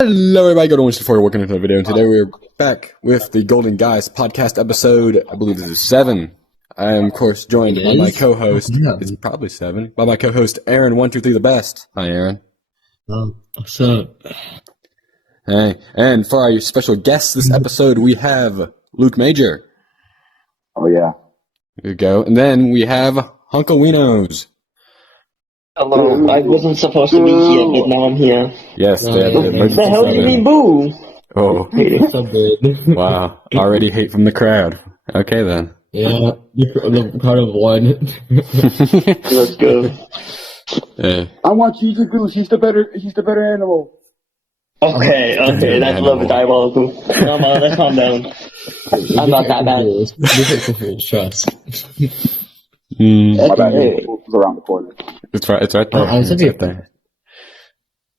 Hello everybody, good Wednesday for welcome to the video, and today we're back with the Golden Guys podcast episode, I believe this is 7. I am of course joined by my co-host, it's probably 7, by my co-host Aaron, 123 the best. Hi Aaron. What's up? Hey, and for our special guest this episode we have LukeMager. Oh yeah. There you go. And then we have Honkawinos. Hello, I wasn't supposed to be here, but now I'm here. Yes, What the hell do you mean, boo? Oh, wow. Already hate from the crowd. Okay then. Yeah, the crowd of one. Let's go. I want Cheesy Goose. He's the better animal. Okay, that's a little bit diabolical. Come on, let's calm down. I'm not that bad. Trust. My bad. It was around the corner. It's right there. It's right there.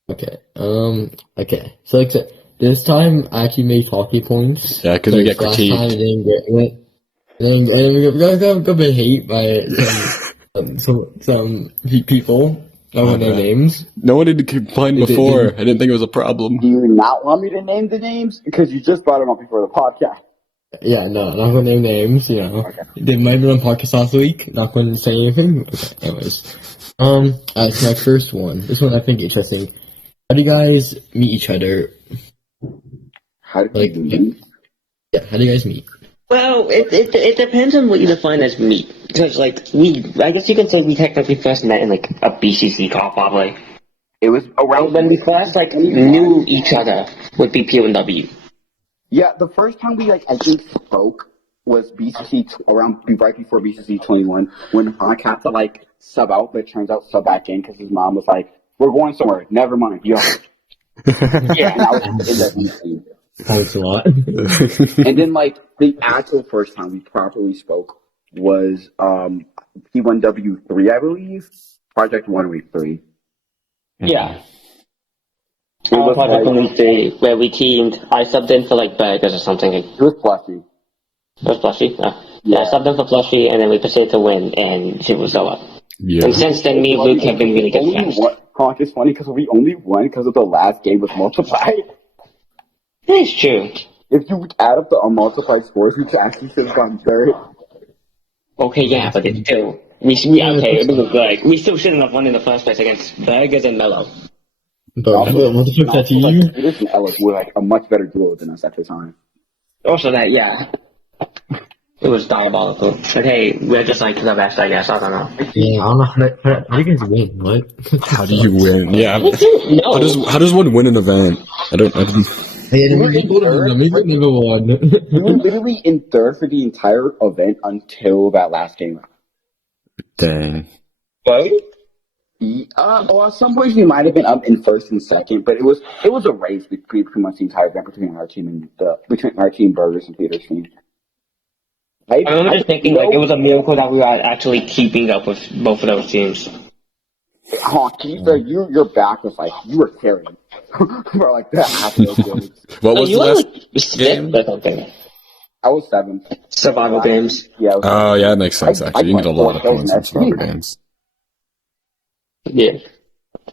Okay. So like this time I actually made talking points. Yeah, because we get critiqued. Last time then we got a bit hate by some people. I don't know their names. No one did complain before. I didn't think it was a problem. Do you not want me to name the names? Because you just brought them up before the podcast. Yeah, no, I'm not gonna name names, you know. Okay. They might have been on podcast last week, not gonna say anything. Okay, anyways. It's my first one. This one I think interesting. How do you guys meet each other? How did you meet? Yeah, how do you guys meet? Well, it depends on what you define as meet. Because, I guess you can say we technically first met in, a BCC call, probably. It was around When we first, knew each other would be POW. Yeah, the first time we I think spoke was BCC around right before BCC 21 when Honk had to sub out, but it turns out sub back in because his mom was like, "We're going somewhere. Never mind." Yeah. Yeah, and I was in that meeting. Thanks a lot. And then the actual first time we properly spoke was P1W3, I believe. Project 1 Week 3. Yeah. It was Project 1 Week 3, where we teamed. I subbed in for burgers or something. It was Plushie. It was Plushie? Yeah, I subbed in for Plushie, and then we proceeded to win, and shit was over. Yeah. And since then, me and Luke have been really good friends. Honk is funny because we only won because of the last game was multiplied. That's true. If you add up the unmultiplied scores, we actually should have gone third. Okay, yeah, but it's still... we still shouldn't have won in the first place against Burgers and Mellow. What the fuck that to you? Peters and Ellis were a much better duo than us at the time. Also that, yeah. It was diabolical. But hey, we're just the best, I guess. I don't know. Yeah, I don't know how do you guys win? What? How do you win? Yeah. No. How does one win an event? I didn't. Hey, we never won. We were literally in third for the entire event until that last game. Dang. What? Well, at some points we might have been up in first and second, but it was a race pretty much the entire event between our team and Burgers and Peter's team. I remember just thinking it was a miracle that we were actually keeping up with both of those teams. Your back was you were carrying for that half of those games. What was the last game? Or something. I was 7th. Survival games. Yeah. Oh yeah, that makes sense. Actually, you need a lot of points in survival games. Yeah.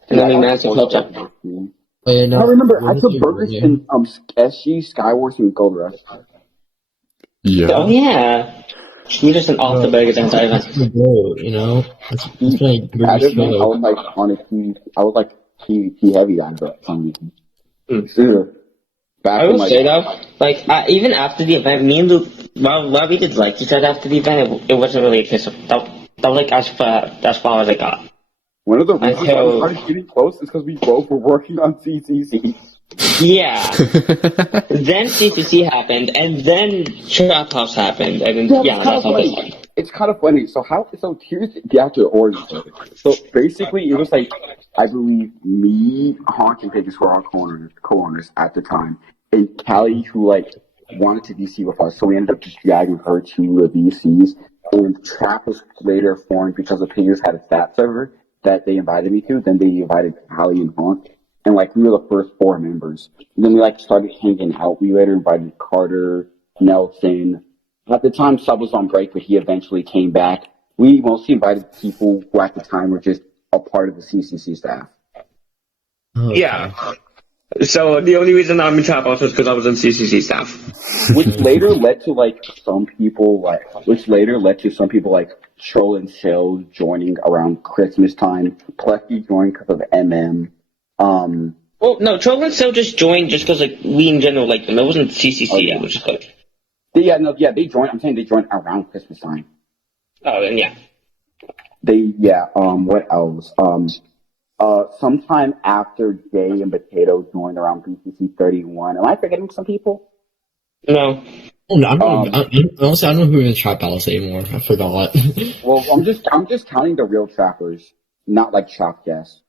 And then we managed to catch up. I remember I took Burgers in SG, Skywars, and Gold Rush. Yeah. Oh yeah. We just an off the Burgers entire event. You know, it's I was T heavy on it for some reason. Sure. I will say though, even after the event, me and Luke, while we did each other after the event, it wasn't really a case of that was as far as I got. One of the reasons we started getting close is because we both were working on CCC. Yeah. Then CCC happened, and then Trap House happened, and then that's how it started. It's kind of funny. So here's the actual origin story. So basically, it was I believe me, Honk, and Pickens were our co-owners at the time, and Callie, who wanted to VC with us, so we ended up just dragging her to the VCs. And Trap was later formed because the Pickens had a stat server that they invited me to. Then they invited Callie and Honk, and we were the first 4 members. And then we started hanging out. We later invited Carter, Nelson. At the time, Sub was on break, but he eventually came back. We mostly invited people who at the time were just a part of the CCC staff. Yeah. So the only reason I'm in trap house was because I was on CCC staff. Which later led to some people Troll and Chill joining around Christmas time. Plexi joined because of MM. Well, no, Troll and Chill just joined just because we in general liked them. It wasn't CCC. Oh, yeah. It was just like. They joined. I'm saying they joined around Christmas time. Oh, then yeah. What else? Sometime after Jay and Potato joined around BCC 31. Am I forgetting some people? No. Oh, no, honestly, I don't know who in the trap house anymore. I forgot. Well, I'm just counting the real trappers, not like trap guests.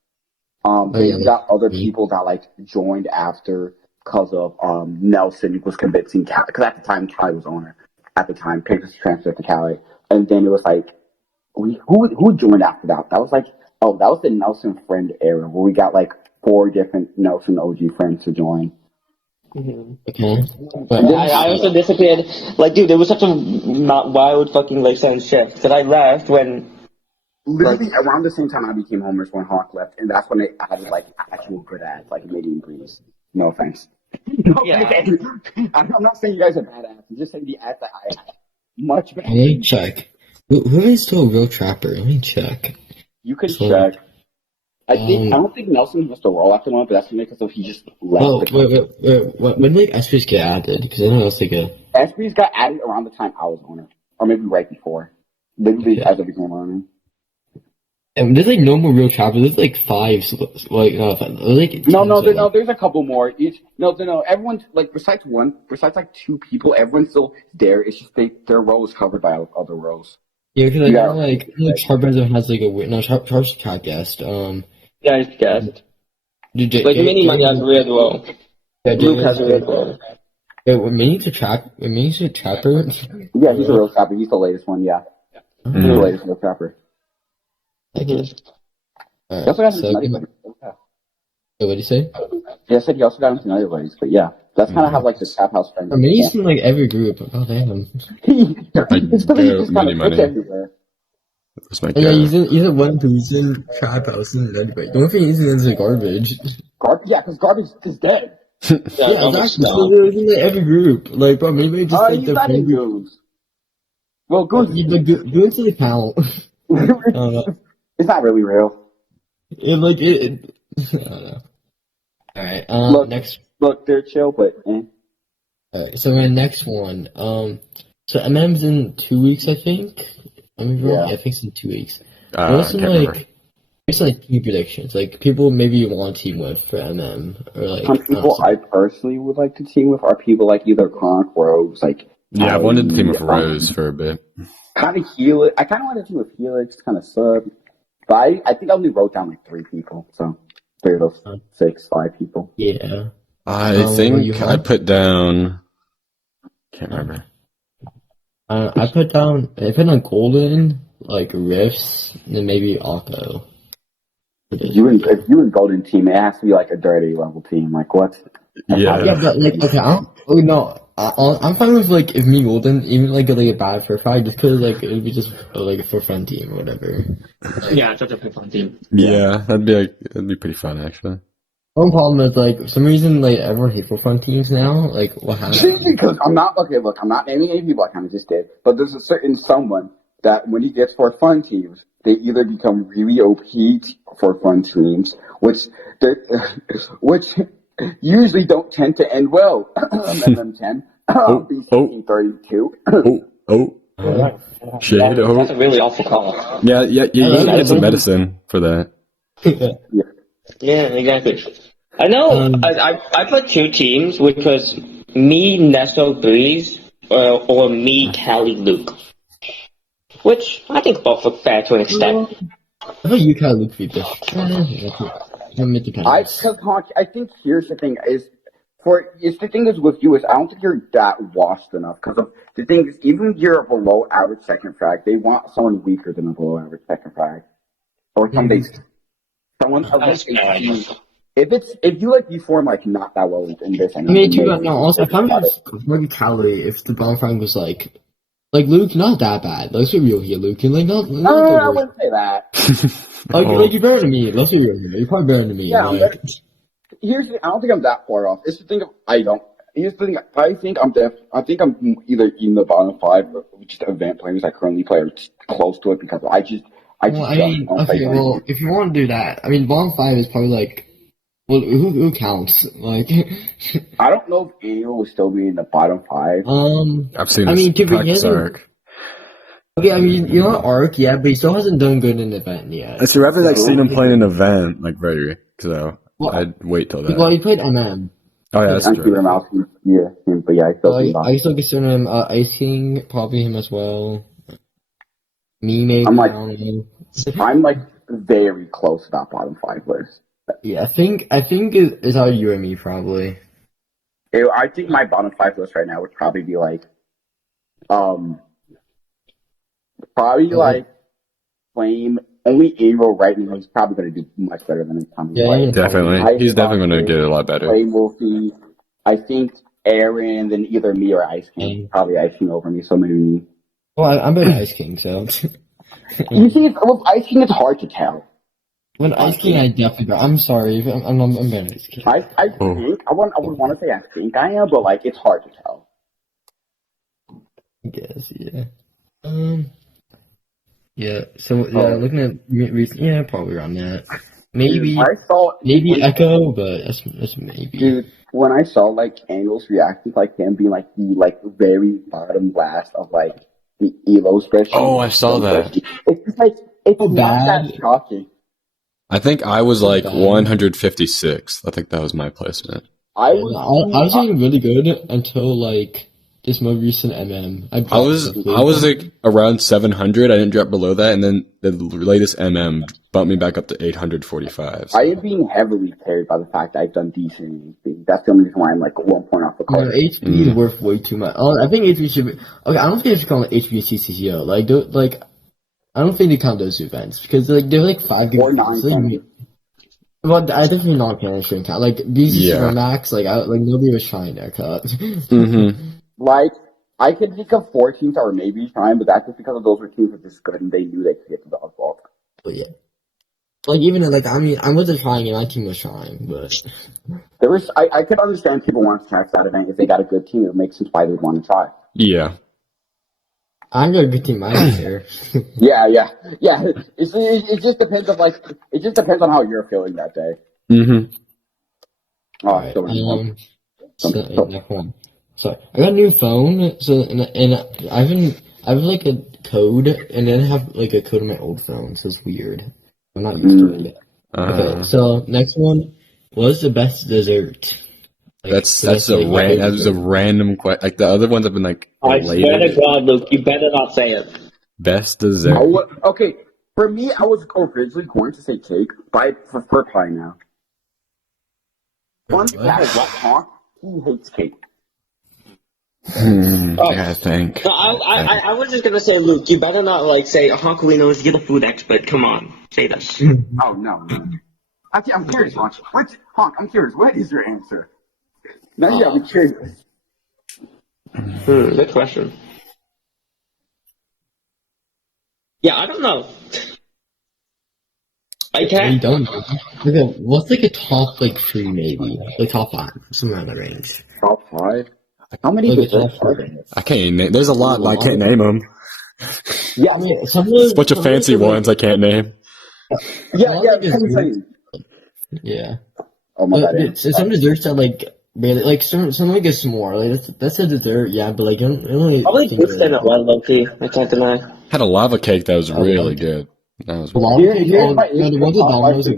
We got other people that joined after because of Nelson was convincing Cali, because at the time Cali was owner. At the time, Pictures transferred to Cali, and then it was who joined after that? That was that was the Nelson friend era where we got 4 different Nelson OG friends to join. Mm-hmm. Okay. I also disappeared. Dude, it was such a wild fucking lifestyle shift because I left when. Literally around the same time I became homeless when Hawk left, and that's when I added actual good ads, medium breeze. No offense. I'm not saying you guys are bad ads. I'm just saying the ads that I had much better. Let me check. Who is still a real trapper? Let me check. You could check. I don't think Nelson was the role after one, but that's because he just left. Oh, wait. When did SPs get added? Because I know that's SPs got added around the time I was owner, or maybe right before. Literally as I became owner. And there's no more real trappers. There's 5. No. There's a couple more. No. Everyone's besides 2 people, everyone's still there. It's just their role is covered by other roles. Yeah, because Charbazzo has a weird. No, Char's cat guest. Yeah, he's guest. Mini Money has a weird role. Yeah, Luke has a weird role. When Mini's a trapper. Yeah, he's a real trapper. He's the latest one. Yeah, he's the latest real trapper. Right, He also got so, another buddies. what did you say? Yeah, I said he also got into another buddies, but yeah, that's kind of how the trap house friends. Mini's in every group. Oh damn. Mini Money. Everywhere. Yeah, he's in one person trap house and everybody. The only thing he's in is garbage. Yeah, because garbage is dead. Yeah, exactly. So he's in every group. Bro, maybe just he's not in Goons. Well, Goons. Goons to the count. It's not really real. I don't know. Alright, next. Look, they're chill, but Alright, so my next one. So MM's in 2 weeks, I think. I think it's in 2 weeks. What's some team predictions? People maybe you want to team with for MM or some people I personally would like to team with are people either Cronk, Rogues, Yeah, I wanted to team with Rose for a bit. Kind of Helix. I kind of wanted to team with Helix, kind of sub. But I think I only wrote down 3 people, so 3 of those 6, 5 people. Yeah. I think I put down. Can't remember. I put down Golden, Rifts, and then maybe Akko. If you and Golden team, it has to be a dirty level team. What? Yeah. Yeah, but I'm fine with if me Golden even a bad for 5 just because it would be just a for fun team or whatever. Yeah, it's such a fun team. Yeah, that'd be pretty fun actually. One problem is for some reason everyone hates for fun teams now. What happened? Because I'm not naming any people. I kind of just did, but there's a certain someone that when he gets for fun teams, they either become really OP for fun teams, which usually don't tend to end well. MM10, BC 32. Shade. That's a really awful call. Yeah. You get some medicine for that. Yeah, exactly. I know. I put 2 teams, which was me, Nesso, Breeze, or me, Cali, Luke. Which I think both look fair to an extent. I thought you kind of look beat this. I think here's the thing the thing is with you is I don't think you're that washed enough because the thing is even if you're a below average second frag, they want someone weaker than a below average second frag. Or someone if you form not that well in this. I mean, also if I'm maybe Cali, if the bomb frag was Luke, not that bad. Let's be real here, Luke. Not I wouldn't say that. You're better than me. Let's be real here. You're probably better than me. Yeah, here's the, I don't think I'm that far off. It's the thing of I don't. Here's the thing. I think I'm either in the bottom 5 or just event players I currently play are close to it because I just okay. Well, if you want to do that, I mean, bottom 5 is probably like. Well, who counts? Like, I don't know if Angel will still be in the bottom 5. I've seen this practice arc. Okay, I mean, you know Arc, yeah, but he still hasn't done good in an event yet. I'd rather like seen him playing an event like very, so I'd wait till that. Well, he played MM. Oh yeah, that's true. But yeah, I still consider him Ice King, probably him as well. Me maybe. I'm like very close to that bottom 5 list. Yeah, I think it's how you and me probably. I think my bottom 5 list right now would probably be like, like Flame. Only Aero right now. He's probably going to do much better than his time. Yeah, definitely. He's definitely going to get a lot better. Flame Wolfie. I think Aaron, then either me or Ice King. Probably Ice King over me. So maybe me. Well, I'm better Ice King, so. You see, with Ice King, it's hard to tell. When Ice King, I definitely. I'm sorry, I'm better Ice King. I think I would want to say I think I am, but like it's hard to tell. I guess, yeah. Yeah. So looking at probably around that. Maybe Dude, Echo, but that's maybe. Dude, when I saw like Angel's reactions, like him being like the like very bottom last of like the Elo spreadsheet. Oh, I saw that. It's just like it's not that shocking. I think I was like 156. I think that was my placement. I was doing really good until like this most recent MM. I was like around 700. I didn't drop below that, and then the latest MM bumped me back up to 845. I am being heavily carried by the fact that I've done decent in HP. That's the only reason why I'm like 1 point off the card. HP is worth way too much. Oh, I think HP should be okay. I don't think they should call it HP CCCO. Like I don't think they count those events because like they're like 5 or non-canon. Well, I definitely non-canon shouldn't count. Like BCC Max, like nobody was trying their cut. Like, I could think of 4 teams that were maybe trying, but that's just because of those were teams that were just good and they knew they could get to the vault. But yeah. Like, even, like, I mean, I wasn't trying and my team was trying, but... I could understand people wanting to catch that event. If they got a good team, it makes sense why they would want to try. Yeah. I got a good team, I don't care. Yeah. It just depends on, like, it just depends on how you're feeling that day. Next one. So I got a new phone, so and I have like a code, and then I have like a code on my old phone, so it's weird. I'm not used to it. Okay, so next one was the best dessert. Like, that's a random question. Like the other ones have been like. I swear to God, Luke, you better not say it. Best dessert. Okay, for me, I was originally going to say cake, but I prefer pie now. One guy, he hates cake. I gotta think. No, I was just gonna say, Luke, you better not like say Honkawinos, you're the food expert. Come on, say this. Oh no. I'm curious, Honk. I'm curious. What is your answer? Now I'm curious. Good question. Yeah, I don't know. I can't. You don't know. Okay, what's like a top like 3 maybe? Like top 5, somewhere in the range. Top 5. How many desserts are there? I can't name. There's a lot, but I can't name them. Yeah, I mean, a bunch of fancy ones I can't name. Yeah. Oh my god. Some desserts are like barely like some like a s'more. Like that's a dessert, yeah, but like I don't really. Probably good than it was, low-key. I can't deny. Had a lava cake that was really good. That was lava cake. The ones at Domino's are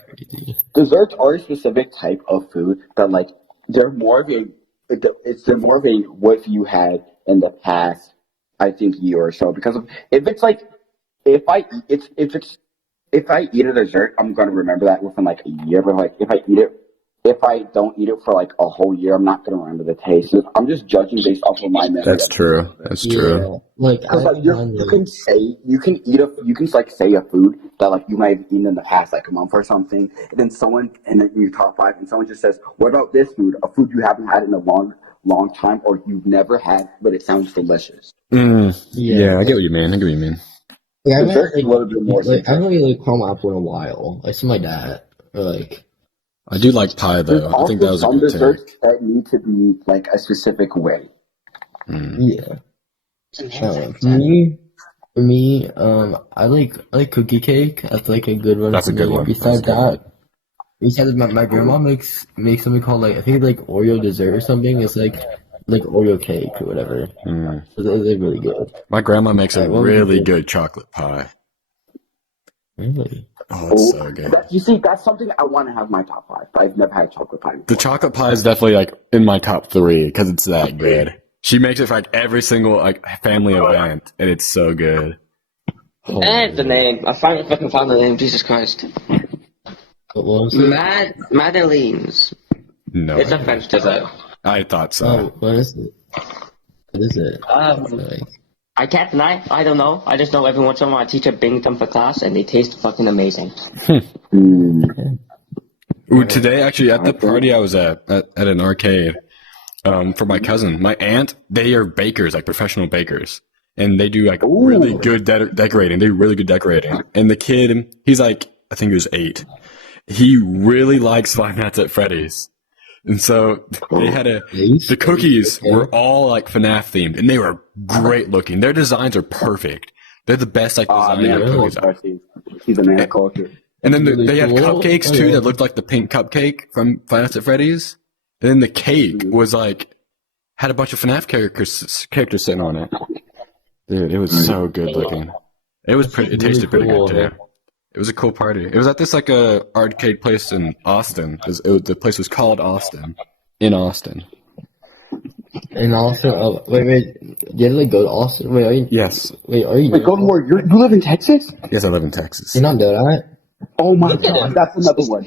crazy. Desserts are a specific type of food that like. They're more of a what have you had in the past, I think, year or so. Because if I eat a dessert, I'm gonna remember that within like a year. But like if I don't eat it for like a whole year, I'm not gonna remember the taste. I'm just judging based off of my memory. That's true. That's true. Like, you can say a food that like you might have eaten in the past, like a month or something, and then you top 5, and someone just says, "What about this food? A food you haven't had in a long time, or you've never had, but it sounds delicious." Yeah, I get what you mean. Yeah, I haven't really like Comm apple in a while, like something like that. Or like, I do like pie though. I think that was a good desserts take. that need to be like a specific way. Yeah. For me, I like cookie cake. That's like a good one. That's a good one. Besides my grandma makes something called like I think it's like Oreo dessert or something. It's like Oreo cake or whatever. So they're really good. My grandma makes a really good chocolate pie. Really? Oh, it's so good. You see, that's something I want to have in my top 5, but I've never had a chocolate pie before. The chocolate pie is definitely like in my top 3 because it's that good. She makes it for like every single like family event, and it's so good. And the name. I finally fucking found the name. Jesus Christ. What was it? Madeleines. No, It's a French dessert. I thought so. Oh, what is it? What is it? I can't deny. I don't know. I just know every once in a while my teacher brings them for class, and they taste fucking amazing. Ooh, today actually at the party I was at an arcade, for my cousin, my aunt, they are bakers, like professional bakers, and they do like really good decorating. They do really good decorating. And the kid, he's like, I think he was 8. He really likes Five Nights at Freddy's. And so they had the cookies were all like FNAF themed, and they were great looking. Their designs are perfect. They're the best like design cookies. He's a man of culture. And then they had cupcakes too that looked like the pink cupcake from Five Nights at Freddy's. And then the cake was like had a bunch of FNAF characters sitting on it. Dude, it was so good looking. It was pretty. It tasted pretty good too. It was a cool party. It was at this like a arcade place in Austin. The place was called Austin, in Austin. And also, wait, you had to go to Austin? Wait, are you? Yes. Wait, are you? Wait, Golden Warrior, you live in Texas? Yes, I live in Texas. You're not doing that? Oh my god, that's another one.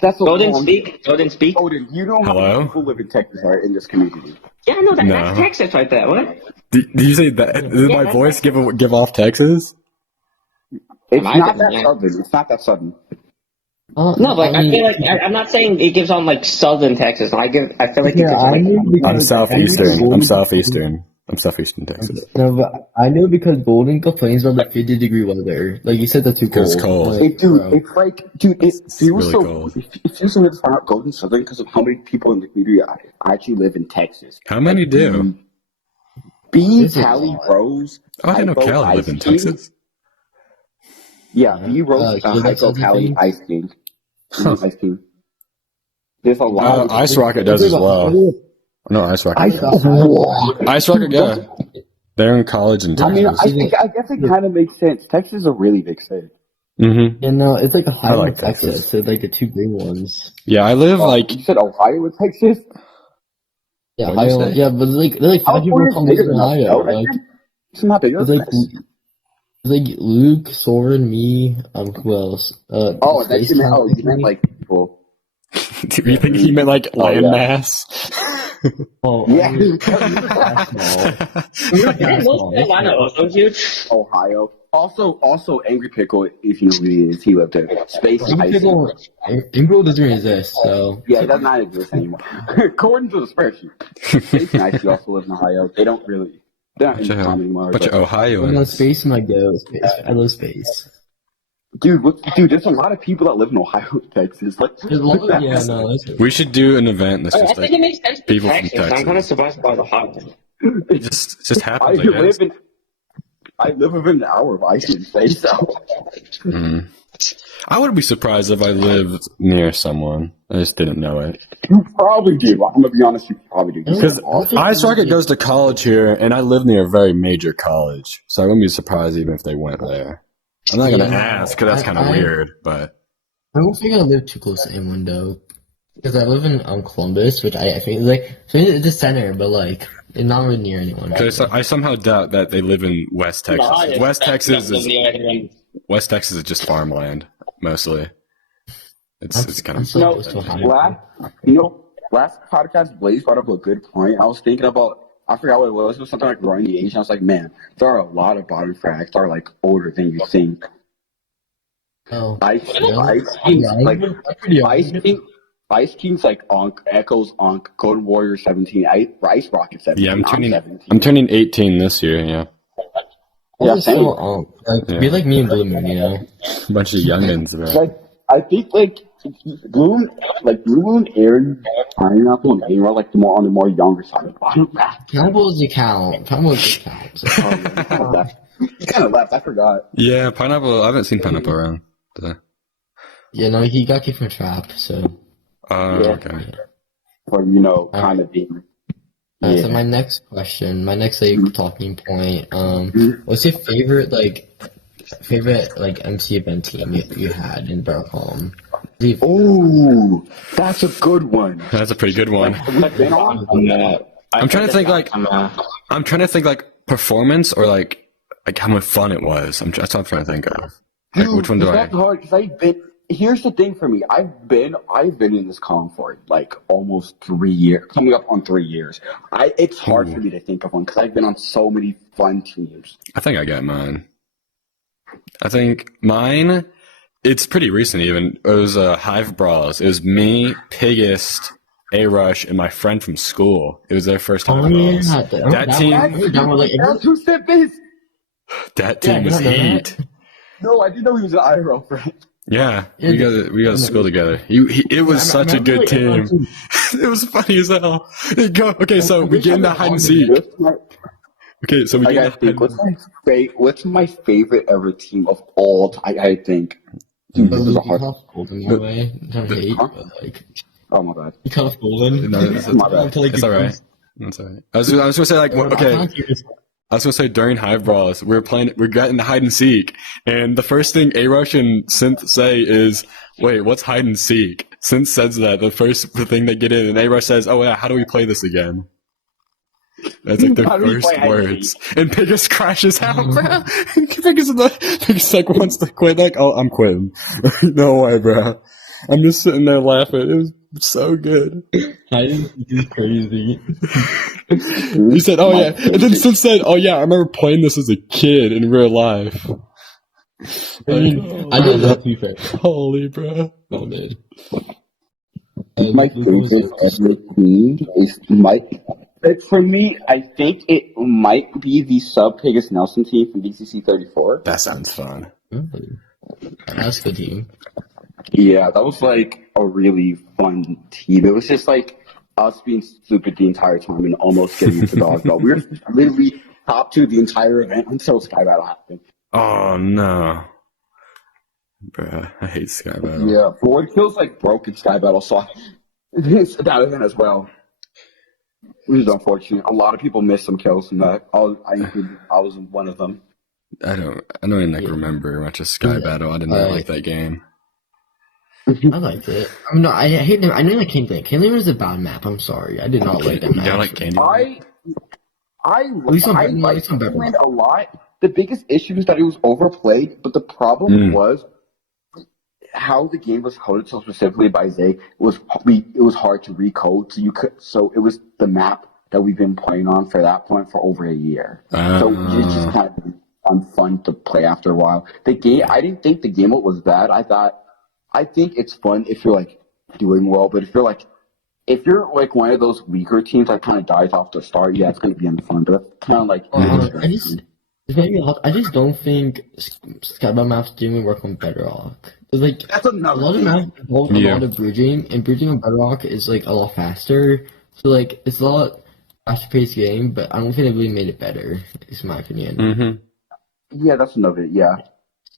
That's Golden speak. Golden, you know how many people live in Texas are in this community? Yeah, no, that's Texas right there. What? Did you say that? Did my voice give off Texas? It's not that southern. It's not that southern. No, but I feel like I'm not saying it gives on like southern Texas. I feel like it gives I'm southeastern. I'm southeastern. I'm southeastern Texas. No, but I know because Golden complains about the 50-degree weather. Like you said, that's too cold. It's cold. Like, It's like, dude, it's really cold. If you so find out Golden Southern because of how many people in the community actually live in Texas. How many do? B, Cali, Rose. Oh, I didn't know Cali lived in Texas. Yeah, B, Rose, Hypo, Cali, Ice King. Ice King. There's a lot. Ice Rocket does as well. No, Ice Rocket. Ice Rocket, yeah. They're in college in Texas. I mean, I guess it kind of makes sense. Texas is a really big state. Mm-hmm. And no, it's like Ohio like and Texas. So like the two big ones. Yeah, I live like. You said Ohio and Texas? Yeah, Ohio. Yeah, but they're like 5 people from Ohio. Like, it's not big. It's like Luke, Soren, me, who else? You meant like people. Do you think he meant like landmass? Oh, yeah. North Carolina also huge. Ohio. Also, Angry Pickle, if you know who he is, he lived there. Space Angry Pickle doesn't exist, so. Yeah, it does not exist anymore. According to the spreadsheet. Space and Icy also live in Ohio. They're not in common anymore. But Ohioans. Space might go. Space. I love space. Dude, there's a lot of people that live in Ohio, Texas. Like, we should do an event that's just like it makes sense people Texas. from Texas. I'm kind of surprised by Ohio. It just happens. I live within an hour of Iceland Space, so. I wouldn't be surprised if I lived near someone. I just didn't know it. You probably do. I'm gonna be honest, you probably do. Because Ice Rocket goes to college here, and I live near a very major college, so I wouldn't be surprised even if they went there. I'm not gonna ask because that's kind of weird, but I don't think I live too close to anyone though, because I live in Columbus, which I think is like it's the center, but like it's not really near anyone. Because I somehow doubt that they live in West Texas. West Texas is just farmland mostly. It's kind of last podcast Blaze brought up a good point. I was thinking about. I forgot what it was. It was something like growing the age. I was like, man, there are a lot of bottom fracks that are like older than you think. Oh, Ice King's like Echo's Onk, Golden Warrior 17, Ice Rocket 17. Yeah, I'm turning 18 this year. Yeah. Yeah, be like me and Blue Moon, you know. A bunch of youngins, bro. Like, I think like Blue Moon, Aaron, Pineapple, and A-Rod, like on the more younger side. Pineapple doesn't count. Pineapple doesn't count. So. He kind of left. I forgot. Yeah, Pineapple. I haven't seen Pineapple around. Yeah, no, he got kicked from Trap, so. Okay. Or, kind of being. So my next question, my next talking point, what's your favorite MC event team you had in Comm? Oh, that's a good one. That's a pretty good one. I'm trying to think like performance or like how much fun it was. That's what I'm trying to think of. Like, Dude, which one do I? That's hard because here's the thing for me. I've been in this comm for like almost 3 years, coming up on 3 years. It's hard for me to think of one because I've been on so many fun teams. I think I got mine. I think mine. It's pretty recent even. It was Hive Brawls. It was me, Piggest, A-Rush, and my friend from school. It was their first time. That team. That's who Sip is. That team was heat. No, I didn't know he was an IRL friend. Yeah, we got to school together. It was such a good team. It was funny as hell. Okay, so we get into hide and seek. Okay, so we get. What's my favorite ever team of all time? I think. Dude, this is a hard. Oh my god. You cut off Golden. No, it's all right. That's all right. I was gonna say like okay. I was gonna say during Hive Brawls, we're getting hide and seek, and the first thing A-Rush and Synth say is, "Wait, what's hide and seek?" Synth says that the first thing they get in, and A-Rush says, "Oh yeah, how do we play this again?" That's like their first words, and Piggest crashes out, bro. Piggest like wants to quit, like, "Oh, I'm quitting." No way, bro. I'm just sitting there laughing. It was so good. Hiding is crazy. He said, "Oh yeah," and then Sim said, "Oh yeah, I remember playing this as a kid in real life." I did that to be fair. Holy bro! Oh man. My favorite ever team is for me. I think it might be the sub Piggest Nelson team from DCC 34. That sounds fun. That's a good team. Yeah, that was like a really fun team. It was just like us being stupid the entire time and almost getting into dog belt. We were literally top 2 the entire event until Sky Battle happened. Oh no, bruh, I hate Sky Battle. Yeah, Void Kills like broke in Sky Battle, so it's that event as well. Which is unfortunate. A lot of people missed some kills from that. I was one of them. I don't even remember much of Sky Battle. I did not like that game. I liked it. I hate them. I know like Candyland. Candyland was a bad map. I'm sorry. I did not like that map. You don't like Candyland? I liked Candyland a lot. The biggest issue is that it was overplayed, but the problem was how the game was coded so specifically by Zay. It was hard to recode, so it was the map that we've been playing on for that point for over a year. So it's just kind of unfun to play after a while. The game, I didn't think the game was bad. I think it's fun if you're like doing well, but if you're like one of those weaker teams that kind of dies off the start, yeah, it's going to be unfun. But it's kind of like I just don't think Skybound maps didn't work on Bedrock. Like that's another a lot of maps involve a lot of bridging, and bridging on Bedrock is like a lot faster. So like it's a lot faster paced game, but I don't think it really made it better. Is my opinion. Mm-hmm. Yeah, that's another. Yeah.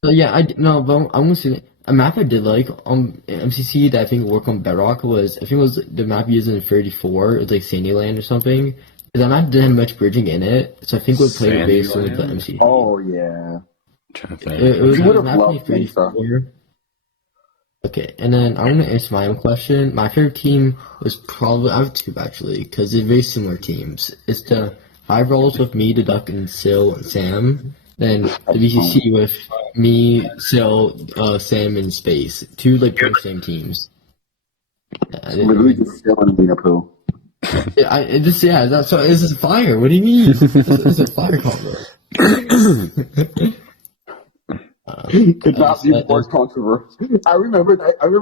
So yeah, I'm gonna say a map I did like on MCC that I think worked on Bedrock was the map used in 34. It's like Sandyland or something. That map didn't have much bridging in it, so I think we'll play it based on the MC. Oh yeah. It was a map in 34. Okay, and then I'm gonna answer my own question. My favorite team was probably I have 2 actually, because they're very similar teams. It's the Hive Rolls with me, the Duck, and Sil and Sam. Then the BCC with me, Sil, Sam, and Space. 2 like pretty same teams. Literally just Sil and Lena Poo. This is fire. What do you mean? This is a fire combo. Could not be more controversial. I remember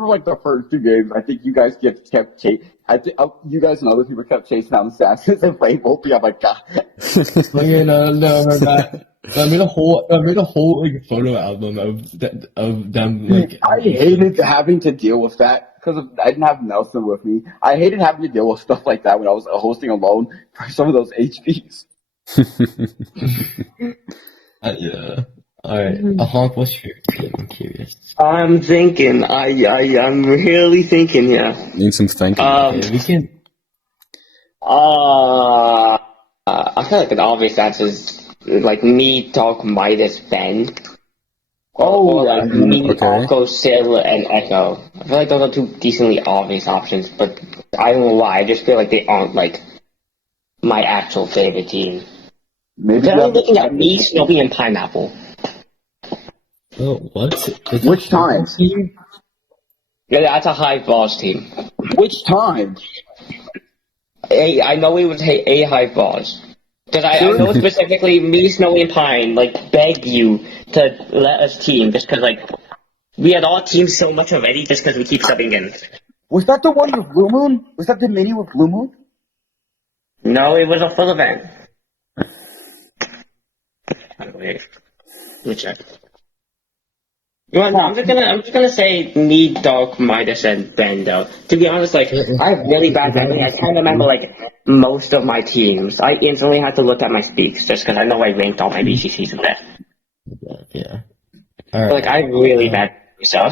like the first 2 games. I think you guys kept chasing. I think you guys and other people kept chasing down assassins and playing multi. I'm like, God. No, that. I made a whole like photo album of them. Like, I hated having to deal with that because I didn't have Nelson with me. I hated having to deal with stuff like that when I was hosting alone for some of those HPs. Yeah. All right, Honk, what's your team? I'm curious. I'm thinking. I'm really thinking. Yeah. Need some thinking. Okay, we can. I feel like an obvious answer is like me, Talk, Midas, Ben. Or like me, Alco, Sailor, and Echo. I feel like those are two decently obvious options, but I don't know why. I just feel like they aren't like my actual favorite team. Maybe I'm looking at me, Snowy, and Pineapple. Oh, what? Which time? Yeah, that's a high balls team. Which time? I know it was a high balls. Because I know specifically me, Snowy, and Pine, like, beg you to let us team, just because, like, we had all teamed so much already just because we keep subbing in. Was that the one with Blue Moon? Was that the mini with Blue Moon? No, it was a full event. Wait, let me check. You know, I'm just gonna say me, Dog, Midas, and Ben though. To be honest, like I have really bad memory. I can't remember like most of my teams. I instantly had to look at my speaks just because I know I ranked all my BCCs in there. Yeah. All right. Like I have really bad memory, so.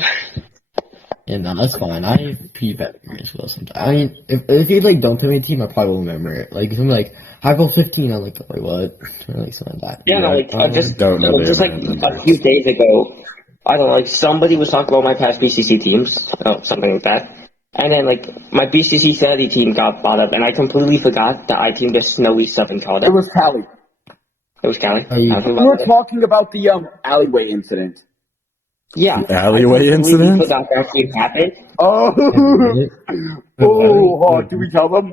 Yeah, no, that's fine. I have pretty bad memory as well sometimes. I mean, if you like don't tell me a team, I probably won't remember it. Like if I'm like Hypo 15, I'm like, wait, what? Or like something like that. Yeah, no, like I just like a few days ago, I don't know, like somebody was talking about my past BCC teams, something like that. And then like my BCC Saturday team got bought up, and I completely forgot that I teamed a Snowy Sub and called it. It was Callie. It was Callie. We were talking about the alleyway incident. Yeah. The alleyway incident? Forgot that actually happened. Oh, do we tell them?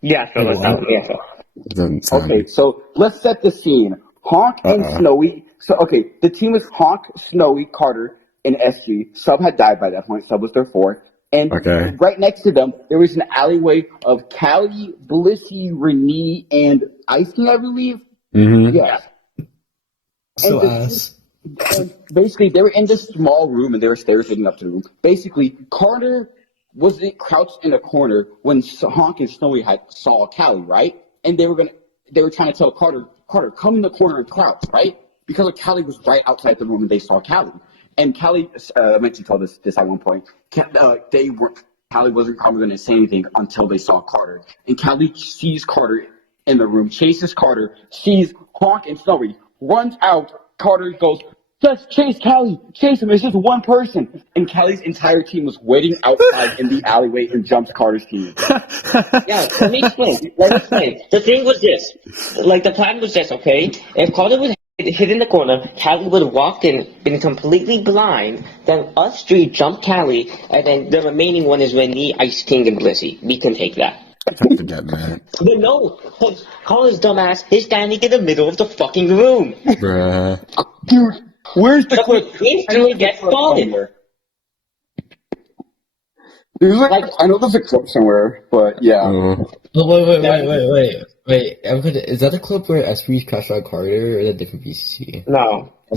Yeah, so let's tell them. Yeah, so. Okay, so let's set the scene. Honk and Snowy. So, okay, the team was Honk, Snowy, Carter, and SG. Sub had died by that point. Sub was their fourth. And right next to them, there was an alleyway of Callie, Blissey, Renee, and Ice King, I believe. Mm-hmm. Yeah. And basically, they were in this small room, and there were stairs leading up to the room. Basically, Carter was crouched in a corner when Honk and Snowy saw Callie, right? And they were trying to tell Carter, come in the corner and crouch, right? Because like, Callie was right outside the room, and they saw Callie. And Callie, I meant to tell this at one point. Callie wasn't probably going to say anything until they saw Carter. And Callie sees Carter in the room, chases Carter, sees Honk and Snowy, runs out. Carter goes, just chase Callie, chase him. It's just one person. And Callie's entire team was waiting outside in the alleyway and jumped Carter's team. Yeah, let me explain. The thing was this. Like, the plan was this, okay? If Carter was hid in the corner, Callie would have walked in, been completely blind, then us three jumped Callie, and then the remaining one is Renee, Ice King, and Blissey. We can take that. I forget that. But no, Carter's dumbass is standing in the middle of the fucking room. Bruh. Dude, where's the clip? Instantly get fallen. There's I know there's a clip somewhere, but yeah. Oh, wait. Is that a clip where SP's crashed out Carter, or is that a different BCC? No. A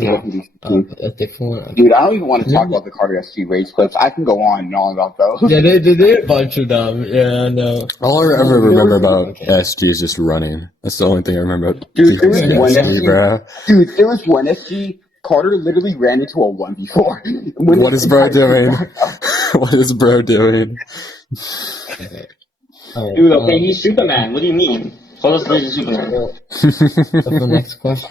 different one? Okay. Dude, I don't even want to talk about the Carter SG rage clips. I can go on and on about those. Yeah, they did a bunch of them. Yeah, no. All I ever remember about SG is just running. That's the only thing I remember about Dude, there was one SG, bro. Dude, there was one SG. Carter literally ran into a 1v4. What is bro doing? What is bro doing? Dude, okay, he's Superman. What do you mean? Carlos is Superman. So for the next question,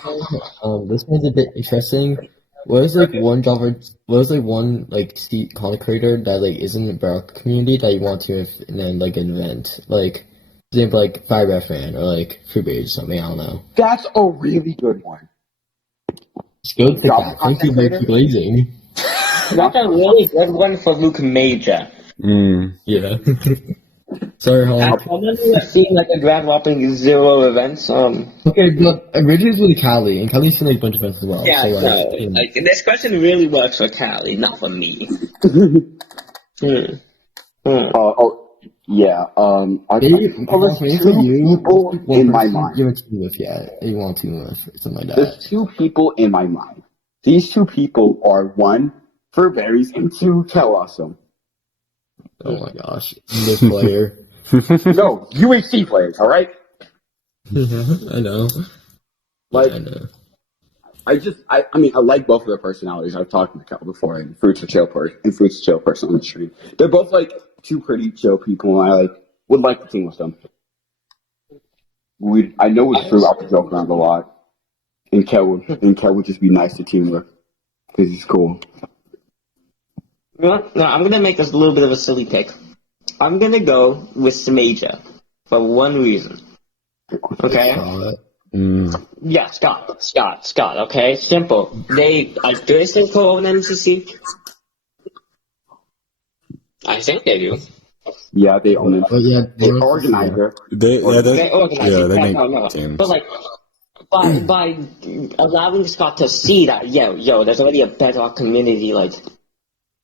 this one's a bit interesting. What is one seat content creator that like is in the Bedrock community that you want to an event? Like, for example, like Fire Breath Fan or like Freebase or something, I don't know. That's a really good one. It's good for that. Thank you for blazing. That's a really good one for LukeMager. Yeah. Sorry, Honk. I've seen like a grand whopping 0 events. Okay, but originally with Callie, and Callie's seen like a bunch of events as well. Yeah, so, like this question really works for Callie, not for me. Yeah, Maybe there's two people in my mind. You want team with something like that. There's two people in my mind. These two people are one, Furberries, and two, Kel Awesome. Oh my gosh. This player. No, UHC players, alright? I know. Like, I know. I mean, I like both of their personalities. I've talked to Kel before, and Fruit's a chill person on the stream. They're both, like, two pretty chill people, and I, would like to team with them. I know it's true, I'll joke around a lot. And Kel would just be nice to team with, because he's cool. No, I'm gonna make this a little bit of a silly pick. I'm gonna go with LukeMager for one reason. Okay? Yeah, Scott, okay? Simple. Do they still co-own MCC? I think they do. Yeah, they own it. Oh, yeah, They organizer. They organize. Yeah, they make make teams. But, like, by allowing Scott to see that, there's already a Bedrock community, like,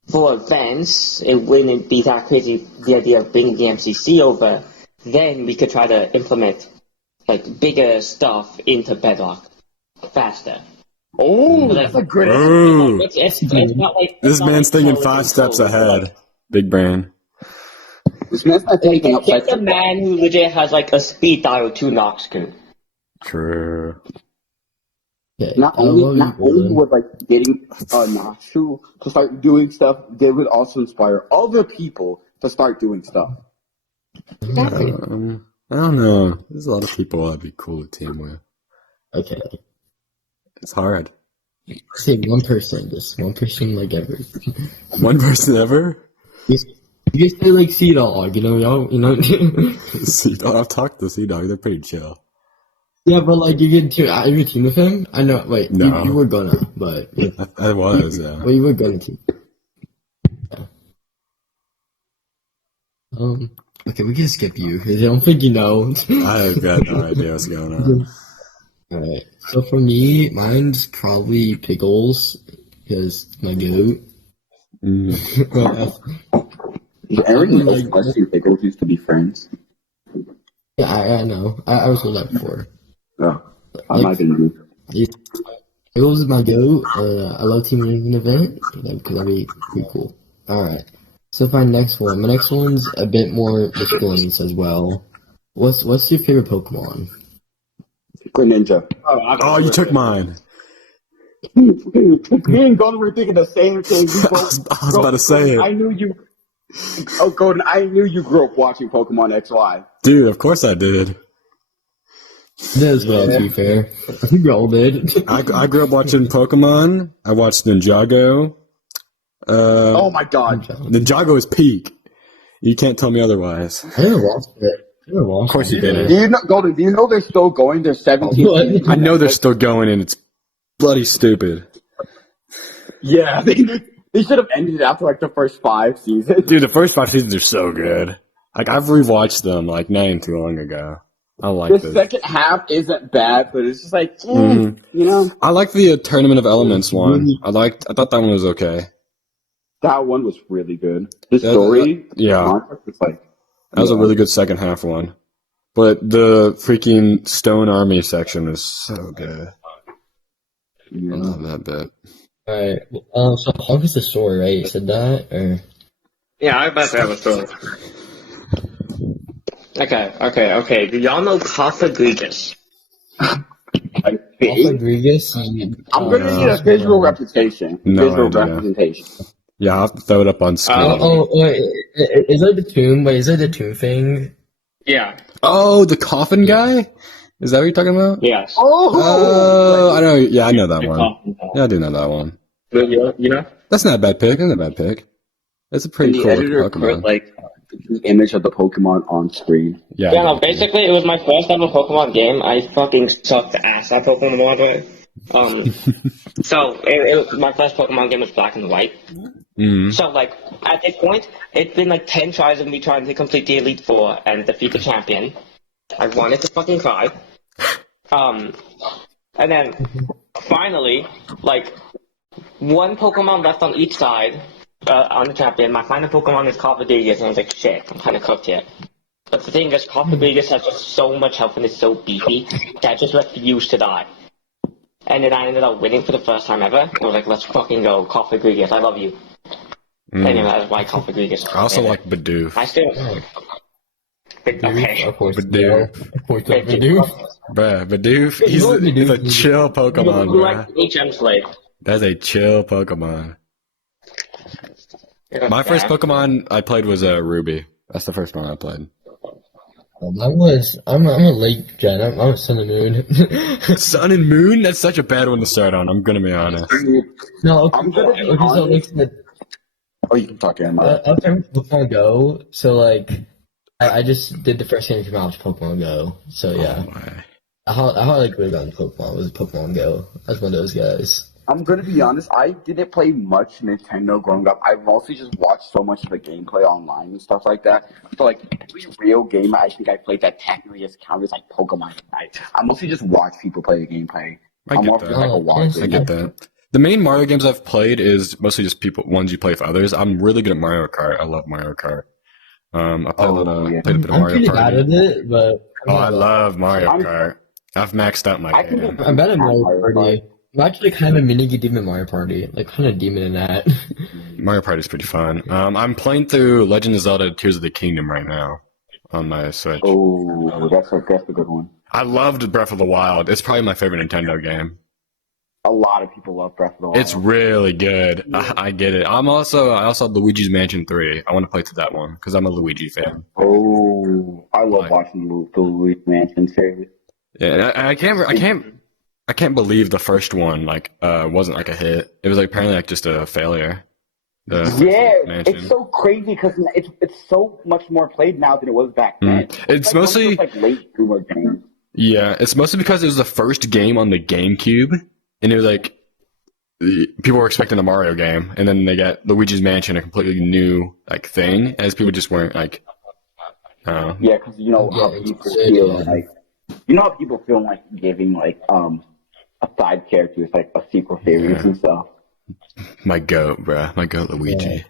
for events, it wouldn't be that crazy, the idea of bringing the MCC over. Then we could try to implement, like, bigger stuff into Bedrock faster. Oh, that's a great idea. It's not like... This man's thinking 5 steps ahead. Big brain. This man's not thinking Take the man who legit has, like, a speed dial 2 Nox crew. True. Okay. Not only would like getting Natsu to start doing stuff, they would also inspire other people to start doing stuff. I don't know. There's a lot of people I'd be cool to team with. Okay. It's hard. Say one person, just one person like ever. One person ever? You just say like Sea Dog, you know. Sea Dog. I've talked to Sea Dog. They're pretty chill. Yeah, but like you get to team with him. I know. Wait, no. you were gonna, but I was. Yeah. Well, you were gonna team. Yeah. Okay, we can skip you because I don't think you know. I've got no idea what's going on. Alright, so for me, mine's probably Pickles because my goat. Aaron and Wesley Pickles used to be friends. Yeah, I know. I was told that before. Yeah, I'm not gonna do. Pickles is my goat. I love teaming an event because that'd be pretty cool. Alright, so for my next one's a bit more miscellaneous as well. What's your favorite Pokemon? Greninja. Oh, you took mine. Me and Golden were thinking the same thing. I was about to say it. I knew you. Oh, Golden, I knew you grew up watching Pokemon XY. Dude, of course I did. That as well, to be fair. We all did. I grew up watching Pokemon. I watched Ninjago. Oh my god. Ninjago is peak. You can't tell me otherwise. I never watched it. Of course you didn't. Golden, do you know they're still going? They're 17. I know they're still going, and it's bloody stupid. Yeah, they should have ended it after like the first 5 seasons. Dude, the first 5 seasons are so good. Like, I've rewatched them, like, not even too long ago. I like the second half isn't bad, but it's just like, you know. I like the Tournament of Elements one. I thought that one was okay. That one was really good. The story, was like, that was a really good second half one. But the freaking Stone Army section is so good. I love that bit. Alright, so Honk is the story, right? You said that, or? Yeah, I bet to have a story. Okay. Do y'all know Coffagrigus? Coffagrigus? I'm gonna need a visual representation. Representation. Yeah, I'll have to throw it up on screen. Wait, is that the tomb? Wait, is that the tomb thing? Yeah. Oh, the coffin guy? Is that what you're talking about? Yes. Oh, I know. Yeah, I know that one. Yeah, I do know that one. You know? That's not a bad pick. It's a pretty cool editor Pokemon. put like the image of the Pokemon on screen. Yeah, no, basically it was my first ever Pokemon game. I fucking sucked ass at Pokemon. So my first Pokemon game was Black and White. Mm-hmm. So like at this point, it's been like 10 tries of me trying to complete the Elite Four and defeat the champion. I wanted to fucking cry. And then finally, like one Pokemon left on each side, on the champion. My final Pokemon is Cofagrigus, and I was like, shit, I'm kind of cooked here. But the thing is, Cofagrigus has just so much health and is so beefy that I just refused to die. And then I ended up winning for the first time ever. I was like, let's fucking go, Cofagrigus, I love you. Anyway, that's why Cofagrigus. I also like Bidoof. I still... Okay. Bidoof. Bruh, Bidoof, he's a chill Pokemon, You like HM Slave. That's a chill Pokemon. My first Pokemon I played was Ruby. That's the first one I played. I'm a late gen. I'm a Sun and Moon. Sun and Moon? That's such a bad one to start on. I'm gonna be honest. No, I'm gonna be honest. Oh, you can talk to him. I'm playing Pokemon Go, so like, I just did the first game from out Pokemon Go. So yeah, how I like really got into Pokemon was Pokemon Go. I was one of those guys. I'm gonna be honest, I didn't play much Nintendo growing up. I mostly just watched so much of the gameplay online and stuff like that. So like every real game I think I played that technically just counts as like Pokemon. I mostly just watch people play the gameplay. I get that. I get that. The main Mario games I've played is mostly just ones you play with others. I'm really good at Mario Kart. I love Mario Kart. I played a bit of Mario Kart. I'm bad at it, but I love Mario Kart. I've maxed out my game. I'm bad at Mario Party. I'm actually kind of a mini demon in Mario Party, like kind of demon in that. Mario Party is pretty fun. I'm playing through Legend of Zelda: Tears of the Kingdom right now on my Switch. Oh, that's a good one. I loved Breath of the Wild. It's probably my favorite Nintendo game. A lot of people love Breath of the Wild. It's really good. I get it. I also have Luigi's Mansion 3. I want to play through that one because I'm a Luigi fan. Oh, I love watching the Luigi's Mansion series. Yeah, and I can't believe the first one wasn't like a hit. It was like apparently like just a failure. It's so crazy because it's so much more played now than it was back then. It's mostly like late boomer games. Yeah, it's mostly because it was the first game on the GameCube, and it was like people were expecting a Mario game, and then they got Luigi's Mansion, a completely new like thing, as people just weren't like. Yeah, because you know how people feel like. You know how people feel like giving like a side character is like a sequel series and stuff. My goat, bruh. My goat Luigi. Yeah.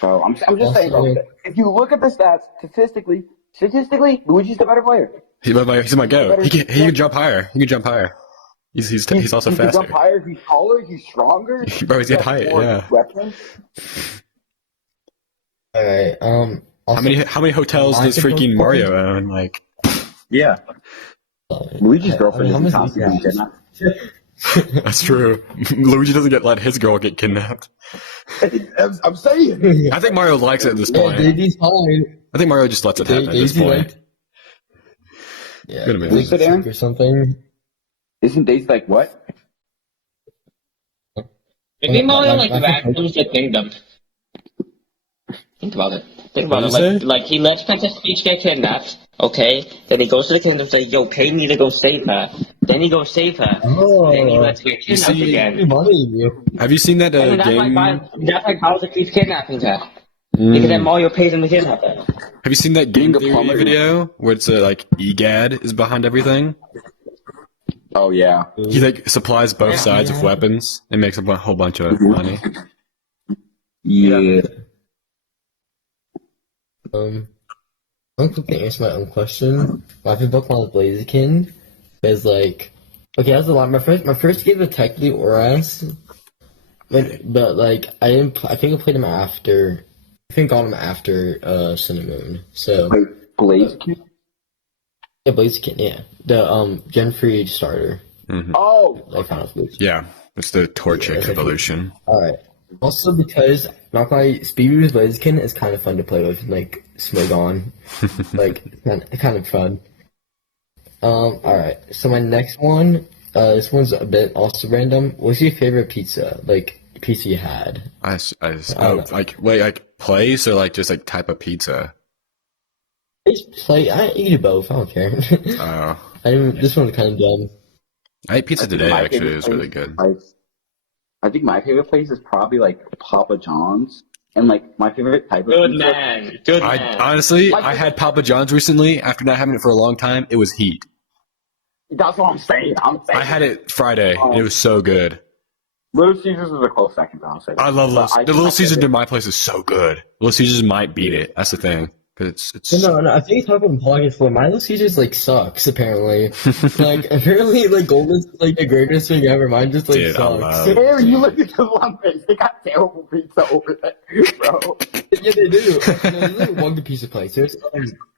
So I'm just saying, bro, if you look at the stats, statistically, Luigi's the better player. He's my goat. He can jump higher. He can jump higher. He's also faster. He can jump higher. He's taller. He's stronger. Bro, he's got height. Yeah. Weapons. All right. How many hotels does freaking Mario own? Like. Yeah. Luigi's girlfriend is constantly kidnapped. That's true. Luigi doesn't let his girl get kidnapped. I'm saying. I think Mario likes it at this point. Daisy's fine. I think Mario just lets it happen at this point. Yeah, or something. Isn't Daisy like what? Maybe Mario vacuums the kingdom. Think about it. Like he lets Princess Peach get kidnapped. Okay, then he goes to the kingdom and says, yo, pay me to go save her. Then he goes save her. Oh, then he lets her get kidnapped again. Have you seen that game? That's like Bowser keeps kidnapping her. Because then Mario pays him to kidnap her. Have you seen that game theory video where it's like EGAD is behind everything? Oh, yeah. He like supplies both sides with weapons and makes a whole bunch of money. Yeah. I'm quickly answer my own question. My favorite Pokemon is Blaziken. Because, like, okay, that's a lot. My first game was technically Oras. But like, I think I played him after. I think I got him after Sun and Moon. So. Blaziken? Yeah, Blaziken, yeah. The Gen 3 starter. Mm-hmm. Oh! Like, kind of yeah, it's the Torchic evolution. Alright. Also, because not my Speedy with Blaziken is kind of fun to play with, like Smogon, like kind of fun. Alright. So my next one, this one's a bit also random. What's your favorite pizza? Like pizza you had? Like place or like just like type of pizza? I eat both. I don't care. This one's kind of dumb. I ate pizza today. Actually, it was really good. I think my favorite place is probably like Papa John's, and like my favorite type of pizza. Good man. Honestly, I had Papa John's recently. After not having it for a long time, it was heat. That's what I'm saying. I had it Friday, and it was so good. Little Caesars is a close second, I'll say. I love the Little Caesars in my place is so good. Little Caesars might beat it. That's the thing. Cause it's No, I think he's talking about Pocket 4. My Little Caesars, like, sucks, apparently. Like, apparently, like, Golden's, like, the greatest thing ever. Mine just, like, sucks. Aaron, you look at the Lumber's. They got terrible pizza over there, bro. Yeah, they do. There's like one good piece of place. There's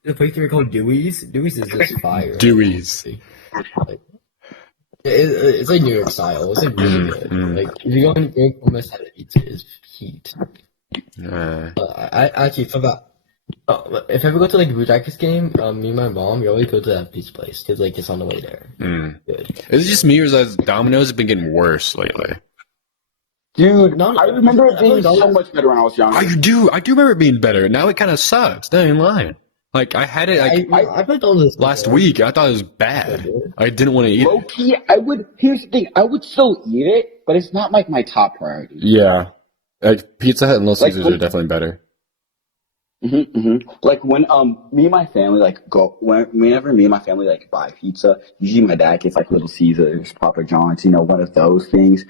the place they called Dewey's. Dewey's is just fire. Dewey's. Like, it's like New York style. It's like really good. Like if you go and drink almost had pizza is heat. I actually forgot. If I ever go to like a Blue Jackets game, me and my mom, we always go to that pizza place because like it's on the way there. Good. Is it just me or is Domino's have been getting worse lately? Dude, I remember it being so much better when I was younger. I do remember it being better. Now it kind of sucks. They ain't lying. Like I had it I put on this last week. I thought it was bad. I didn't want to eat Low key, here's the thing, I would still eat it, but it's not like my top priority. Yeah. Like Pizza Hut and Little Caesars are definitely better. Like when me and my family whenever me and my family like buy pizza, usually my dad gets like Little Caesars, Papa John's, one of those things.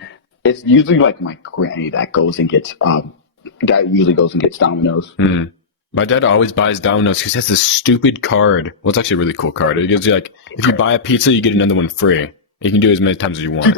It's usually like my granny that usually goes and gets Domino's. My dad always buys Domino's because he has this stupid card. Well, it's actually a really cool card. It gives you like, if you buy a pizza, you get another one free. You can do it as many times as you want.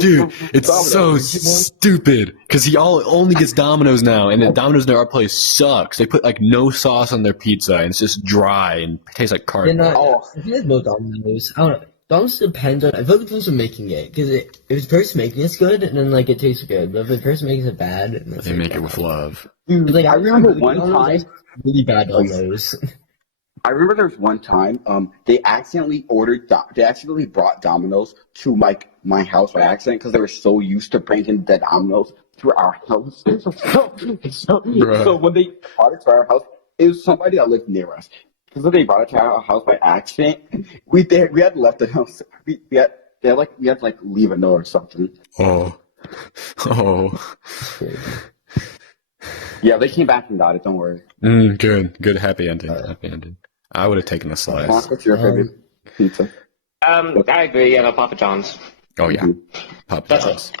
Dude, it's so stupid because he only gets Domino's now, and the Domino's in our place sucks. They put like no sauce on their pizza, and it's just dry and tastes like cardboard. I think there's no Domino's. I don't know. Domino's depends on. I feel like the person making it because if the person making it's good, and then like it tastes good. But if the person making it bad, they make it with love. Dude, like I remember one time really bad Domino's. I remember there was one time they accidentally brought Domino's to like my house by accident because they were so used to bringing the Domino's to our house. So when they brought it to our house, it was somebody that lived near us. Because when they brought it to our house by accident, we had left the house. We had to leave a note or something. Oh. Yeah, they came back and got it. Don't worry. Good. Happy ending. I would have taken a slice. What's your favorite pizza? I agree. Yeah, Papa John's. Oh yeah, Papa John's.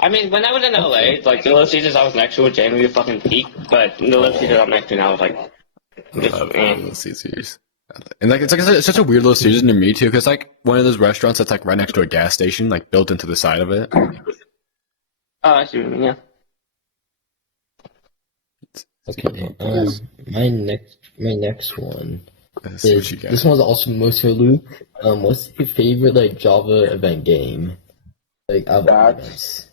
I mean, when I was in LA, like the Little Caesars I was next to with Jamie, we fucking peak. But the Little Caesars I'm next to now is like. Little Caesars. And like it's such a weird Little Caesars near me too, because like one of those restaurants that's like right next to a gas station, like built into the side of it. Oh, I see what you mean. Yeah. Okay. My next one. This one's also most for Luke. What's your favorite like Java event game? Like I was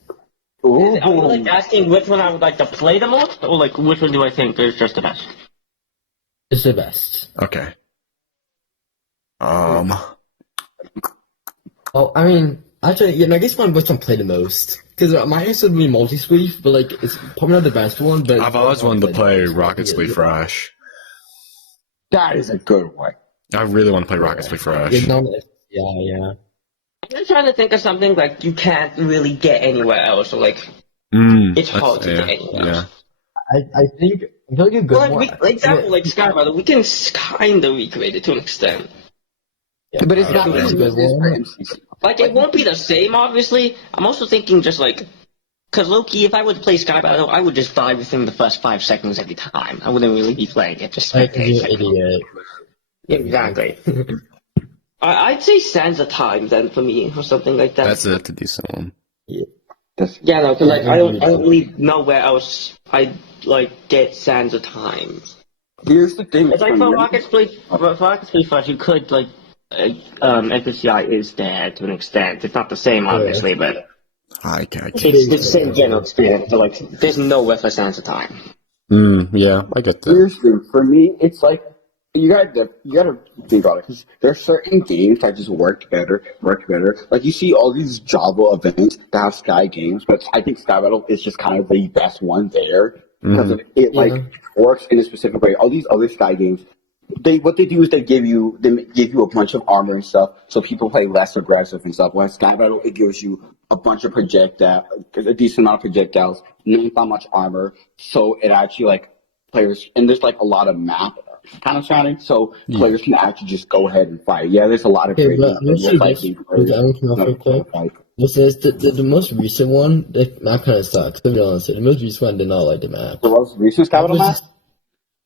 like asking which one I would like to play the most, or like which one do I think is just the best? It's the best. Okay. Oh, I mean, actually, I guess which one play the most. Because my answer would be Multi-Sweep, but like it's probably not the best one. But I've always wanted to play Rocket Splee Fresh. That is a good one. I really want to play Rocket Splee Fresh. Yeah. I'm trying to think of something like you can't really get anywhere else, or like it's hard to get anywhere else. I think I feel like a good one. Like Sky Battle, we can kind of recreate it to an extent. Yeah, but it's not a good one. Like, it won't be the same, obviously. I'm also thinking just like, because low-key, if I would play Sky Battle, I would just die within the first 5 seconds every time. I wouldn't really be playing it, just like you're an idiot. Exactly. I'd say Sands of Time, then, for me, or something like that. That's a decent one. Yeah. No, because like, I don't really know where else I'd, like, get Sands of Time. Here's the thing. It's like, for Rocket Splee Fresh, you could, like, NPCI is there to an extent. It's not the same, obviously, but it's the same general experience. So, like, there's nowhere for Sands of Time. Yeah, I get that. Seriously, for me, it's like you gotta think about it because there are certain games that just work better. Like you see all these Java events that have Sky games, but I think Sky Battle is just kind of the best one there because it works in a specific way. All these other Sky games. What they do is they give you a bunch of armor and stuff, so people play less aggressive and stuff. When Sky Battle, it gives you a bunch of a decent amount of projectiles, not that much armor, so it actually like players and there's like a lot of map kind of surrounding, so players can actually just go ahead and fight. Yeah, there's a lot of great. Listen, the most recent one, the map kind of sucks. To be honest, the most recent one I did not like the map. The most recent capital map?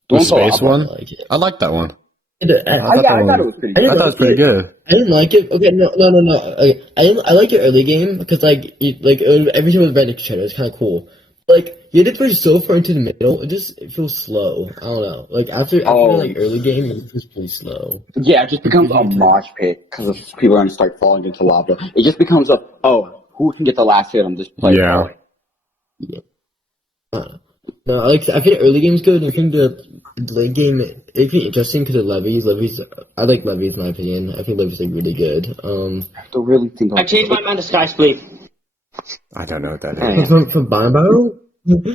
The space one? I like that one. I thought it was pretty good. I thought it was pretty good. I didn't like it. Okay, no. Okay, I like it early game because everything was right next to each other. It was kind of cool. Like you had to push so far into the middle, it feels slow. I don't know. Like after early game, it was pretty slow. Yeah, it just becomes a mosh pit because people are gonna start falling into lava. It just becomes who can get the last hit on this play? Yeah. No, I think early game's good. I think the late game it can be interesting because of levies. I like levies in my opinion. I think levies are really good. I have to really think. I changed my mind to Sky Split. I don't know what that is. From Biome Battle?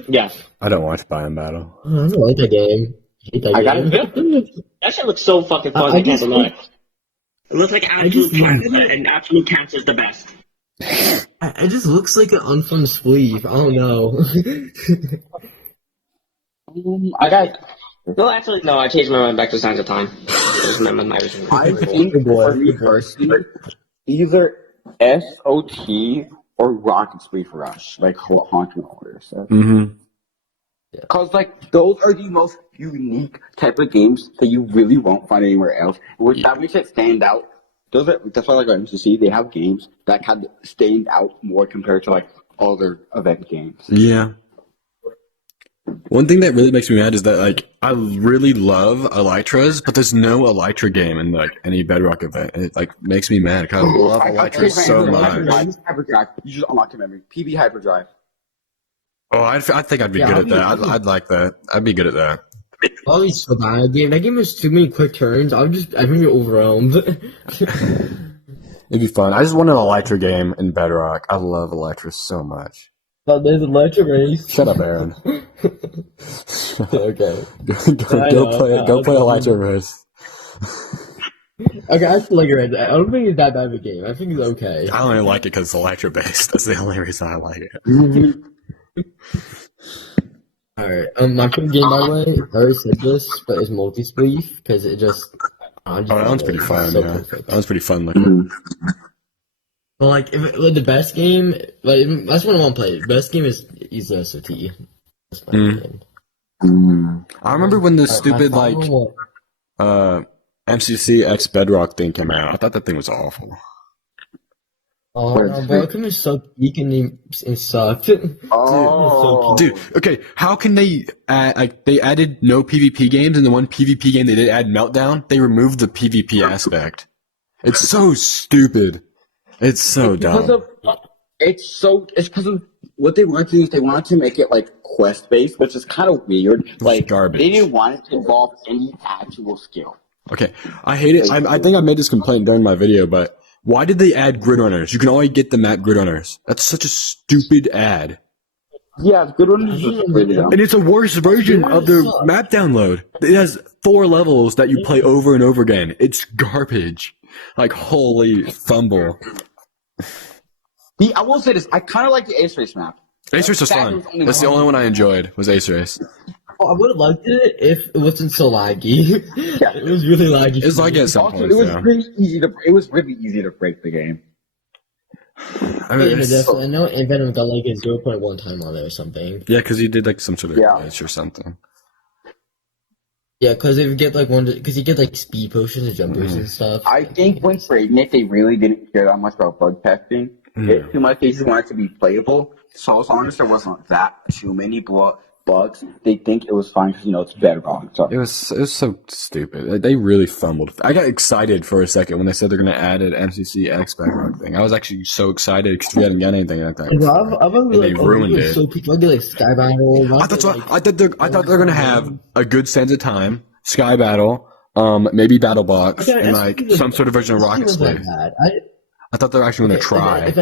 Yeah. I don't watch Biome Battle. I don't like that game. I hate that game. That shit looks so fucking fun. I can't deny. It looks like absolute cancer, and absolute cancer is the best. It just looks like an unfun sleeve. I don't know. I changed my mind back to Signs of Time. I think for me personally, either SOT or Rocket Speed for us, like Honkawinos. Mm-hmm. Because those are the most unique type of games that you really won't find anywhere else. That makes it stand out. That's why MCC, they have games that kind of stand out more compared to other event games. Yeah. One thing that really makes me mad is that I really love Elytras, but there's no Elytra game in any Bedrock event. And it makes me mad because I love Elytras so much. Hyperdrive. You just unlock the memory. PB Hyperdrive. Oh, I think I'd be good at that. I'd like that. I'd be good at that. Oh, he's so bad at that game. That game has too many quick turns. I think you're overwhelmed. It'd be fun. I just want an Elytra game in Bedrock. I love Elytra so much. But there's Elytra race. Shut up, Aaron. Okay. Go play Elytra race. Okay, I still like it right there. I don't think it's that bad of a game. I think it's okay. I only like it because it's Elytra based. That's the only reason I like it. Alright, my favorite game, by the way, I already said this, but it's multi-spleef, because it just... that one's pretty fun, yeah. Perfect. That one's pretty fun looking. Well, the best game, that's what I want to play. The best game is SOT. That's my game. I remember when the stupid, MCC X Bedrock thing came out. I thought that thing was awful. Oh, Welcome is so geek and sucked. Oh, dude. Okay, how can they add, they added no PvP games, and the one PvP game they did add Meltdown, they removed the PvP aspect. It's so stupid. It's so dumb. It's because of what they wanted to do is they wanted to make it quest based, which is kind of weird. Garbage. They didn't want it to involve any actual skill. Okay, I hate it. I think I made this complaint during my video, but why did they add grid runners? You can only get the map grid runners. That's such a stupid ad. Yeah, grid runners is just really dumb. And it's a worse version of the map download. It has 4 levels that you play over and over again. It's garbage. Holy fumble. I will say this. I kind of like the Ace Race map. Ace Race was fun. That's the only one I enjoyed, was Ace Race. Oh, I would have liked it if it wasn't so laggy. Yeah. It was really laggy. It's laggy at some points, it was really easy to break the game. I mean, I know Venom got a 0.1 time on it or something. Yeah, because he did some sort of glitch or something. Yeah, because if you get because you get speed potions and jumpers and stuff. I think when creating it, they really didn't care that much about bug testing. Too much. They just wanted it to be playable. So as long as there wasn't too many bugs, they think it was fine because it's Bedrock. So. It was so stupid. They really fumbled. I got excited for a second when they said they're going to add an MCC X Bedrock thing. I was actually so excited because we hadn't got anything like that. And they ruined it. So people get Sky Battle. I thought they're going to have a good sense of time, Sky Battle, maybe Battle Box, and some sort of version of Rocket Slave. I thought they were actually going to try. If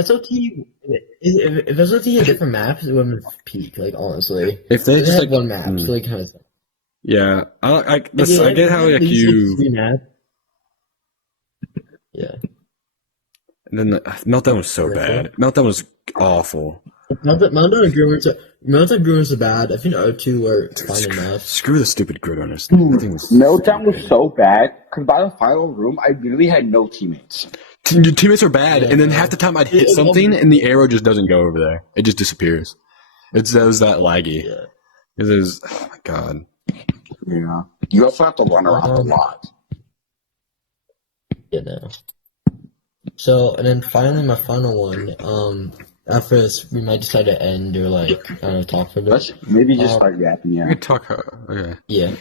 SOT had different maps, it would have been peak. Honestly, if they just had one map, so kind of. Yeah, I get how you. Yeah. And then Meltdown was so bad. Meltdown was awful. Meltdown and Groomers are bad. I think the other two were fine enough. Screw the stupid grid runners. Meltdown was so bad because by the final room, I really had no teammates. Your teammates are bad, and then half the time I'd hit something, and the arrow just doesn't go over there. It just disappears. It's that laggy. Yeah. It is. Oh my god. Yeah. You also have to run around a lot. Yeah, no. So, and then finally, my final one. After this, we might decide to end or talk for a bit. Let's maybe just start yapping. Yeah. We could talk. Okay. Yeah.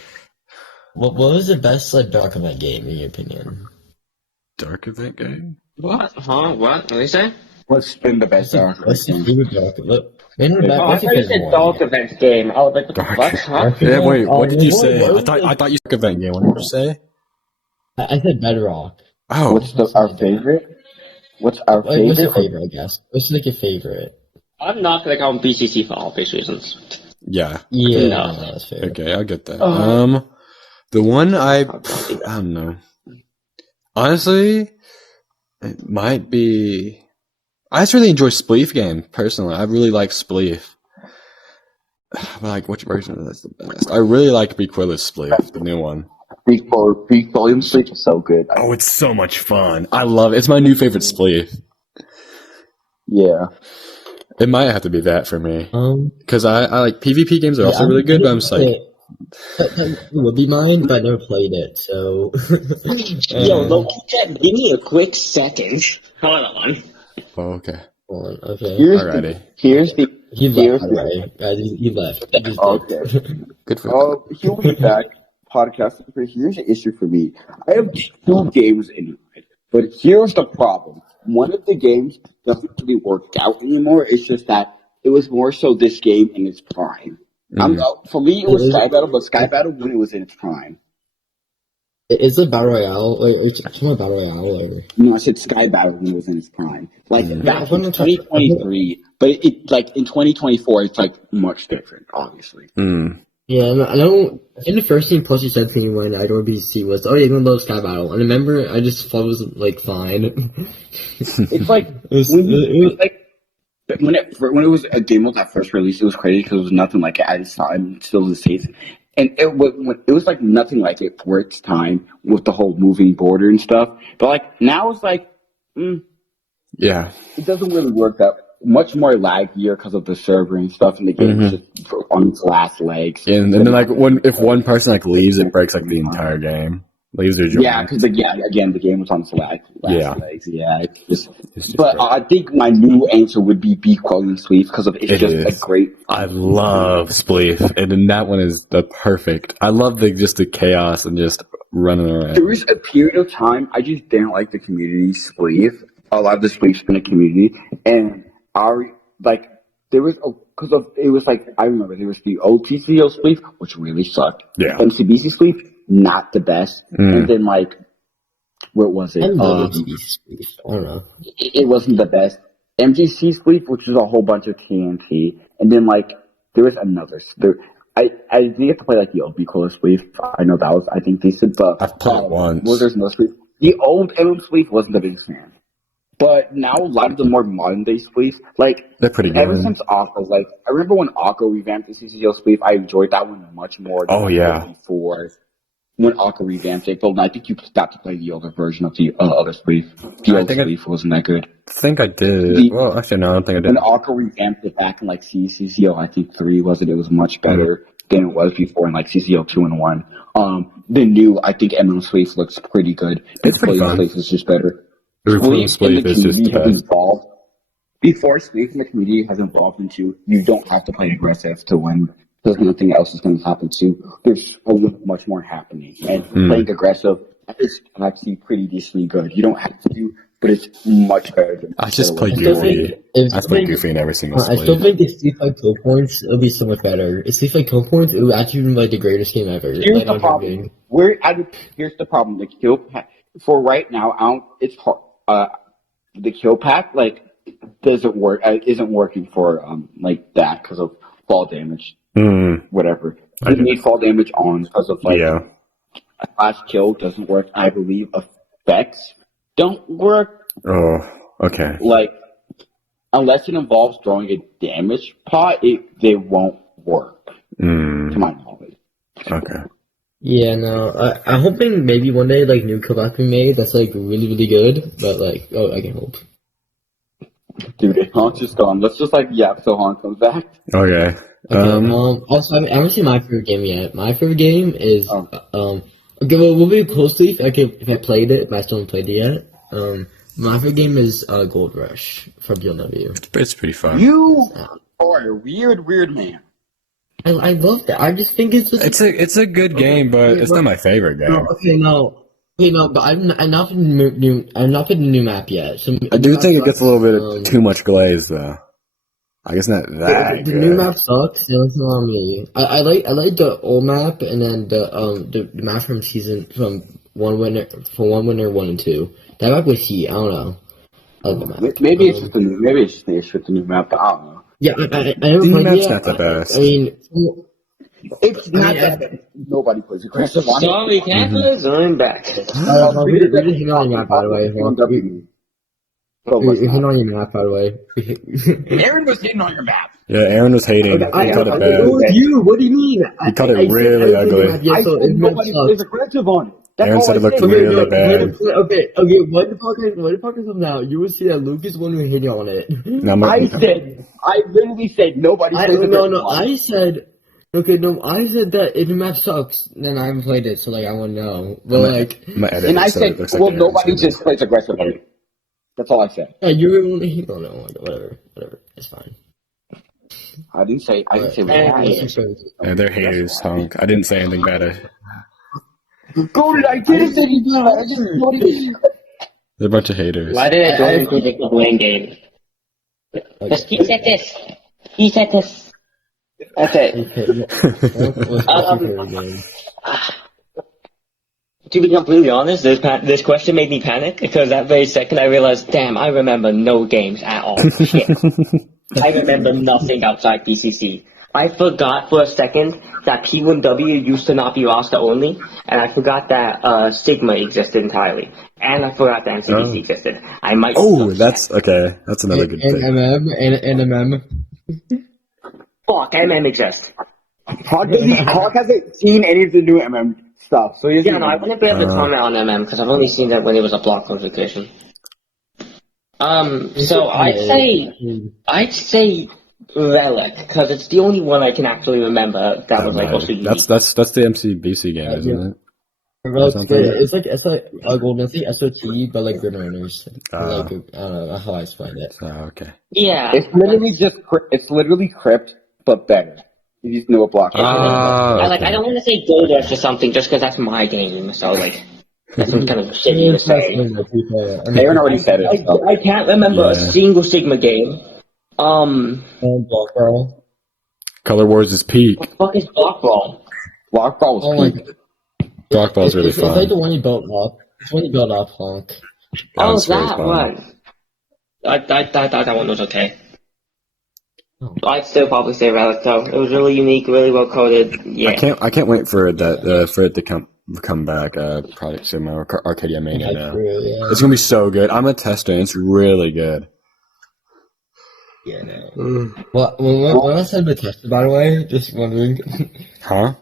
What was the best dark event game in your opinion? Dark event game? What? Huh? What did you say? What's been the best dark What's your game? favorite dark event? I thought you said dog events game. I was like, what the fuck? Huh? Yeah, wait, what did you say? I thought you said event game. What did you say? I said Bedrock. Oh. What's our favorite? What's our favorite? What's your favorite, I guess? What's your favorite? I'm not gonna call BCC for obvious reasons. Yeah. Yeah, No. That's fair. Okay, I'll get that. The one I don't know. Honestly, it might be. I just really enjoy Spleef game personally. I really like Spleef. But which version of that's the best? I really like Bequilus Spleef, the new one. Pre-volume Spleef is so good. Oh, it's so much fun. I love it. It's my new favorite Spleef. Yeah. It might have to be that for me. Because I like PvP games are also really good, but I'm just like. That would be mine, but I never played it, so. Yo, Loki, give me a quick second. Hold on. Oh, okay. Okay. Here's the. He left, right? He left. He just okay. Good for you. He'll be back. Podcast. Here's the issue for me. I have 2 games in mind, but here's the problem. One of the games doesn't really work out anymore. It's just that it was more so this game in its prime. For me, it was Sky Battle, but Sky Battle when it was in its prime. Is it Battle Royale? Are you talking about Battle Royale? Or? No, I said Sky Battle when it was in its prime. Back in 2023, but in 2024, it's much different, obviously. Yeah, I don't. I think the first thing Pussy said to me when I joined BC was, "Oh, you're gonna love Sky Battle," and I remember I just thought it was fine. It's when it was a game that first released, it was crazy because it was nothing like it at its time, still the States, and it was nothing like it for its time with the whole moving border and stuff. But now it's yeah, it doesn't really work that much more laggier because of the server and stuff, and the game is just on its last legs. Yeah, and then if one person leaves, it breaks the entire game. Leaves their joint. Yeah, because again, the game was on its last legs. Yeah, but I think my new answer would be Quality Spleef because it's just a great. I love Spleef, and then that one is the perfect. I love the chaos and just running around. There was a period of time I just didn't like the community Spleef. A lot of the Spleefs in the community, and there was because of it was I remember there was the old TCO Spleef, which really sucked. Yeah. MCBC Spleef, not the best. And then what was it? I love MCBC Spleef. I don't know. It wasn't the best. MGC Spleef, which was a whole bunch of TNT, and then there was another. I didn't get to play the old Bequilus Spleef. I know that was I think decent, but I've played it once. Well, there's no Spleef. The old MM Spleef wasn't the biggest fan. But now a lot of the more modern day Spleefs, they're pretty good. Ever since Aqua, I remember when Aqua revamped the CCO Spleef, I enjoyed that one much more than before when Aqua revamped it. But I think you got to play the older version of the other Spleef. The old Spleef wasn't that good. I think I did. Well, actually, no, I don't think I did. When Aqua revamped it back in CCO, I think 3 was it? It was much better than it was before in CCO 2 and 1. The new, I think MM Spleef looks pretty good. The Spleef is just better. Spleef is just the best. Before Spleef in the community has evolved into, you don't have to play aggressive to win because nothing else is going to happen to. There's much more happening. And playing aggressive is actually pretty decently good. You don't have to, but it's much better than I just play Goofy. I play Goofy in every single Spleef. I still think if Spleef Kill Points, it'll be so much better. If Spleef Kill Points, it would actually be the greatest game ever. Here's the problem. Here's the problem. The kill pack, for right now, it's hard. The kill pack doesn't work. Isn't working for that because of fall damage. Whatever. You need fall damage on because of a last kill doesn't work. I believe effects don't work. Oh, okay. Unless it involves drawing a damage pot, they won't work. To my knowledge. Okay. Yeah, no. I'm hoping maybe one day like new collab can be made that's like really really good, but like I can hope. Dude, Hank's just gone. Let's just like so Hank comes back. Okay. Okay. Also, I haven't seen my favorite game yet. My favorite game is Okay, well, we'll be closely if I played it, but I still haven't played it yet. My favorite game is Gold Rush from BLW. It's pretty fun. You are a weird man. I love that. I just think it's just It's a good game, but it's not my favorite game. No, but I'm not putting the new map yet. So I do think it gets a little bit too much glaze, though. I guess not that. The new map sucks. And it's not on me. I like the old map and then the map from one winner 1 and 2. That map was heat. I don't know. I love the map. Maybe it's just the issue with the new map. But I don't know. Yeah, I never the played map's it. not the best. I mean, it's not that nobody plays aggressive on it. Sorry, Catholics, I'm back. We didn't hit on your map, by the way. You're hitting on your map, by the way. Aaron was hitting on your map. Yeah, Aaron was hating. He called it bad. What do you mean? He called it really ugly. I said nobody plays aggressive on it. Aaron said it looked really bad. Okay. When the podcast comes out, you will see that Luke is the one who hit on it. I literally said nobody plays aggressive on it. I said that if the map sucks, then I haven't played it, so like I want to know. But and I said, well, nobody just plays aggressive on it. That's all I said. Yeah, you really don't know. Whatever, it's fine. I didn't say. Yeah, they're haters, Hunk. I didn't say anything bad. Golden, I didn't say anything bad. I just wanted. They're a bunch of haters. Why did I join into the blame game? Because he said this. He said this. That's it. To be completely honest, this question made me panic because that very second I realized, damn, I remember no games at all. Shit. I remember nothing outside PCC. I forgot for a second that P1W used to not be roster only, and I forgot that Sigma existed entirely, and I forgot that NCDC existed. I might. That's okay. That's another good thing. MM. Fuck, MM exists. Hawk hasn't seen any of the new MM stuff, so I wouldn't be able to comment on MM because I've only seen that when it was a block notification. So I'd say Relic because it's the only one I can actually remember that was like also unique. That's the MCBC game, isn't it? It's like a golden SOT, but like good runners. I don't know how I explain it. Okay. Yeah, it's literally Crypt, but better. You just know a block. I don't want to say Gold Rush or something just because that's my game. So like. That's kind of shitty to say. Aaron already said it. I can't remember a single Sigma game. Block Brawl. Color Wars is peak. What the fuck is Block Brawl? Block Brawl was peak. Block Brawl's really fun. It's like the one you built up. It's when you built up, Honk. That one. I thought that one was okay. I'd still probably say Relic though. It was really unique, really well coded. Yeah. I can't wait for that for it to come back. Project Sigma or Arcadia Mania now. It's gonna be so good. I'm a tester. And it's really good. Yeah. No. Well, when last time been tested, by the way, just wondering. Huh?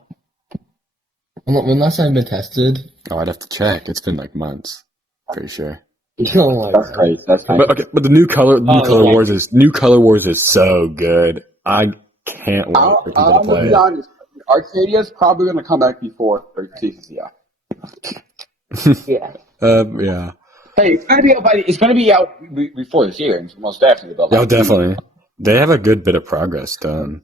When last time been tested? Oh, I'd have to check. It's been like months. Pretty sure. Oh my That's great. That's great. But the new color Wars is so good. I can't wait for people to play. I'll be honest. Arcadia's probably going to come back before TCC. Yeah. Yeah. Hey, it's going to be out before this year, most definitely. Oh, definitely. They have a good bit of progress done.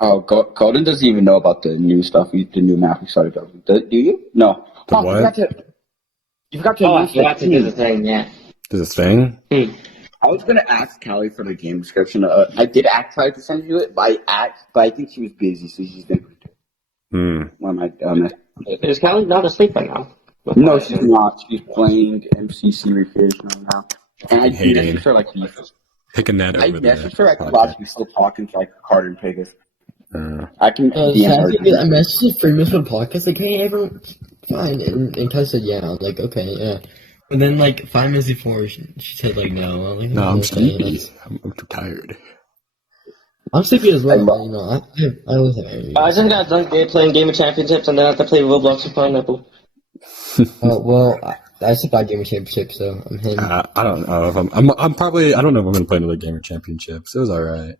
Oh, Golden doesn't even know about the new stuff, the new map we started up. Do you? No. The what? You forgot to. I forgot to do the thing. Yeah. There's a thing. I was gonna ask Callie for the game description. I did try to send you it, but I think she was busy, so she didn't. Why am I done it? Is Callie not asleep right now? No, she's not. She's playing MCC Refresh right now. And I messaged her like Pick a net over there. I messaged her while she was still talking to like Carter and Pegasus. I can. I messaged Freeman for the podcast. Like, hey, everyone, fine. And Kai said, yeah. I was like, okay, yeah. And then, like, 5 minutes before, she said, like, no. I'm like, no, I'm sleepy. I'm too tired. I'm sleepy as well. You know, I always have energy. I just got done playing Game of Championships, and then I have to play Roblox with Pineapple. Well, I survived Game of Championships, so I'm him. I don't know if I'm probably, I don't know if I'm going to play another Gamer Championships. It was alright.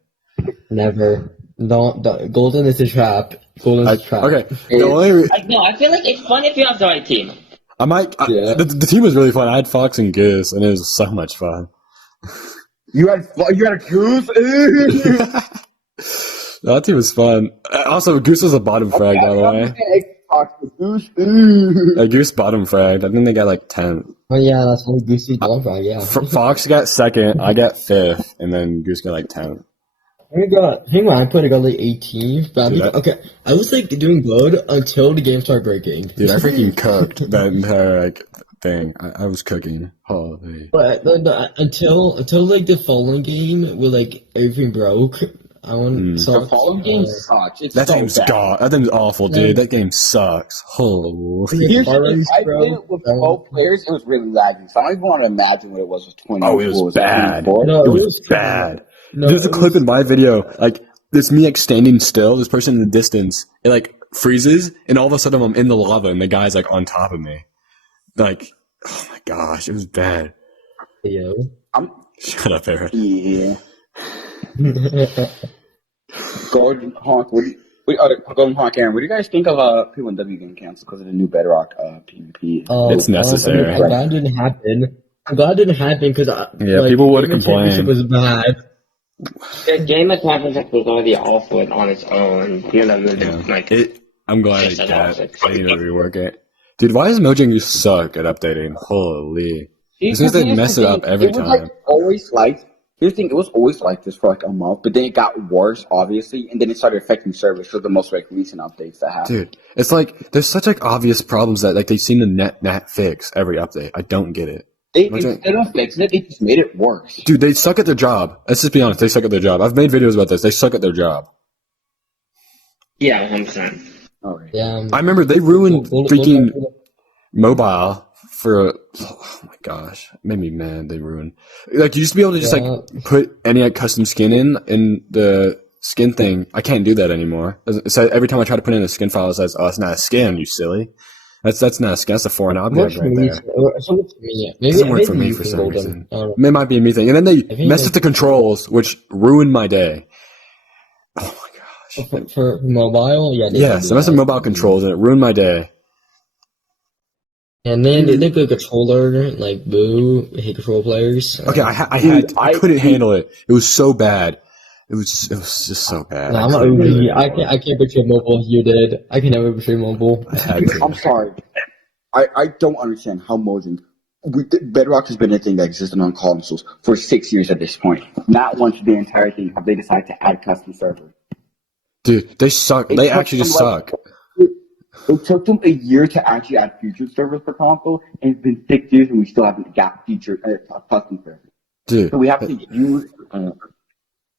Never. Don't. Golden is a trap. Golden is a trap. Okay. No, I feel like it's fun if you have the right team. The team was really fun. I had Fox and Goose, and it was so much fun. You had a Goose? That team was fun. Also, Goose was a bottom frag, by the way. Goose bottom fragged. I think they got like 10. Oh yeah, that's only Goosey bottom frag. Yeah. Fox got second. I got 5th, and then Goose got like 10. I think when I played, I got like 18. Okay, I was like doing good until the game started breaking. Dude, I freaking cooked that entire like thing. I was cooking. Holy. But until like the following game where like everything broke. The following game sucks. That game's awful, dude. That game sucks. Holy. I played it with 12 players. It was really laggy. So I don't even want to imagine what it was with 20. Oh, it was bad. No, it was bad. There's a clip in my video, like, there's me, like, standing still, this person in the distance, it, like, freezes, and all of a sudden I'm in the lava, and the guy's, like, on top of me. Like, oh my gosh, it was bad. Yo. Shut up, Aaron. Yeah. Golden Honk, Golden Honk, Aaron, what do you guys think of P1W getting canceled because of the new Bedrock PvP? It's necessary. I'm glad it didn't happen. Because people would have complained. It was bad. The Game of Championships was already awful on its own. I'm glad it got it. I need to rework it. Dude, why does Mojang just suck at updating? Holy. As soon as they mess it up every time. Here's the thing, it was always like this for like a month, but then it got worse, obviously, and then it started affecting servers for the most like recent updates that happened. Dude, it's like, there's such like obvious problems that like they seem to net fix every update. I don't get it. Instead of fixing it, they just made it worse. Dude, they suck at their job. Let's just be honest, they suck at their job. I've made videos about this. They suck at their job. Yeah, 100%. Okay. Yeah. I remember they ruined freaking mobile for, oh my gosh, it made me mad. They ruined, like, you used to be able to just like put any like custom skin in the skin thing. I can't do that anymore. So every time I try to put in a skin file, it says, "Oh, it's not a skin, you silly." That's not a skin. That's a foreign object right there. It doesn't work for me for some reason. It might be a me thing. And then they messed with the controls, which ruined my day. Oh my gosh. For mobile, yeah. They messed with mobile controls, and it ruined my day. And then they did a controller, like, boo, I hate control players. Okay, I couldn't handle it. It was so bad. It was just so bad. No, I'm not OG. I can't betray mobile. You did. I can never betray mobile. I'm sorry. I don't understand how Mojang. Bedrock has been a thing that existed on consoles for 6 years at this point. Not once the entire thing have they decided to add custom servers. Dude, they suck. They actually just suck. It took them a year to actually add featured servers for console, and it's been 6 years and we still haven't got custom servers. Dude. So we have to use,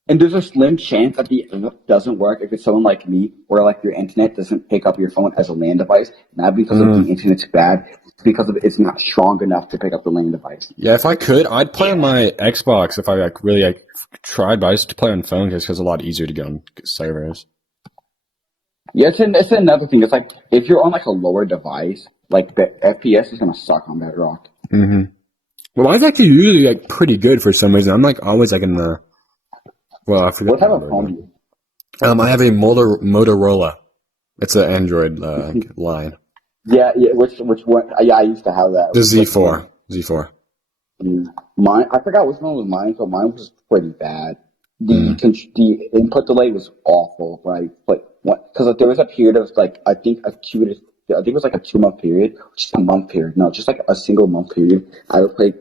and there's a slim chance that the app doesn't work if it's someone like me, where like your internet doesn't pick up your phone as a LAN device, not because of the internet's bad, it's because of it's not strong enough to pick up the LAN device. Yeah, if I could, I'd play on my Xbox if I like really like tried, but I used to play on phone because it's a lot easier to get on servers. Yeah, it's another thing. It's like, if you're on like a lower device, like the FPS is gonna suck on Bedrock. Mm-hmm. Well, mine's actually usually like pretty good for some reason. I'm like always like in the, well, I forget. What type of phone do you have? I have a Motorola. It's an Android line. Yeah, which one? Yeah, I used to have that. The Z4. Z4. Mine, I forgot which one was mine, so mine was pretty bad. The input delay was awful, right? Because there was a period of like I think it was like a 2-month period, just a month period. No, just like a single month period. I would play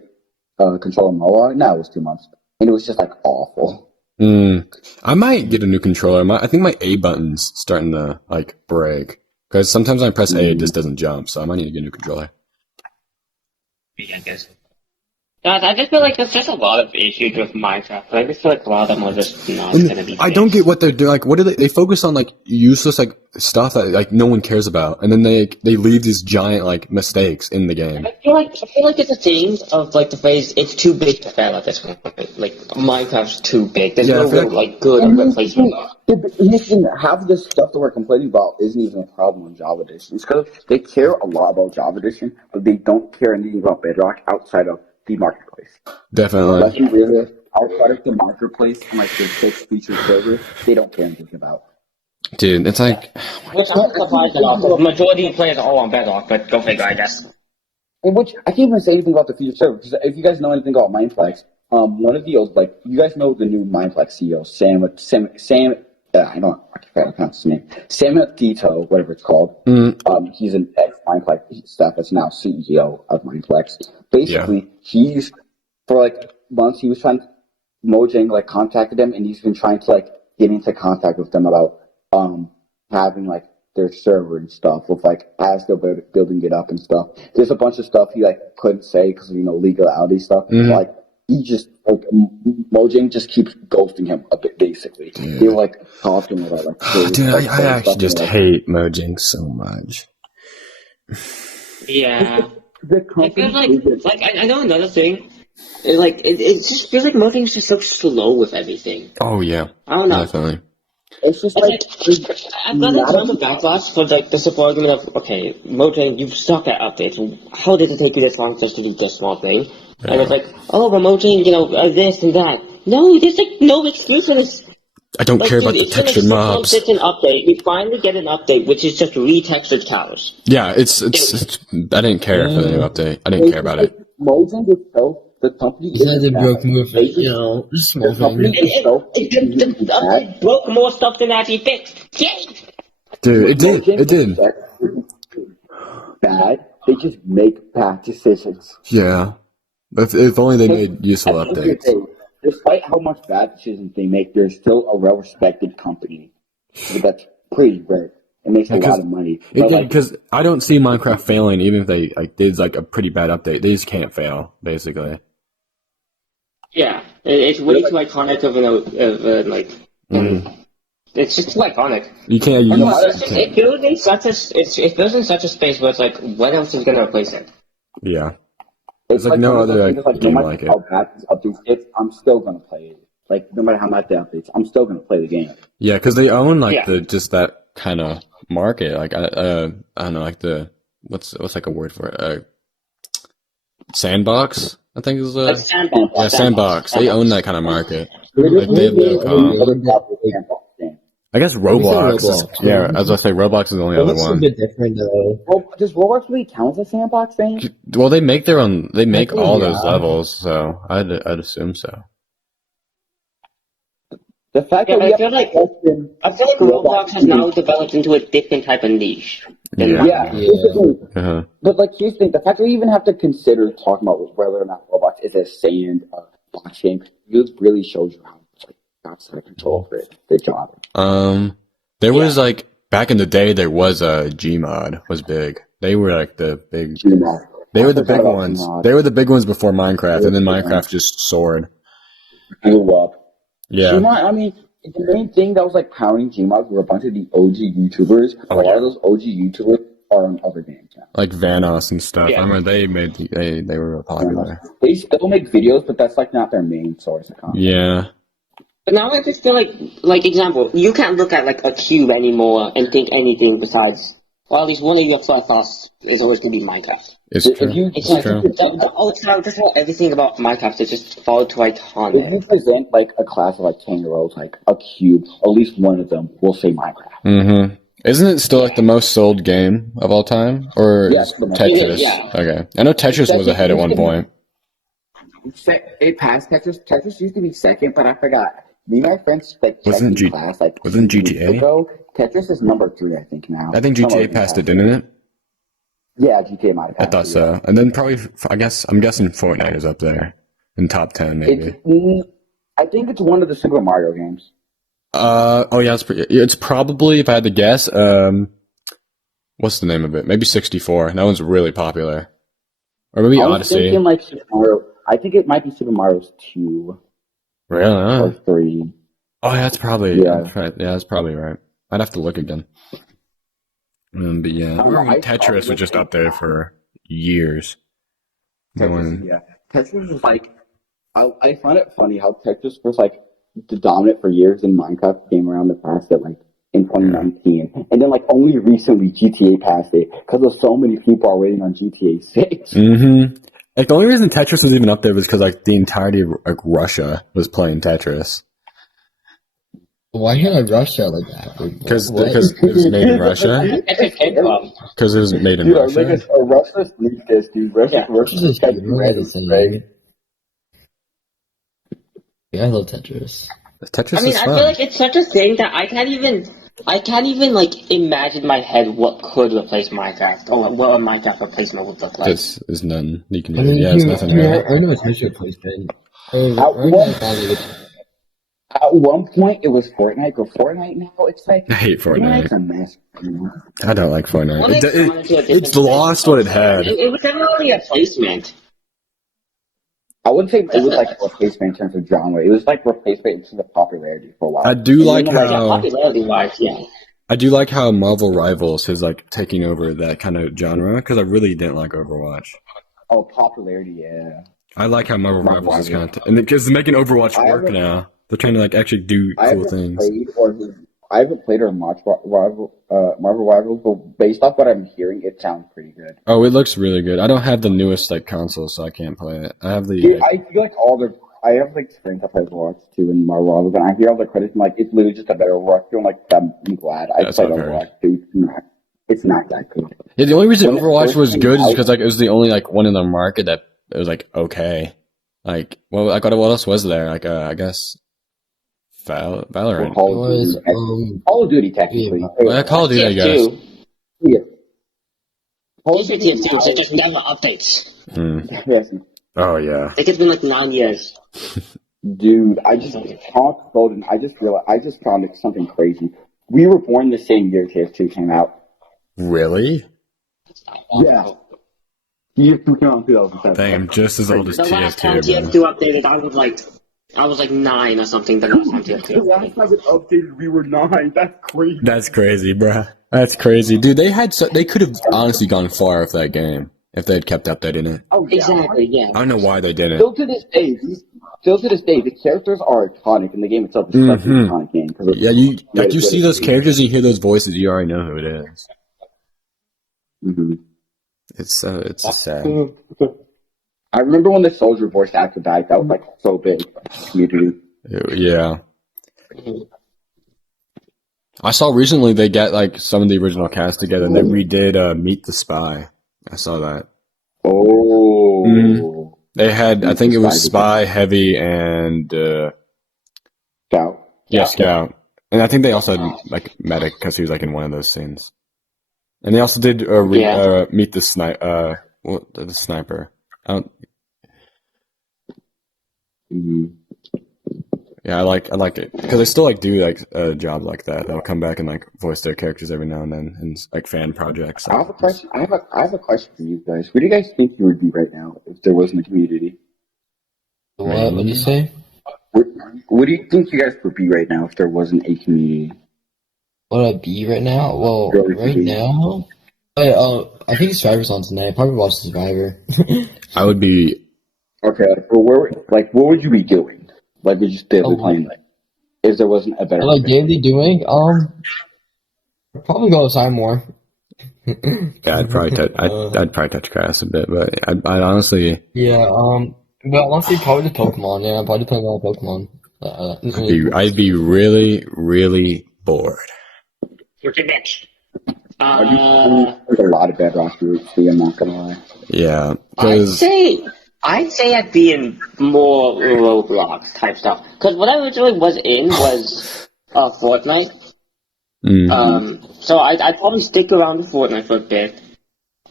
controller MOA. No, it was 2 months, and it was just like awful. I might get a new controller. I think my A button's starting to like break because sometimes when I press A, it just doesn't jump. So I might need to get a new controller. Yeah, I guess. I just feel like there's just a lot of issues with Minecraft. I just feel like a lot of them are just not going to be. I don't get what they're doing. Like, what do they focus on? Like useless like stuff that like no one cares about, and then they leave these giant like mistakes in the game. I feel like it's a thing of like the phrase "it's too big to fail" at this point. Like Minecraft's too big. There's no real like good replacement. Half the stuff that we're complaining about isn't even a problem on Java Edition. It's because they care a lot about Java Edition, but they don't care anything about Bedrock outside of the marketplace. Definitely. Let's be real. Outside of the marketplace and like the 6 feature server, they don't care anything about. Dude, it's like. Which I'm surprised about. The majority of players are all on Bedrock, but go figure, I guess. Which I can't even say anything about the feature server because if you guys know anything about Mineplex, one of the old you guys know the new Mineplex CEO, Sam. I can't pronounce his name. Samatito, whatever it's called. He's an ex-Mineplex staff that's now CEO of Mineplex. Basically, he's for like months he was trying. Mojang like contacted him, and he's been trying to like get into contact with them about having like their server and stuff with like as they're building it up and stuff. There's a bunch of stuff he like couldn't say because of legality stuff. Like he just like Mojang just keeps ghosting him a bit basically. They were like talking about like. Dude, I actually just hate Mojang so much. Yeah. The company like I know another thing. It just feels like Mojang's just so slow with everything. Oh yeah. I don't know. Definitely. It's just I've gotten tons of backlash for like the simple argument of okay, Mojang, you suck at updates. How did it take you this long just to do this small thing? Yeah. And it's like, oh, but Mojang, this and that. No, there's like no excuses. I don't care about the textured mobs. It's an update. We finally get an update, which is just retextured cows. Yeah, it's I didn't care for the new update. I didn't care about it. Mojang itself, the company is a broken move. Small thing. The update broke more stuff than actually fixed. Yay! Dude, it did. Bad. They just make bad decisions. Yeah. If only they made useful updates. Despite how much bad decisions they make, they're still a well-respected company. But that's pretty rare. It makes a lot of money. Because I don't see Minecraft failing, even if they did like a pretty bad update. They just can't fail, basically. Yeah, it's way too iconic of it's just too iconic. You can't. It feels in such a space where it's like, what else is going to replace it? Yeah. There's like no other game like it. How bad this update is, I'm still gonna play it. Like no matter how much the updates, I'm still gonna play the game. Yeah, because they own just that kind of market. Like I don't know, like the what's like a word for it? Sandbox, I think is Sandbox. Yeah, Sandbox. They own that kind of market. Like they have their Comm. I guess Roblox. Yeah, as I say, Roblox is the only other one. A bit different though. Does Roblox really count as a sandbox thing? Well, they make their own. They make all those levels, so I'd assume so. The fact that I feel like Roblox has now developed into a different type of niche. Yeah. But like, here's the thing: the fact that we even have to consider talking about whether or not Roblox is a sandbox game really shows you how outside control for it. Good job. There was like back in the day, there was a Gmod was big. They were like the big. Gmod. They were the big ones. Gmod. They were the big ones before Minecraft, and then Minecraft just soared. Blew up. Yeah. Gmod. I mean, the main thing that was like powering Gmod were a bunch of the OG YouTubers. A lot of those OG YouTubers are on other games now. Like Vanos and stuff. Yeah. I remember they were popular. They still make videos, but that's like not their main source of content. Yeah. But now I just feel like example, you can't look at like a cube anymore and think anything besides, well, at least one of your first thoughts is always going to be Minecraft. It's true. It's true. Just everything about Minecraft is just fall too iconic. If you present like a class of like 10-year-olds, like a cube, at least one of them will say Minecraft. Mm-hmm. Isn't it still like the most sold game of all time, or Tetris? Yeah. Okay, I know Tetris was ahead at one point. It passed Tetris. Tetris used to be second, but I forgot. Me and my friends wasn't class like wasn't GTA ago. Tetris is number 3, I think now. I think GTA passed it, didn't it? Yeah, GTA might have passed. I thought so. Yeah. And then probably, I'm guessing Fortnite is up there in top 10 maybe. I think it's one of the Super Mario games. Oh yeah, it's probably, if I had to guess, what's the name of it? Maybe 64. That one's really popular. Or maybe Odyssey. Thinking like Super Mario. I think it might be Super Mario's 2 Really? or 3. Oh, that's probably Yeah. right. Yeah, that's probably right. I'd have to look again. But yeah, Tetris was just up there for years. Tetris, Tetris was like, I find it funny how Tetris was like the dominant for years, and Minecraft came around the past it like in 2019, and then like only recently GTA passed it because so many people are waiting on GTA 6. Mm-hmm. Like the only reason Tetris was even up there was because like the entirety of like Russia was playing Tetris. Why can't Russia like that? Because it was made in Russia. Because it was made in Russia. Like a Russia sneak this, dude. Russia's just right? Yeah, I love Tetris. Tetris I mean, is I fun. feel like it's such a thing that I can't even like imagine in my head what could replace Minecraft or what a Minecraft replacement would look like. This is nothing you can do. I mean, it's nothing. I know it's Tetris replacement. At one point, it was Fortnite, but Fortnite now, it's like... I hate Fortnite. It's a mess. You know? I don't like Fortnite. Well, It's lost what it had. It was definitely a replacement. I wouldn't say it was like a replacement in terms of genre. It was like replacement in terms of popularity for a while. I do like how... Popularity-wise, yeah. I do like how Marvel Rivals is like taking over that kind of genre, because I really didn't like Overwatch. Oh, popularity, yeah. I like how Marvel Rivals is kind of... And because they're making Overwatch work now. They're trying to like actually do cool things. I haven't played or watched Marvel Rivals, but based off what I'm hearing, it sounds pretty good. Oh, it looks really good. I don't have the newest like console, so I can't play it. I have the. Dude, I feel like I have like friends that play Overwatch too in Marvel Rivals, and I hear all the credits and like it's literally just a better Overwatch. I'm like, I'm glad I played Overwatch. Dude, it's not that good. Yeah, the only reason Overwatch was good is because like it was the only like one in the market that it was like okay. Like, well, like what else was there? Like, I guess. Valorant. Call of Duty, technically. Yeah, Call of Duty, I guess. Yeah. Call of Duty TF2, so it just never updates. Yes. Oh, yeah. Like, it's been like 9 years. Dude, I just found something crazy. We were born the same year TF2 came out. Really? Yeah. TF2 came out in 2007. Dang, I'm just as old as TF2. The last time TF2 updated, I was like 9 or something. The last time TF2. The last time it updated, we were 9. That's crazy. That's crazy, bruh. That's crazy, dude. They could have honestly gone far with that game if they had kept updating it. Oh, yeah. Exactly. Yeah. I don't know why they didn't. Still to this day, the characters are iconic, and the game itself is such an iconic game. Yeah, you see those characters, you hear those voices, you already know who it is. Mm-hmm. It's sad. I remember when the soldier voice actor died. That was like so big. Yeah. I saw recently they got like some of the original cast together and they redid Meet the Spy. I saw that. Oh. Mm-hmm. They had, I think it was Spy, Heavy, and Scout. Yeah, Scout. And I think they also had like Medic because he was like in one of those scenes. And they also did Meet the the Sniper. Yeah, I like it because they still like do like a job like that. They'll come back and like voice their characters every now and then in like fan projects. I have a question. I have a question for you guys. Where do you guys think you would be right now if there wasn't a community? What did you say? What do you think you guys would be right now if there wasn't a community? What would I be right now? Well, right now, I think Survivor's on tonight. I probably watch Survivor. I would be. Okay, what would you be doing? Like, would you still be playing? Like, if there wasn't a better. What I daily doing? I'd probably go outside more. Yeah, I'd probably touch grass a bit, but I'd honestly. Yeah. But honestly, probably just Pokemon. Yeah, I'd probably play more Pokemon. I'd be really, really bored. Pretty much. There's a lot of Bedrock groups, so I'm not gonna lie. Yeah, I'd say I'd be in more Roblox type stuff. Because what I originally was in was Fortnite. Mm-hmm. So I'd probably stick around with Fortnite for a bit.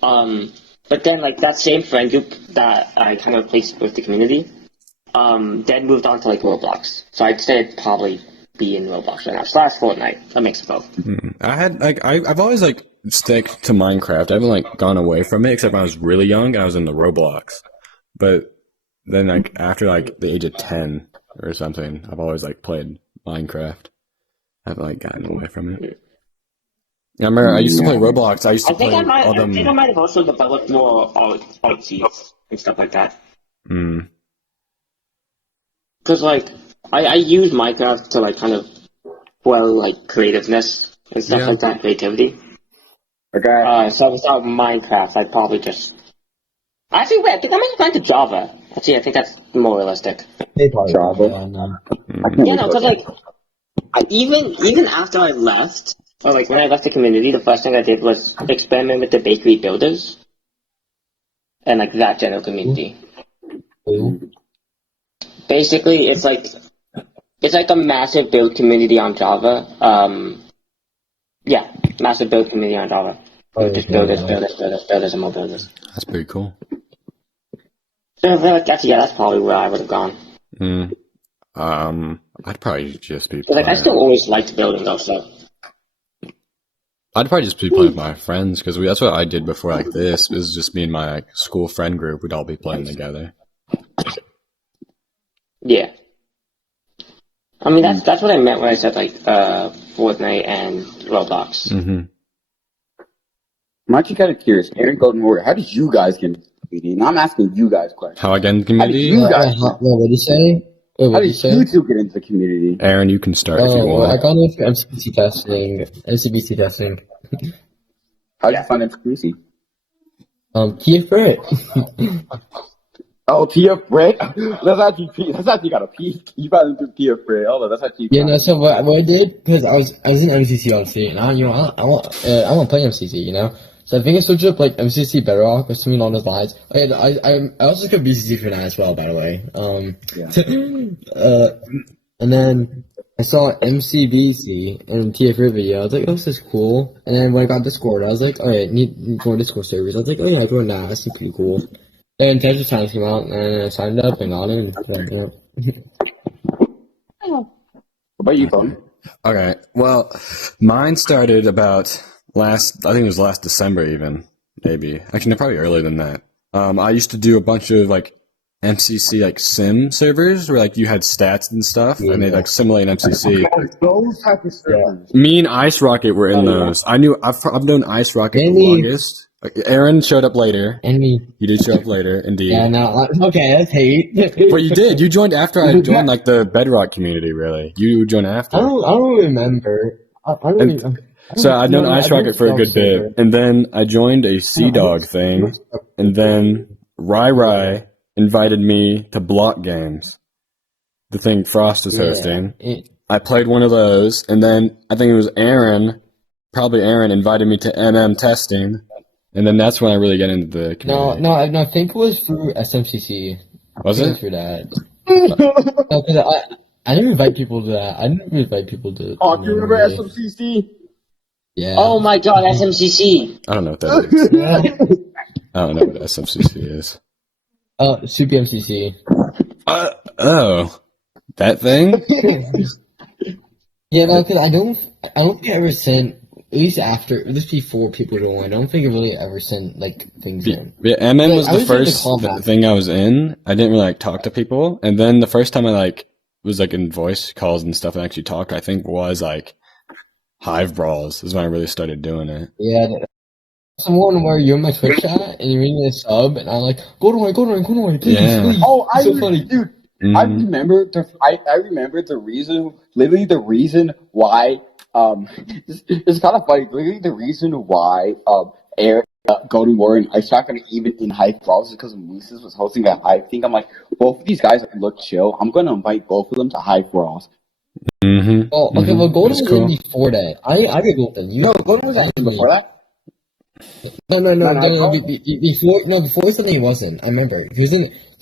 But then like that same friend group that I kind of replaced with the community, then moved on to like Roblox. So I'd say I'd probably be in Roblox right now. / Fortnite, a mix of both. Mm-hmm. I had I've always like stick to Minecraft. I haven't like gone away from it except when I was really young. I was in the Roblox. But then like after like the age of 10 or something, I've always like played Minecraft. I haven't like gotten away from it. I remember I used to play Roblox. I used to play all them. I think I might have also developed more artsies and stuff like that. Because like I use Minecraft to like kind of like creativeness and stuff like that, creativity. Okay. So without Minecraft, I'd probably just. Actually, wait, I think I might have gone to Java. Actually, I think that's more realistic. Java. Yeah, no, because like, even after I left, or like when I left the community, the first thing I did was experiment with the bakery builders, and like that general community. Basically, it's like a massive build community on Java. Yeah, massive build community on Java. Just builders, and more builders. That's pretty cool. So that's probably where I would have gone. I'd probably just be. But like, I still always liked building though, so. I'd probably just be playing with my friends because that's what I did before. Like this is just me and my like, school friend group. We'd all be playing together. Yeah. I mean that's what I meant when I said like Fortnite and Roblox. I'm actually kind of curious. Aaron Golden Warrior, how did you guys get into the community? And I'm asking you guys questions. How I get into the community? How did you guys? What did you say? How did you two get into the community? Aaron, you can start if you want. I got into MCBC testing. How did you find MCBC? Tia Frick. Oh, Tia Frick? That's actually got a peak. You got into Tia Frick. Oh, that's actually. Yeah, no. So what I did, because I was in MCC obviously, and I want to play MCC, you know. So I think I switched up like MCC Bedrock or something along those lines. I also could BCC for that as well, by the way. And then I saw MCBC and TF video. I was like, oh, this is cool. And then when I got Discord, I was like, alright, need more Discord servers. I was like, oh yeah, join that. That's pretty cool. Then Tetris Times came out, and I signed up and got it. What about you, Comm? Okay, well, mine started about I think it was last December even, maybe. Actually, no, probably earlier than that. I used to do a bunch of, like, MCC, like, sim servers where, like, you had stats and stuff, and they, like, simulate MCC. Those type of servers. Me and Ice Rocket were in those. I've known Ice Rocket the longest. Aaron showed up later. And me. You did show up later, indeed. Yeah, no, okay, that's hate. Well, you did. You joined after I joined, like, the Bedrock community, really. You joined after. I don't remember. I don't remember. So I'd known Ice Rocket for a good bit, and then I joined a Sea Dog thing, and then Rai invited me to Block Games, the thing Frost is hosting. I played one of those, and then I think it was Aaron invited me to MM testing, and then that's when I really got into the community. No, I think it was through SMCC. Was it? Through that. No, because I didn't invite people to that. I didn't invite people to. Oh, do you remember SMCC? Yeah. Oh my god, SMCC! I don't know what that is. I don't know what SMCC is. Super MCC. Oh. That thing? Yeah, no, because I don't think I ever sent, at least before people joined, I don't think I really ever sent, like, things in. Yeah, MM was the first thing I was in. I didn't really, like, talk to people. And then the first time I, like, was, like, in voice calls and stuff and actually talked, I think was, like, Hive Brawls is when I really started doing it. Yeah, someone where you're in my Twitch chat and you're reading a sub and I'm like, go to my, please, please. Oh, so funny. Dude, I remember the reason why, it's kind of funny, literally the reason why, Eric, Golden Warrior and Ice Rocket even in Hive Brawls is because Mooses was hosting that Hive thing. I'm like, both of these guys look chill. I'm going to invite both of them to Hive Brawls. Oh, okay, well, Golden was in before that. I get Golden. Golden was in before that? Before something he wasn't. I remember. He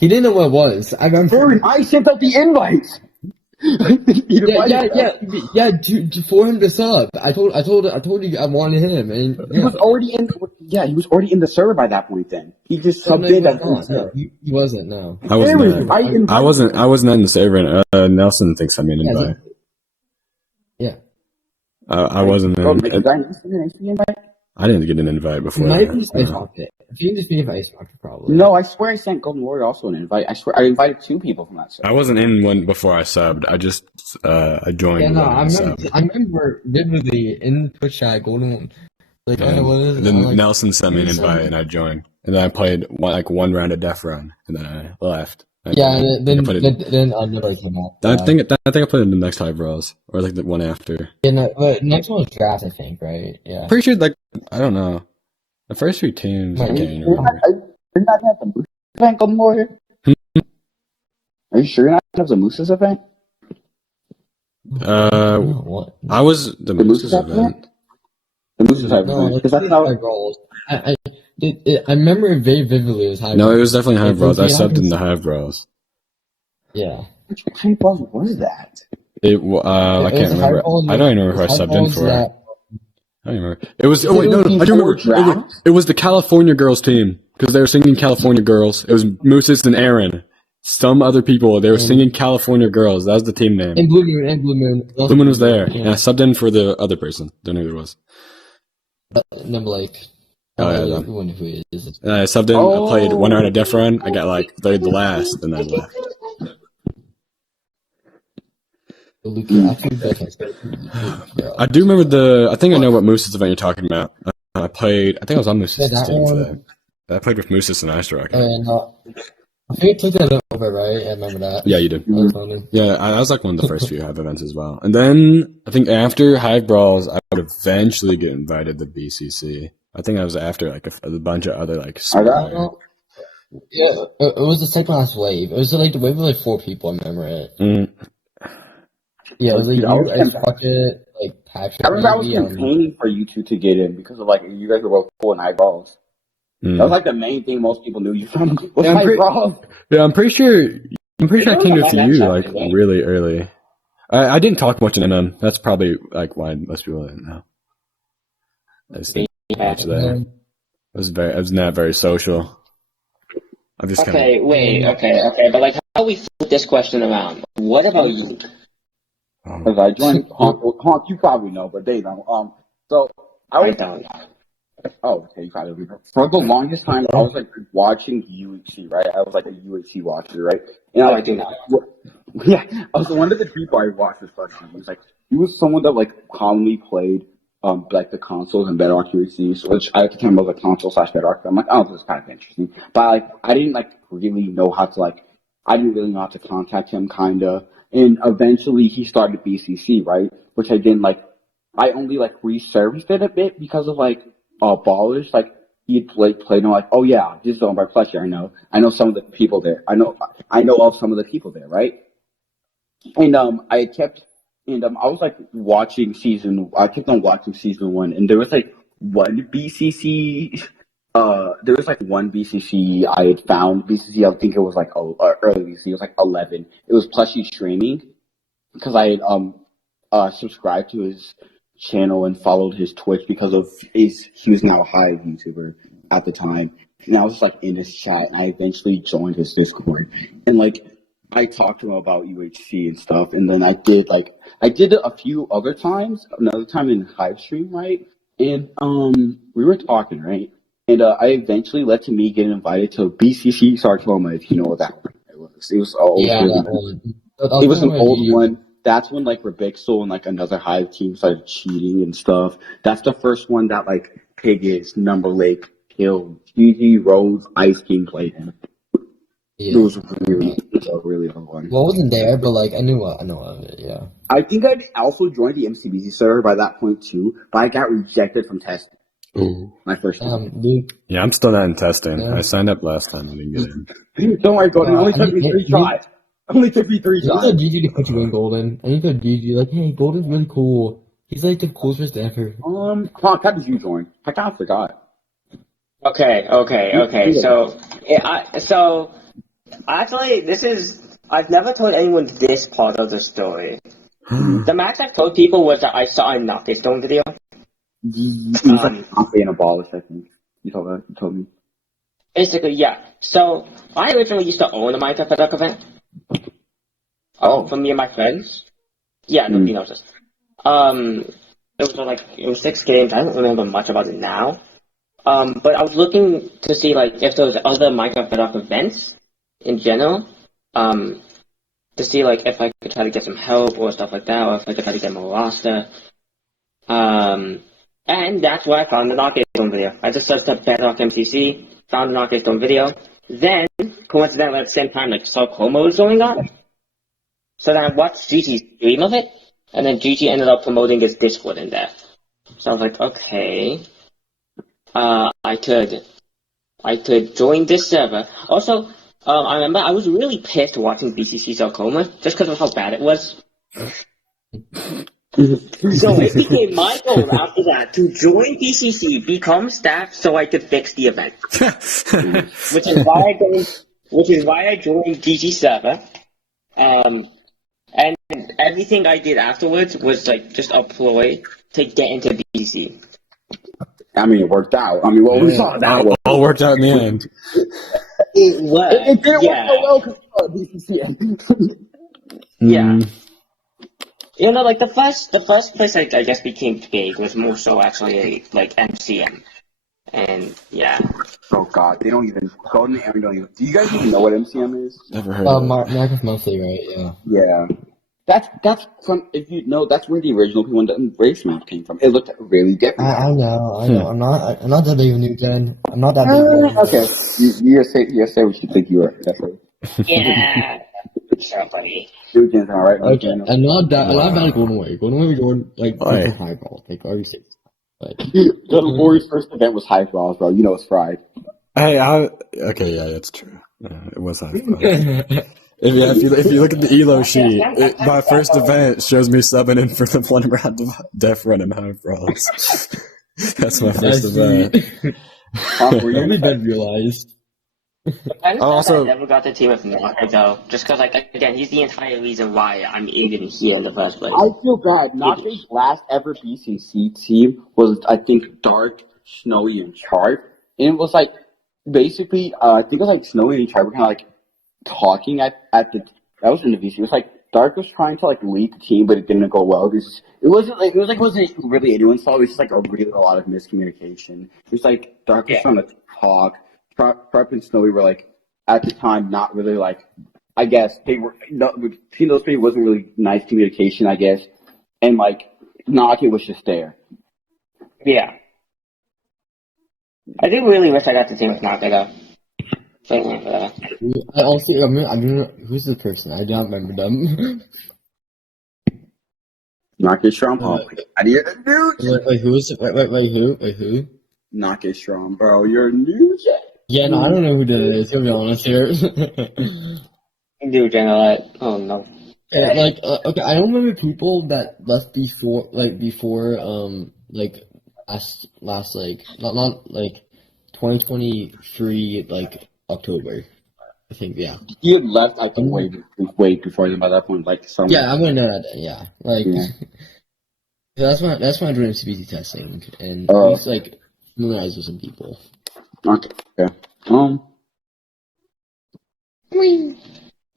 didn't know what it was. I remember. I sent out the invites! For him to sub. I told you I wanted him, and he was already in the server by that point then. He just subbed in that he wasn't, no. I wasn't in the server, and Nelson thinks I'm an invite. Yeah. I wasn't in. I didn't get an invite before. Might be just Ice Rocket. If you can just be Ice Rocket, probably. No, I swear I sent Golden Warrior also an invite. I swear I invited 2 people from that server. I wasn't in one before I subbed. I just I joined. Yeah, no, I remember vividly in the Twitch chat, Golden. Like, then Nelson sent me an invite and I joined, and then I played one round of Def Run, and then I left. Then nobody came out. I think I played in the next Hive Brawls, or like the one after. Yeah, no, but next one was draft, I think, right? Yeah. Pretty sure, like, I don't know. The first 3 teams, I can't even remember. You're not at the Moose event, Golden Warrior? Are you sure you're not at the Moose's event? What? I was the Moose's event. The Moose's event. No, Because that's how. I remember it very vividly. It was Hive. No, it was definitely Hive Brawls. I subbed in the Hive Brawls. Yeah. Which Hive Brawls was that? I can't remember. I don't even remember who I subbed in for. I don't remember. It was. Oh wait, no, I do remember. It was the California Girls team because they were singing California Girls. It was Mooses and Aaron. Some other people. They were singing California Girls. That was the team name. And Blue Moon. Blue Moon was there, and I subbed in for the other person. Don't know who it was. Number like. Oh yeah. Who he is? I subbed in. I played 1 round of Def Run. I got like third the last, and then left. I do remember I think I know what Moose's event you're talking about. I played. I think I was on Moose's team for that. I played with Moose's and Ice Rocket. I think you took that over, right? I remember that. Yeah, you did. Yeah, I was like one of the first few Hive events as well. And then I think after Hive Brawls, I would eventually get invited to BCC. I think I was after like a bunch of other like. Yeah, it was the second last wave. It was like the wave of like 4 people. I remember it. Yeah, it was like you, Bucket, like Patrick. I remember I was campaigning for you 2 to get in because of like you guys were both cool in Hive Brawls. That was like the main thing most people knew you from. Hive Brawls. Yeah, I'm pretty sure I came with you like really early. I didn't talk much in NM. That's probably like why most people didn't know. I just didn't much there. I was not very social. I'm just okay, but like how we flip this question around? What about you? Because I joined Honk, you probably know, but they don't. So I don't. Oh, okay, you probably don't. For the longest time, I was like watching UHC, right? I was like a UHC watcher, right? And I do not. Yeah, I was one of the people I watched this question. He was someone that like commonly played like the consoles and Bedrock UHC, which at the time was a console / Bedrock. I'm like, oh, this is kind of interesting, but like I didn't like really know how to I didn't really know how to contact him, kinda. And eventually he started BCC, right? Which I didn't like. I only like resurfaced it a bit because of like Ballers. Like he'd played and I'm like, oh yeah, this is owned by Fletcher. I know some of the people there. I know of some of the people there, right? And I kept and I was like watching I kept on watching season 1, and there was like one BCC. There was like one BCC I had found. BCC, I think it was like early BCC. It was like 11. It was Plushie streaming because I had subscribed to his channel and followed his Twitch because of he was now a Hive YouTuber at the time. And I was just like in his chat, and I eventually joined his Discord. And like I talked to him about UHC and stuff, and then I did it a few other times. Another time in Hive stream, right? And we were talking, right? And I eventually let me get invited to BCC Sarcoma, if you know what that one was. It was old. Yeah, that one. It was an old one. That's when like Rebexel and like another Hive team started cheating and stuff. That's the first one that like Piggies, Number Lake, killed. GG, Rose, Ice King played him. Yeah. It was a really old one. Well, I wasn't there, but like I know of it. Yeah. I think I'd also joined the MCBC server by that point too, but I got rejected from testing. Ooh. My first time. Yeah, I'm still not in testing. Yeah. I signed up last time. I didn't get in. Don't worry, Golden. It only took me 3 tries. Only took me 3 tries. I need GG to put you in, Golden. I need to GG like, hey, Golden's really cool. He's like the coolest ever. How did you join? I kind of forgot. Okay. So actually, I've never told anyone this part of the story. The max I told people was that I saw a Knocked Stone video. It was like Honkawinos and a Abolish, I think. You told me. Basically, yeah. So, I originally used to own a Minecraft Bedrock event. For me and my friends. Yeah, nobody knows this. it was 6 games. I don't remember much about it now. But I was looking to see like if there was other Minecraft Bedrock events in general. To see like if I could try to get some help or stuff like that, or if I could try to get more roster. And that's where I found the Knockout Zone video. I just searched up Bedrock MCC, found the Knockout Zone video. Then, coincidentally at the same time, like saw Comm was going on. So then I watched Gigi's stream of it, and then Gigi ended up promoting his Discord in there. So I was like, okay, I could join this server. Also, I remember I was really pissed watching BCC Sarcoma just because of how bad it was. So it became my goal after that to join BCC, become staff, so I could fix the event. which is why I joined GG server. And everything I did afterwards was like just a ploy to get into BCC. I mean, it worked out. I mean, we saw that. It all worked out in the end. It was. It didn't work so well because BCC. Yeah. You know, like the first place I guess became big was more so actually like MCM, and yeah. Oh God, they don't even Golden Aaron don't even. Do you guys even know what MCM is? Never heard of it. Minecraft Monthly, right? Yeah. Yeah. That's from, if you know, that's where the original P1 race map came from. It looked really different. I know. I'm not that big of a noob then. I'm not that big of a noob. Okay. You say what you think you are. That's right. Yeah. Sure, buddy. Dude, all right. Okay. I'm not bad at Golden Way. Golden Way, Jordan, like, high ball. Like, already safe. Like, the Warriors' first event was high balls, bro. You know it's fried. Hey, okay, yeah, that's true. It was high balls. If you look at the ELO sheet, my first event shows me subbing in for the 1 round of Def Run and High Brawls. That's my first event. Were you then realized? I never got the team with Knocker though, just because like again he's the entire reason why I'm even here in the first place. I feel bad. Knocker's last ever BCC team was I think Dark, Snowy, and Chart, and it was like basically I think it was like Snowy and Chart were kind of like talking at the that was in the VC. It was like Dark was trying to like lead the team, but it didn't go well. It wasn't really anyone's fault. It was just like a lot of miscommunication. It was like Dark was trying to talk. Prep and Snowy were like at the time not really like I guess they were between those three wasn't really nice communication I guess, and like Naki was just there. Yeah, I do really wish I got the team with Naki though. I also I mean who's the person? I don't remember them. Naki Strom. I did the news. Wait, who is it? Wait, who? Naki Strom, bro. You're new. Yeah, no, I don't know who that is, to be honest here. Dude, General, oh no. Yeah, like, okay, I don't remember people that left before, like, last, like, not, like, 2023, like, October. I think, yeah. You had left, I think, way before them by that point, like, summer. Yeah, I'm gonna know that, yeah. Like, that's when I joined CBT testing, and I was, like, familiarized with some people. Okay. Yeah. I'm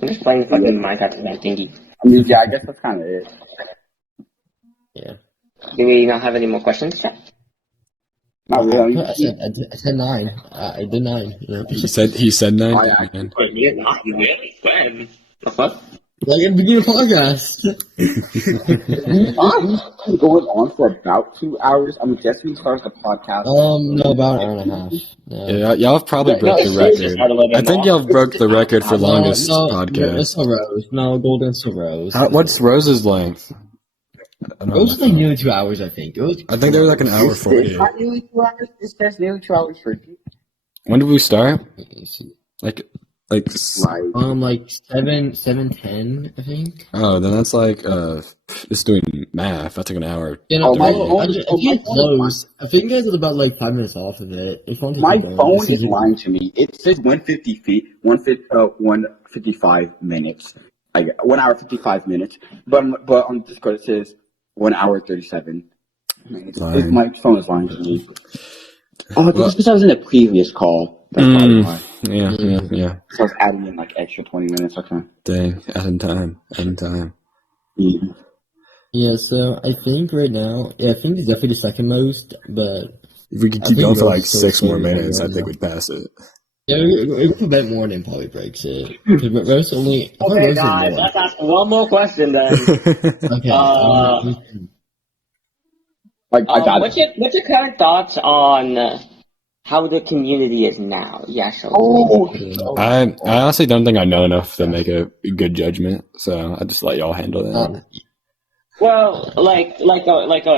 just playing fucking Minecraft event thingy. I mean, yeah, I guess that's kind of it. Yeah. Do we not have any more questions, chat? Not really. I said 9. I did 9. Yeah. He said 9. Oh, yeah. You're not really good. The fuck? Like at the beginning of the podcast. I'm going on for about 2 hours. I'm guessing we started the podcast. No, about an hour and a half. No. Yeah, y'all have probably broke the record. I think y'all broke the record for longest podcast. It's still Rose. No, Golden's still Rose. What's Rose's length? Rose was like nearly 2 hours, I think. I think they were like an hour 40. It's not nearly 2 hours. It says nearly 2 hours 30. When did we start? Like 7:10, I think. Oh, then that's like just doing math. That's like an hour. You know, I think close. I think you guys are about like 5 minutes off of it. My phone is lying to me. It says 155 minutes. 1 hour 55 minutes. But on Discord it says 1 hour 37 minutes. My phone is lying to me. Oh, this is because I was in a previous call. That's probably why. Yeah. So I was adding in like extra 20 minutes. Okay. Dang, adding time. Yeah, Yeah, so I think right now, I think it's definitely the second most, but if we could keep going for like 6 more minutes, I think we'd pass it. Yeah, it's a bit more than probably breaks it. Because Rose only. Okay, guys, let's ask one more question then. Okay. What's your current thoughts on how the community is now? Yeah, sure. I honestly don't think I know enough to make a good judgment, so I just let y'all handle that. Well, go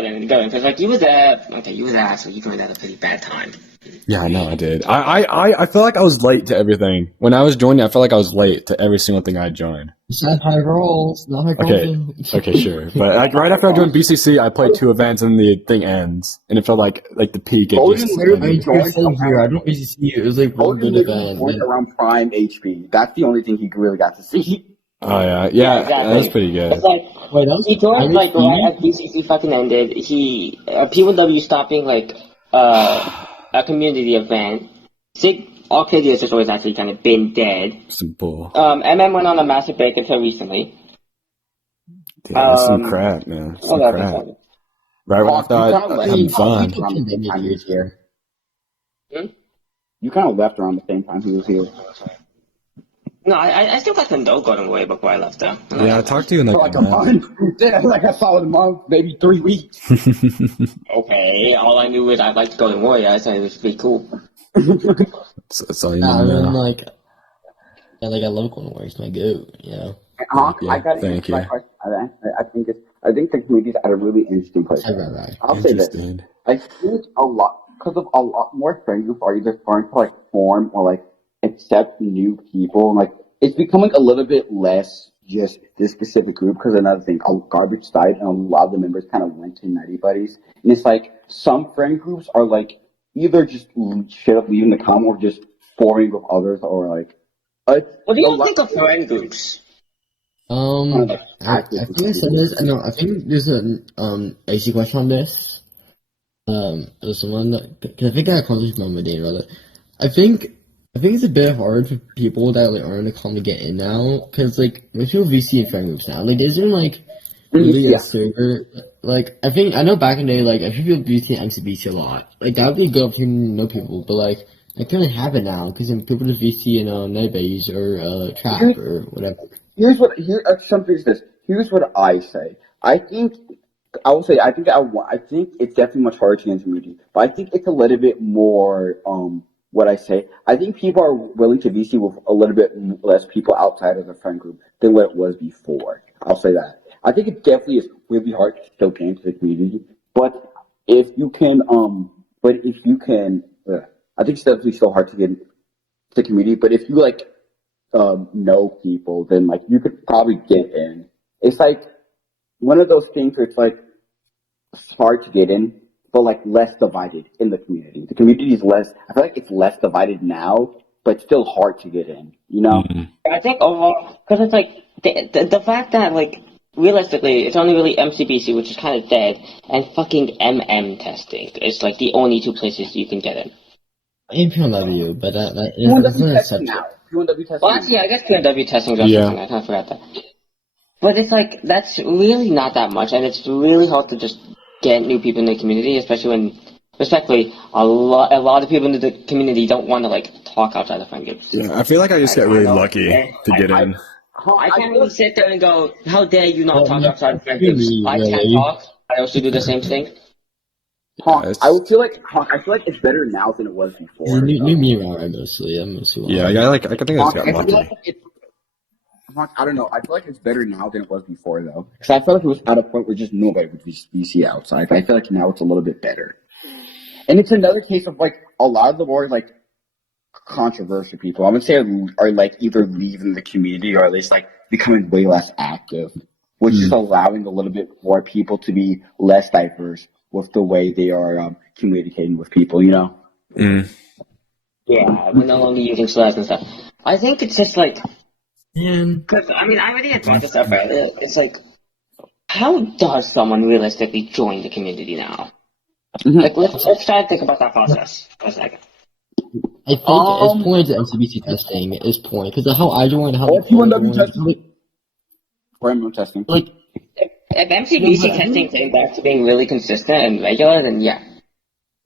then, because like you were there, so you were at a pretty bad time. Yeah, I know I did. I feel like I was late to everything. When I was joining, I felt like I was late to every single thing I joined. It's not high rolls, not high Okay, sure. But like right after I joined BCC, I played 2 events and the thing ends, and it felt like the peak. I don't BCC. It was like one good event. Around prime HP. That's the only thing he really got to see. Oh yeah, exactly. That was pretty good. It's like he joined like right as BCC fucking ended. He P1W stopping like a community event. Sig Arcadia has just always actually kind of been dead. Simple. MM went on a massive break until recently. Yeah, that's some crap, man. Some crap. Right when I thought I'm fun. You kind of left around the same time he was here. No, I still got to know Golden way before I left though. Yeah, I talked to you in like a month. Yeah, like a solid month, maybe 3 weeks. Okay, all I knew was I liked Golden Warrior. I thought it was pretty cool. That's all you know. Like I love Golden Warrior. It's my goat, you know. Thank you. I think the community's at a really interesting place. I'll say this. I think a lot more friend groups are either starting to like form or like accept new people, and like it's becoming a little bit less just this specific group, because another thing, Garbage died and a lot of the members kind of went to Nutty Buddies, and it's like some friend groups are like either just straight up leaving the Comm or just forming with others, or like what do you think of friend groups? I think I said this. I think there's an AC question on this. There's someone because I think I had a conversation with my dad about it. I think it's a bit hard for people that like aren't in the Comm to get in now, because like most people VC in friend groups now. Like, there's like really a server. Like, I know back in the day, like I people VC and MCBC a lot. Like that would be a good opportunity to know people, but like it can't happen now because people just VC in Nightbase or Trap or whatever. Here's what I say. I think it's definitely much harder to get into community, but I think it's a little bit more what I say. I think people are willing to VC with a little bit less people outside of the friend group than what it was before. I'll say that. I think it definitely is really hard to still get into the community, but if you can, I think it's definitely still hard to get into the community. But if you like know people, then like you could probably get in. It's like one of those things where it's like it's hard to get in, but like less divided in the community. The community is less. I feel like it's less divided now, but it's still hard to get in. You know? Mm-hmm. I think overall, because it's like the fact that like realistically, it's only really MCBC, which is kind of dead, and fucking MM testing. It's like the only 2 places you can get in. PNW, but that's not acceptable. Well, actually, I guess PNW testing is I kind of forgot that. But it's like, that's really not that much, and it's really hard to just get new people in the community, especially when, respectfully, a lot of people in the community don't want to, like, talk outside the friend groups. Yeah, I feel like I just get really lucky to get in. I can't really sit there and go, how dare you not talk outside the friend groups? I can't talk. I also do the same thing. I feel like it's better now than it was before. New me around mostly. Yeah, I think I just got lucky. I don't know. I feel like it's better now than it was before, though. Because I felt like it was at a point where just nobody would VC outside. But I feel like now it's a little bit better. And it's another case of, like, a lot of the more, like, controversial people, I would say, are like, either leaving the community or at least, like, becoming way less active, which is allowing a little bit more people to be less diverse with the way they are communicating with people, you know? Yeah, we're no longer using slurs and stuff. I think it's just, like... Because, I mean, I already had brought this up earlier. It's like, how does someone realistically join the community now? Like, let's try to think about that process for a second. I think it's point to MCBC testing is point, because how I joined, how P1W testing. Random testing. Like, if MCBC testing came back to being really consistent and regular, then yeah.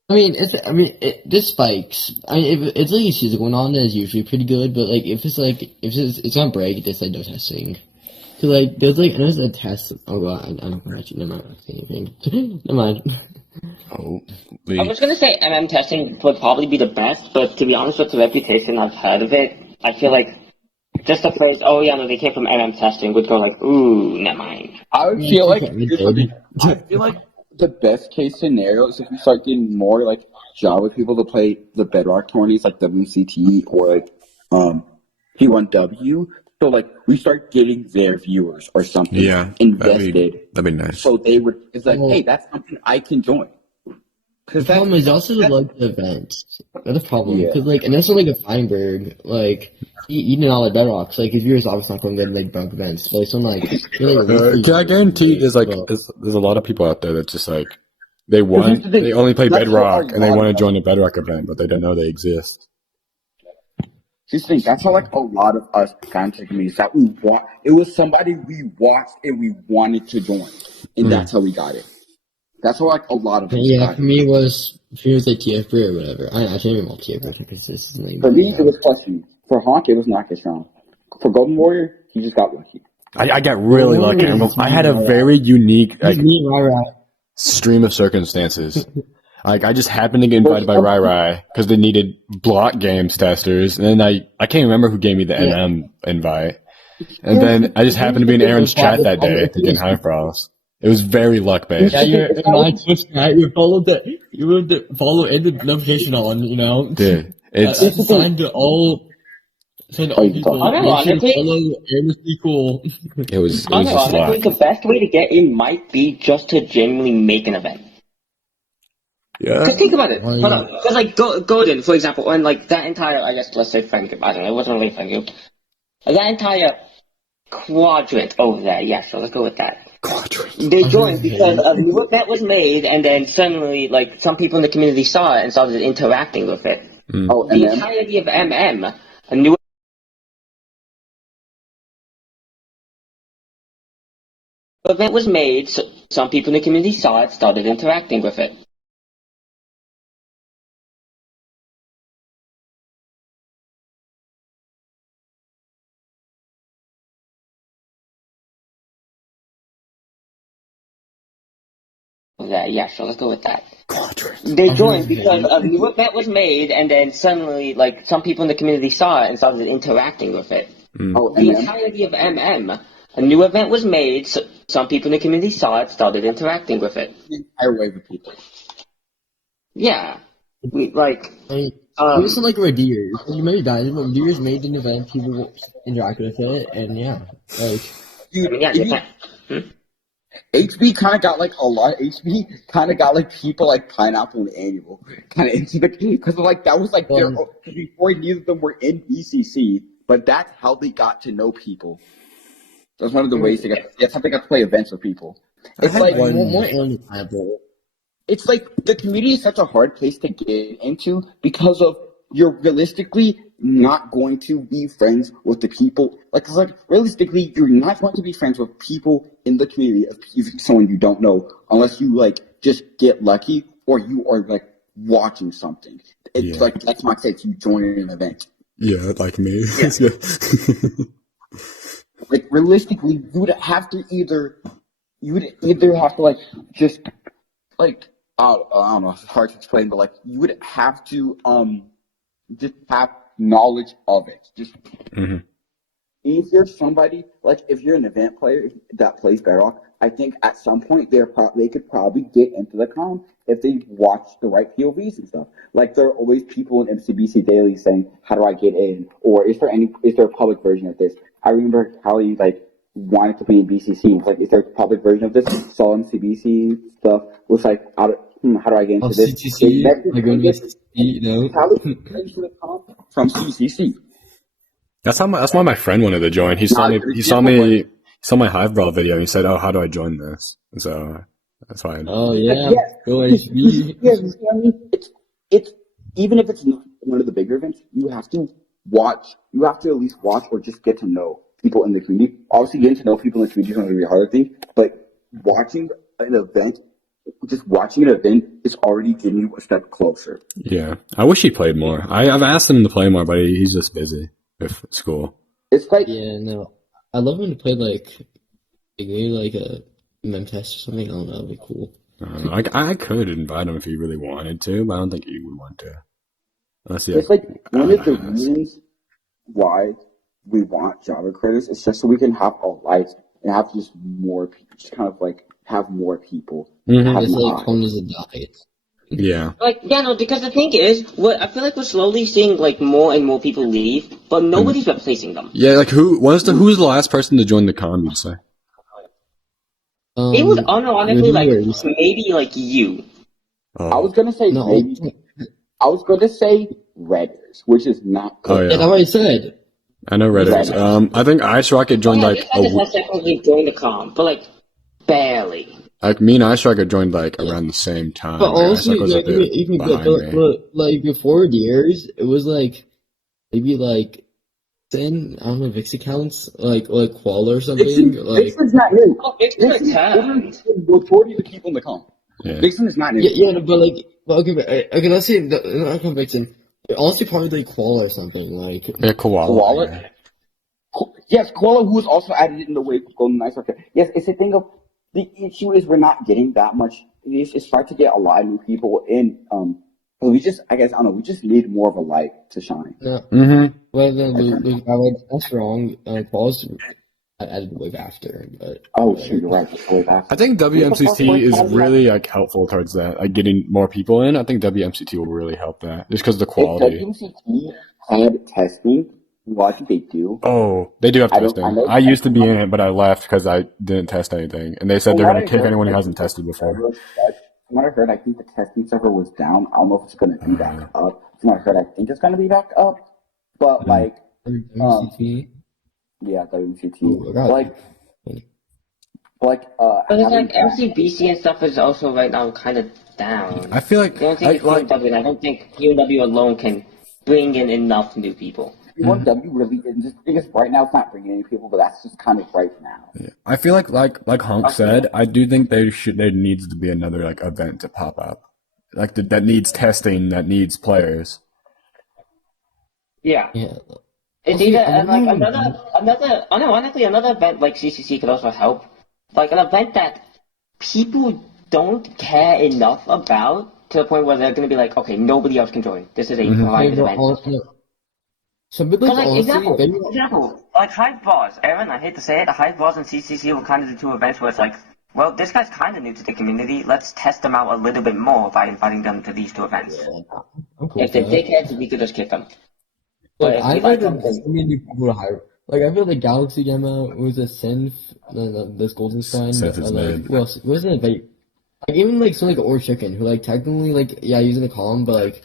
This spikes. If it's like a season going on, then it's usually pretty good. But like, if it's on break, it's like no testing. So like, there's a test. Oh god, I don't know. Actually, never mind. I'm not saying anything. Never mind. I was gonna say MM testing would probably be the best, but to be honest, with the reputation I've heard of it, I feel like just the phrase, "Oh yeah, no, they came from MM testing," would go like, "Ooh, never mind." I feel like the best case scenario is if we start getting more like Java people to play the Bedrock tourneys like WCT or like P1W. So like we start getting their viewers or something invested. That'd be nice. So they would. It's like, hey, that's something I can join. The problem is also like the events. That's a problem because like, and that's not like a Feinberg. Like he did all the Bedrocks. Like his viewers obviously not going to get like Bedrock events. But some like, can I guarantee there's a lot of people out there that just like they only play Bedrock and they want to join a Bedrock event, but they don't know they exist. Just think, that's how like a lot of us content communities that we want. It was somebody we watched and we wanted to join, and that's how we got it. That's how like a lot of us got for me it was like TF Brew or whatever. I actually didn't want TF Brew because this is like, for me it was question. For Honk it was not this round. For Golden Warrior, he just got lucky. I got really lucky. I had a very unique stream of circumstances. Like, I just happened to get invited by Rai because they needed block games testers. And then I can't remember who gave me the NM invite. And then I just happened to be in Aaron's chat that day to get High Frost. It was very luck based. Yeah, you're in my Twitch chat. You would follow and the notification on, you know? Dude, it's send all people. Unironically, follow endlessly cool. It was just luck. The best way to get in might be just to genuinely make an event. Yeah. Because think about it. Hold on. Because like Golden, for example, and like that entire, I guess, let's say friend group. I don't know. It wasn't really a friend group. That entire quadrant over there. Yeah, so let's go with that. Quadrant. They joined because a new event was made, and then suddenly, like, some people in the community saw it and started interacting with it. Oh, the entirety of MM, a new event was made, so some people in the community saw it, started interacting with it. Yeah, so let's go with that. Quadrant. They joined because a new event was made, and then suddenly, like, some people in the community saw it and started interacting with it. The entirety of MM, a new event was made, so some people in the community saw it, started interacting with it. The entire wave of people. Yeah. Like, it wasn't like Radiers. You made that. Radiers made an event, people interacted with it, and yeah. Like, dude, HB kind of got like a lot. HB kind of got like people like Pineapple and Annual kind of into the because like that was like their before neither of them were in BCC, but that's how they got to know people. That's one of the ways they got. That's how they got to play events with people. It's like it's like the community is such a hard place to get into because of you're realistically not going to be friends with the people. Like, it's like realistically, you're not going to be friends with people in the community of someone you don't know unless you like just get lucky or you are like watching something. It's like that's my case. You join an event. Yeah, like me. Yeah. Like realistically, you would have to either have to like just like I don't know. It's hard to explain, but like you would have to just have knowledge of it. Just if you're somebody like if you're an event player that plays Bedrock, I think at some point they could probably get into the Comm if they watch the right POVs and stuff. Like there are always people in MCBC Daily saying, "How do I get in?" Or is there a public version of this? I remember Callie like wanted to be in BCC. It's like, is there a public version of this? Saw MCBC stuff. Was like, how do I get into this? CTC, From CCC. That's why my friend wanted to join. He saw my Hive Brawl video and he said, "Oh, how do I join this?" And so that's why. Oh yeah, go HB. Yes, I mean, it's even if it's not one of the bigger events, you have to watch. You have to at least watch or just get to know people in the community. Obviously, getting to know people in the community is going to be a harder thing, but watching an event, just watching an event is already getting you a step closer. Yeah, I wish he played more. I've asked him to play more, but he's just busy with school. It's like I love him to play maybe a mem test or something. I don't know, that'd be cool. I could invite him if he really wanted to, but I don't think he would want to. It's like one of the reasons why we want Java creators is just so we can have a life and have just more people, just kind of like have more people. It's like Comm as a diet. Yeah. Because the thing is, I feel like we're slowly seeing like more and more people leave, but nobody's replacing them. Yeah, like who's the last person to join the Comm, you'd say? It was unironically maybe like you. I was gonna say maybe. I was gonna say Redders, which is not good. Oh, yeah. That's what I said. I know Redders. I think Ice Rocket joined joined the Comm, but like barely. Like me and Ice Rocket joined like around the same time. But also, like before years, it was like maybe like 10, I don't know, Vix accounts, like Koala or something. Vixen's not new. Oh, Vixen's majority of the people in the Comm. Yeah. Vixen is not new. Yeah, okay, let's see. Not Vixen. Also, probably like Koala or something. Like Koala. Yeah. Yes, Koala, who was also added in the wave of Golden Ice Rocket. Yes, it's a thing of the issue is we're not getting that much. It's hard to get a lot of new people in. We just need more of a light to shine. No. Well, then that's wrong. Paul's added the wave after, but you're right. The wave after. I think WMCT is really like helpful towards that, like getting more people in. I think WMCT will really help that, just because of the quality. If WMCT had testing, well, I think they do. Oh, they do have testing. I used to be in it, but I left because I didn't test anything, and they said they're going to kick anyone who hasn't tested before. From what I heard, I think the testing server was down. I don't know if it's going to be back up. From what I heard, I think it's going to be back up. But WMCT. Yeah, WMCT. Ooh, but it's like MCBC and stuff is also right now kind of down. I feel like I don't think UW alone can bring in enough new people. UW really isn't, because right now it's not bringing any people, but that's just kind of right now. Yeah. I feel like Honk said, I do think there needs to be another like event to pop up, like that needs testing, that needs players. Yeah. It's either like another event like CCC could also help, like an event that people don't care enough about to the point where they're going to be like, okay, nobody else can join. This is a private event. So, but example, like Hive Bars. Aaron, I hate to say it, the Hive Bars and CCC were kind of the two events where it's like, well, this guy's kind of new to the community. Let's test them out a little bit more by inviting them to these two events. If they take heads, we could just kick them. But I've had so many new people to hire. Like, I feel like Galaxy Gamma was a Synth, this Golden Stein. Wasn't it? Like, even like someone like Or Chicken, who like technically using the Comm, but like.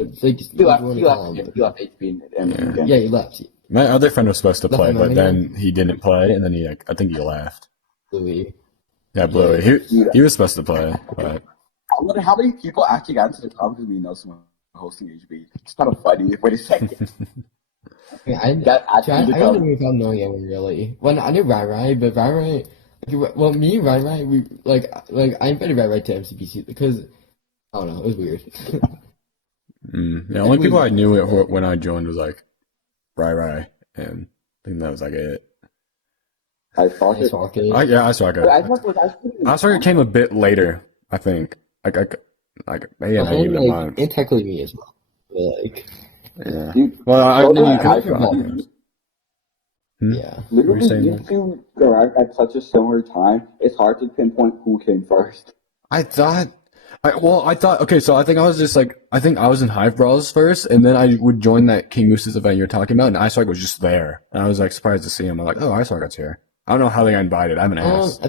It's like he left HP. Yeah, he left. My other friend was supposed to play, but then he didn't play, and then I think he left. Bluey. Yeah, Bluey. He was supposed to play, but I wonder how many people actually got into the Comm because we know someone hosting HB. It's kind of funny. Wait a second. I don't even know anyone really. Well, I knew Rai, but Rai. Well, me and Rai, we I invited Rai to MCBC because I don't know, it was weird. The only people I knew when I joined was like Rai, and I think that was like it. Ice Rocket. Yeah, Ice Rocket. Ice Rocket came a bit later, I think. Maybe a month. And technically me as well. Yeah. Well, I knew you could. Yeah. Literally, you two arrived at such a similar time. It's hard to pinpoint who came first. I thought, okay, so I think I was in Hive Brawls first, and then I would join that King Moose's event you're talking about, and Ice Rocket was just there. And I was like surprised to see him. I'm like, oh, Ice Rocket's here. I don't know how they got invited. I haven't asked.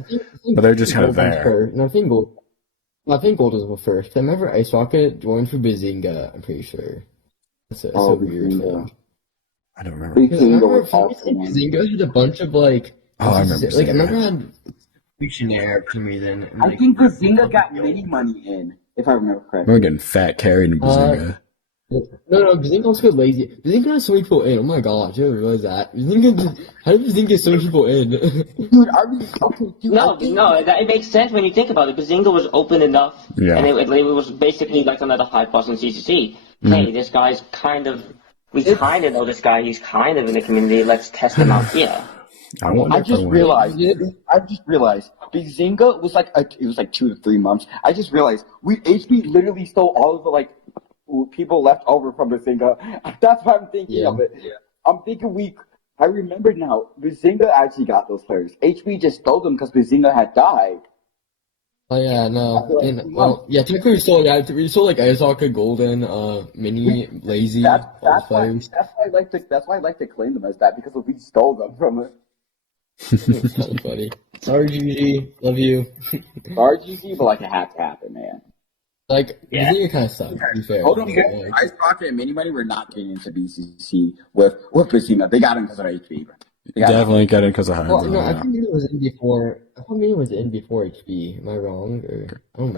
But they're just kind of there. And I think Golden's was first. I remember Ice Rocket joined for Bazinga, I'm pretty sure. That's a weird thing. I don't remember. Bazinga had a bunch of I remember. I remember I had Dictionary for some reason. I think Bazinga got mini money in, if I remember correctly. We're getting fat carried in Bazinga. No, Bazinga's good lazy. Bazinga has so many people in. Oh my gosh, I didn't realize that. How did Bazinga get so many people in? Dude, dude. It makes sense when you think about it. Bazinga was open enough, and it was basically like another hype boss in CCC. Hey, this guy's we kind of know this guy. He's kind of in the community. Let's test him out here. I just realized, Bazinga was it was like 2 to 3 months. I just realized HB literally stole all of the people left over from Bazinga. That's why I'm thinking of it. Yeah. I'm thinking I remember now, Bazinga actually got those players. HB just stole them because Bazinga had died. Oh yeah, no. Technically we stole Isaac, Golden, Mini, Lazy, that's why I like to claim them as that, because we stole them from it. It's kind of funny. Sorry, GG. Love you. Sorry, GG, but it had to happen, man. Bazinga kind of sucks, to be fair. Hold on, Ice Rocket and Mini Money were not getting into BCC with Bazinga. They got in because of HP. Definitely got in because of Hybrid. Well, no, I think Mini was in before. I thought Mini was in before HB. Am I wrong? I don't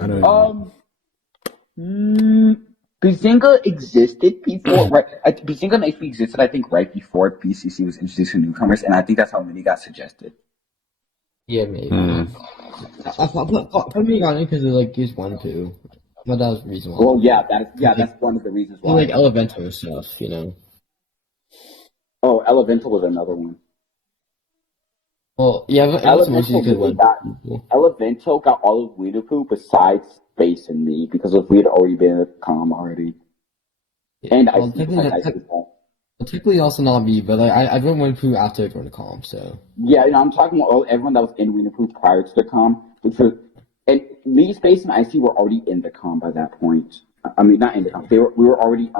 know. Bazinga existed before, right? Bazinga and HP existed, I think, right before BCC was introduced to newcomers, and I think that's how Mini got suggested. Yeah, maybe. I thought Mini got in because of use 1-2. But that was the reason why. Well, that's one of the reasons why. Elemental stuff, you know. Oh, Elemental was another one. Well, yeah, but Elemental got all of Weedapu besides Space and me, because we had already been at Comm already. Yeah, and technically also not me, but I went Weedapu after I joined the Comm, so. Yeah, I'm talking about everyone that was in Weedapu prior to the Comm, and me, Space, and Icy were already in the Comm by that point. I mean, not in the Comm. We were already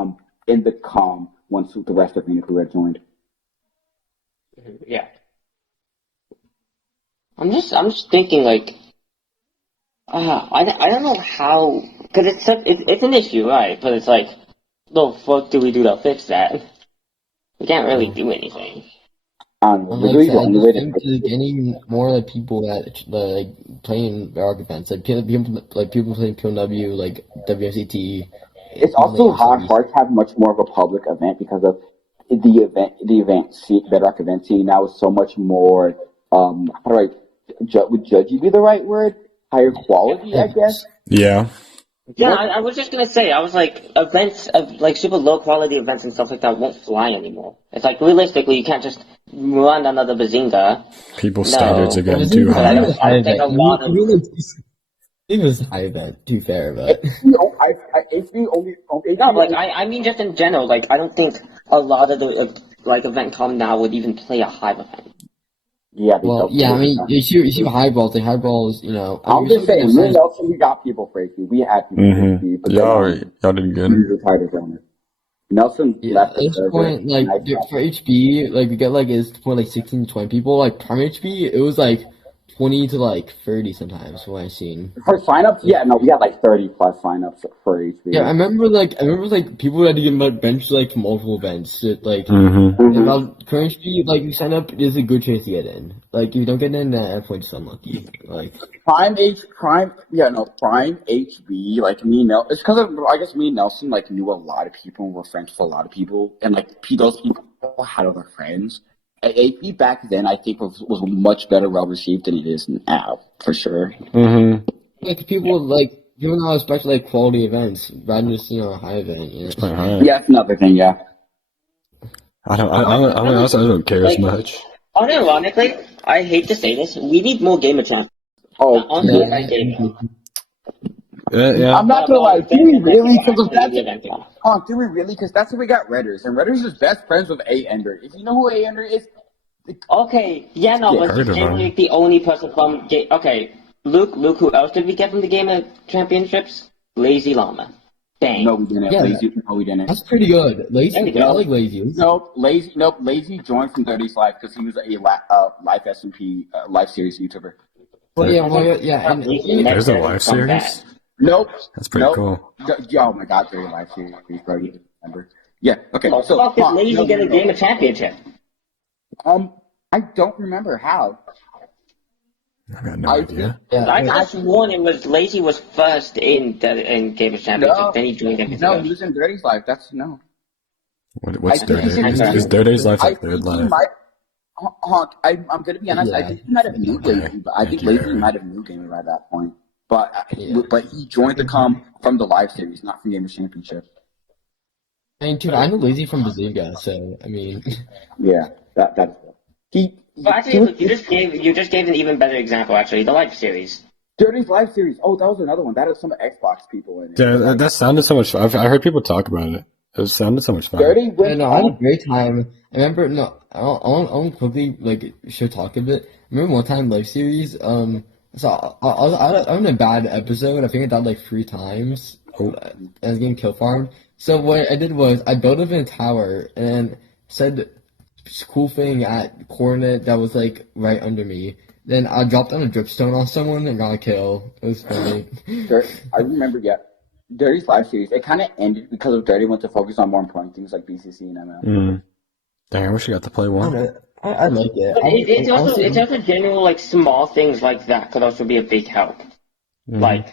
in the Comm once the rest of Weedapu had joined. Yeah. I'm just thinking I don't know how, because it's an issue, right? But it's the fuck do we do to fix that? We can't really do anything. Getting more people that playing Bedrock events, people playing POW, WMCT. It's also hard to have much more of a public event because of the Bedrock event scene now is so much more. Would judgy be the right word? Higher quality, I guess. Yeah. Yeah, I was just gonna say, I was events of super low quality events and stuff like that won't fly anymore. It's realistically, you can't just run another Bazinga. People's standards are getting too high. I think a lot of it was a high event, to be fair, but I mean just in general, I don't think a lot of the event Comm now would even play a hive event. Yeah, I mean, you see highballs. The highballs, you know. I'm just saying, me and Nelson, we got people for HP. We had people for HP, but y'all did good. Nelson left at this point, for HP, we get it's point 16 to 20 people. Prime HP, it was 20 to 30 sometimes when I seen. For signups, we had 30 plus signups for HP. Yeah, I remember people had to get bench multiple events. About current HP, you sign up, there's a good chance to get in. If you don't get in, that point is unlucky. Prime HB, it's because I guess me and Nelson knew a lot of people and were friends with a lot of people, and those people had other friends. AP back then, I think, was much better well received than it is now, for sure. People now expect quality events rather than just a high event. You know? Yeah, that's another thing. Yeah. I don't care as much. Unironically, I hate to say this, we need more gamer champions. Oh, yeah. Yeah. I'm not gonna lie. Do we really? Do we really? Because that's what we got. Redders, and Redders is best friends with A-Ender. If you know who A-Ender is. Okay. Yeah. No. But he's generally the only person from. Okay. Luke. Who else did we get from the Gamer Championships? Lazy Llama. Dang. No, we didn't. Yeah, No, we didn't. That's pretty good. Lazy. I like Lazy. Nope. Lazy joined from 30's Life because he was a Life SMP Life Series YouTuber. There's a Life Series. Nope. That's pretty cool. Oh my God, very Life Series, bro. You remember? Yeah. Okay. So how did Lazy get a Gamer Championship? I don't remember how. I got no idea. I could have sworn it was Lazy was first in Gamers Championship. Then he joined everything else. He was in Dirty's Life. What's Dirty? Is Dirty's Life like Third Life? I'm going to be honest. I think he might have new gaming, but I think Lazy might have new gaming by that point. But he joined the Comm from the live series, not from Gamers Championship. I mean, dude, I know Lazy from Bazinga, so I mean. Yeah, that's But actually, you just gave an even better example. Actually, the live series. Dirty's live series. Oh, that was another one. That had some Xbox people in it. Yeah, that sounded so much fun. I heard people talk about it. It sounded so much fun. Dirty went. I had a great time. I remember. No, I'll quickly talk a bit. I remember one time live series. So I was in a bad episode. I think I died like 3 times. I was getting kill farmed. So what I did was I built up in a tower and said cool thing at coordinate that was like right under me. Then I dropped on a dripstone on someone and got a kill. It was funny. I remember, Dirty's live series. It kind of ended because of Dirty went to focus on more important things like BCC and ML. Dang, I wish I got to play one. I like it. It's also general like small things like that could also be a big help. Because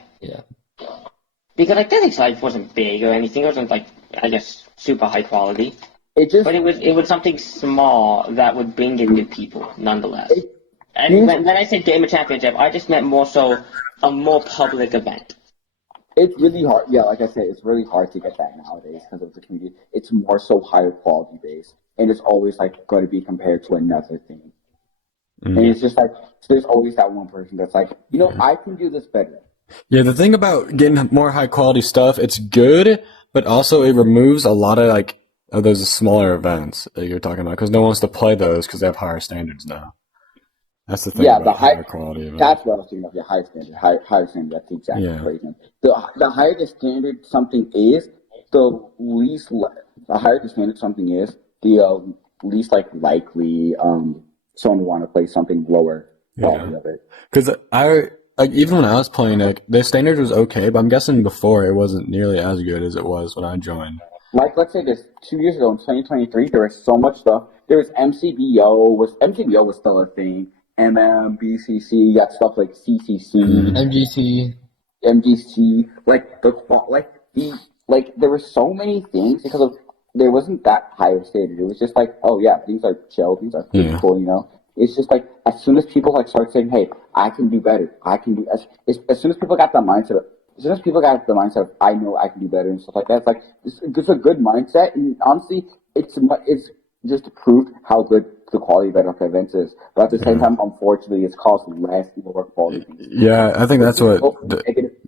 like Dirty's life wasn't big or anything. It wasn't like I guess super high quality. But it was something small that would bring in new people nonetheless. And when I said Gamer Championship, I just meant more so a more public event. It's really hard. Yeah, like I said, it's really hard to get that nowadays because of the community. It's more so higher quality based, and it's always like going to be compared to another thing. And it's just like so there's always that one person that's like, I can do this better. Yeah, the thing about getting more high quality stuff, it's good, but also it removes a lot of of those smaller events that you're talking about because no one wants to play those because they have higher standards now. That's the thing about the higher quality events. That's what I was thinking of. Yeah, higher standard. Higher standard. That's the exact phrasing. The higher the standard something is, the higher the standard something is, the least likely someone will want to play something lower quality of it. Because even when I was playing it, the standard was okay, but I'm guessing before it wasn't nearly as good as it was when I joined. Like, let's say this 2 years ago in 2023, there was so much stuff. There was MCBO was still a thing. BCC, you got stuff like CCC, MGC, there were so many things because there wasn't that higher standard. It was just like, oh yeah, these are chill, these are cool, It's just like, as soon as people start saying, hey, I can do better, as soon as people got that mindset, of, I know I can do better and stuff like that, it's like, it's a good mindset, and honestly, it's just proved how good the quality of Bedrock events is. But at the same time, unfortunately, it's caused less lower quality things. Yeah, I think that's what...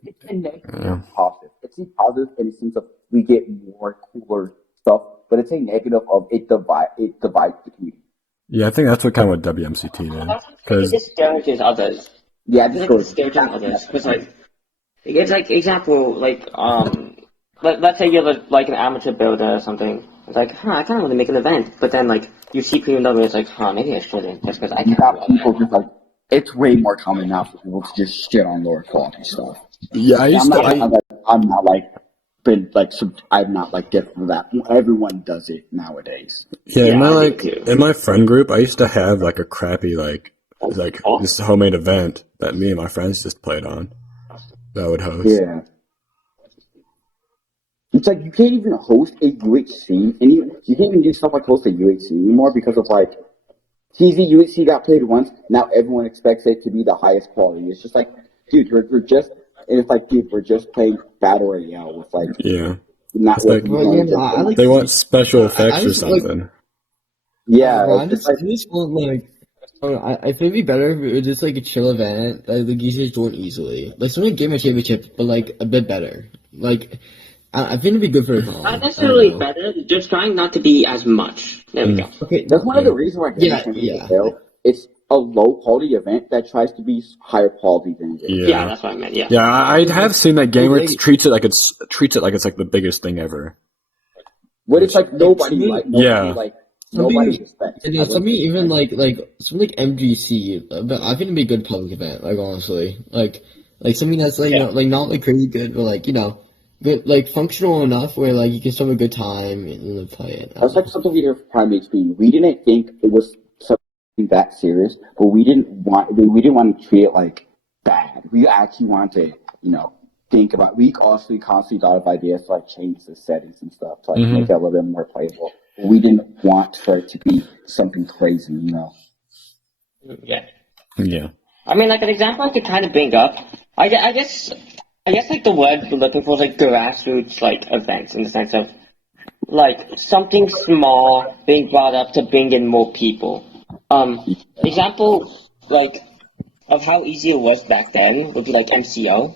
It's a negative positive. It's a positive in the sense of we get more cooler stuff, but it's a negative of it divides the community. Yeah, I think that's what kind of what WMCT did. Because it discourages others. Yeah, it discourages others. Because it's like, example, let's say you're like an amateur builder or something. It's like, I kind of want to make an event, but then you see people and it's like, maybe I shouldn't, just because I can't. People just it's way more common now for people to just shit on lower quality stuff. Yeah, I'm not getting that. Everyone does it nowadays. Yeah, in my friend group, I used to have a crappy this homemade event that me and my friends just played on. That I would host. Yeah. It's like you can't even host a UHC, and you can't even do stuff like host a UHC anymore because of TZ UHC got played once. Now everyone expects it to be the highest quality. It's just like, dude, we're just playing Battle Royale with not with they want special effects or something. I just want I think it'd be better if it was just a chill event, the geezers join easily. Something Gamer Championship, but a bit better. I think it'd be good for a call. Not necessarily better, just trying not to be as much. There we go. Okay, that's one of the reasons why Gamer Championship failed. It's a low quality event that tries to be higher quality than it is. Yeah, that's what I meant. Yeah. Yeah, I have seen that Gamer treats it like it's the biggest thing ever. What it's nobody respects. Yeah, something even something like MGC, but I think it'd be a good public event. Honestly, something that's not crazy good, but good, functional enough where you can still have a good time and play it. That's something we did for Prime HP. We didn't think it was something that serious, but we didn't want to treat it like bad. We actually wanted to, think about. We also constantly thought of ideas to change the settings and stuff to make it a little bit more playable. But we didn't want for it to be something crazy, Yeah. Yeah. I mean, an example I could kind of bring up. I guess the word we're looking for is grassroots events in the sense of something small being brought up to bring in more people. Example of how easy it was back then would be MCO.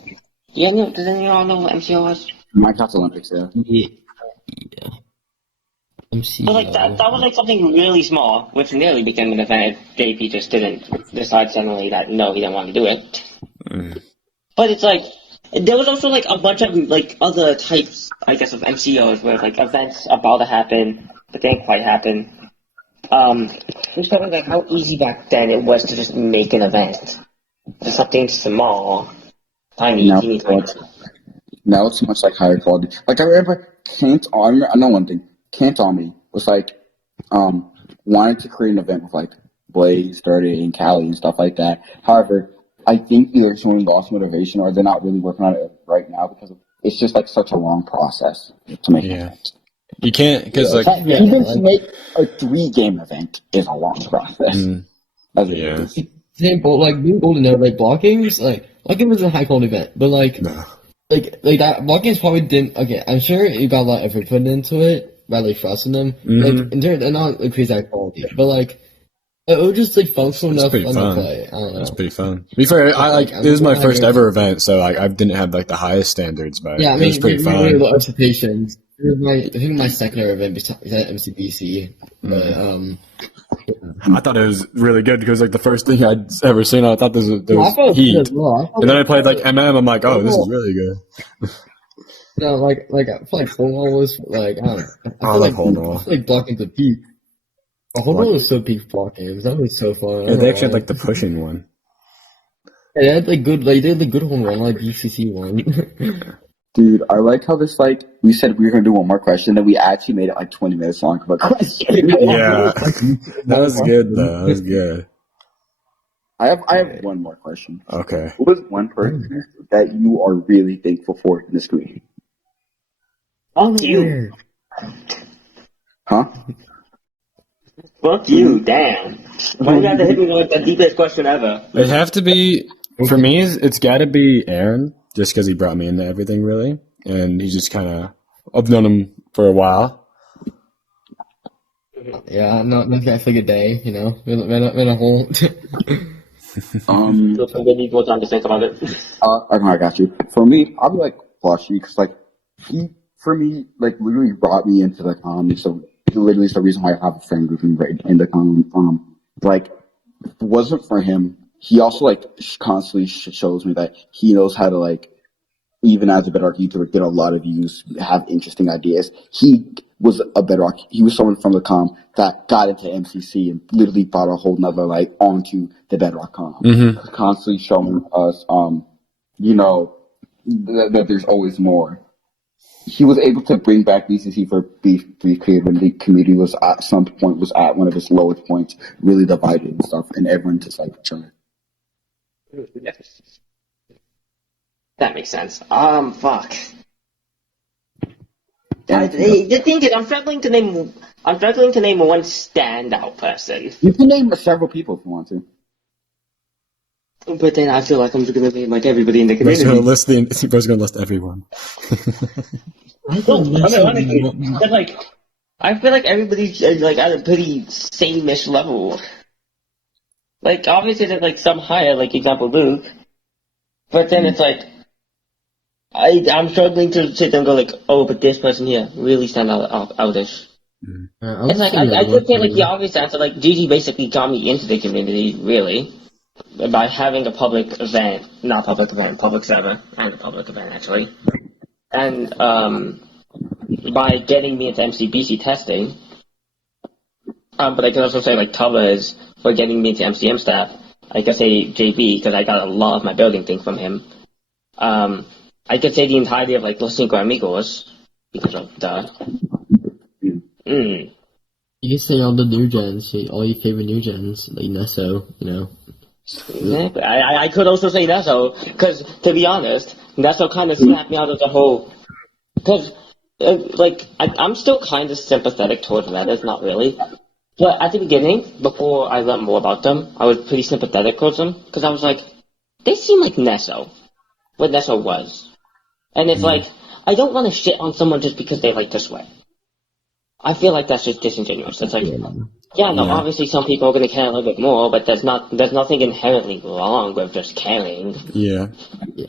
Does anyone know what MCO was? Minecraft Olympics, yeah. Yeah. MCO. So that was something really small, which nearly became an event if JP just didn't decide suddenly that no, he didn't want to do it. But it's there was also a bunch of other types, I guess, of MCOs where events about to happen but didn't quite happen. Just showing how easy back then it was to just make an event. Just something small, tiny, teeny. Now it's much higher quality. I remember I know one thing. Can't on Me was wanted to create an event with Blaze, 30, and Callie and stuff like that. However, I think they're showing lost motivation, or they're not really working on it right now because it's just such a long process to make. Yeah, you can't because even to make a 3-game event is a long process. As it is. Example, doing Golden Arrow, blocking was a high quality event, but no. That blocking probably didn't. Okay, I'm sure you got a lot of effort put into it by trusting them. In terms, and not crazy high quality, but it was just functional enough fun to play. I don't know. It's pretty fun. To be fair, it was my first ever event, so I didn't have the highest standards, but it was pretty fun. Really low expectations. I think my second ever event besides MCBC, but I thought it was really good because the first thing I'd ever seen, I thought there was heat, and then I played MM. I'm like, oh, this is really good. No, I feel Hole was I don't know. I love Hole. I feel blocking the peak. Hole was so peak blocking. That was so fun. Yeah, they actually had the pushing one. Yeah, they had good. They did the good home run, BCC one. Dude, I like how this we said we were gonna do one more question, and we actually made it 20 minutes long of a question. Yeah, that was good though. That was good. I have one more question. Okay. Who was one person that you are really thankful for in this community? Fuck you. Huh? Fuck you, damn. Why you have to hit me with the deepest question ever? It'd have to be, for me, it's gotta be Aaron, just because he brought me into everything, really. And he just I've known him for a while. Yeah, not guy for a good day, been a whole... So somebody needs more time to think about it. I got you. For me, I'll be Flushy, because he, for me, literally brought me into the Comm, so literally is the reason why I have a friend group in the Comm. If it wasn't for him, he also constantly shows me that he knows how to even as a Bedrock YouTuber, get a lot of views, have interesting ideas. He was a Bedrock. He was someone from the Comm that got into MCC and literally brought a whole nother onto the Bedrock Comm. Constantly showing us, that there's always more. He was able to bring back BCC for a brief period when the community was at some point was at one of its lowest points, really divided and stuff, and everyone just trying. That makes sense. Fuck. The thing is, I'm struggling to name one standout person. You can name several people if you want to. But then I feel like I'm just gonna name everybody in the community. He's gonna list everyone. I feel like everybody's at a pretty same-ish level. Obviously there's some higher, example Luke. But then it's I'm struggling to sit there and go oh, but this person here really stand outish. It's I could say the obvious answer, Gigi basically got me into the community, really, by having a public server, and a public event actually, and by getting me into MCBC testing. But I could also say Tubba's for getting me into MCM staff. I could say JB because I got a lot of my building thing from him. I could say the entirety of Los Cinco Amigos because of the. You can say all the new gens, all your favorite new gens, like Nesso, Exactly. I could also say Nesso, because, to be honest, Nesso kind of snapped me out of the whole... Because, I'm still kind of sympathetic towards Reddit, not really. But at the beginning, before I learned more about them, I was pretty sympathetic towards them, because I was like, they seem like Nesso, what Nesso was. And it's like, I don't want to shit on someone just because they like to sweat. I feel like that's just disingenuous. It's like, obviously some people are going to care a little bit more, but there's nothing inherently wrong with just caring. Yeah.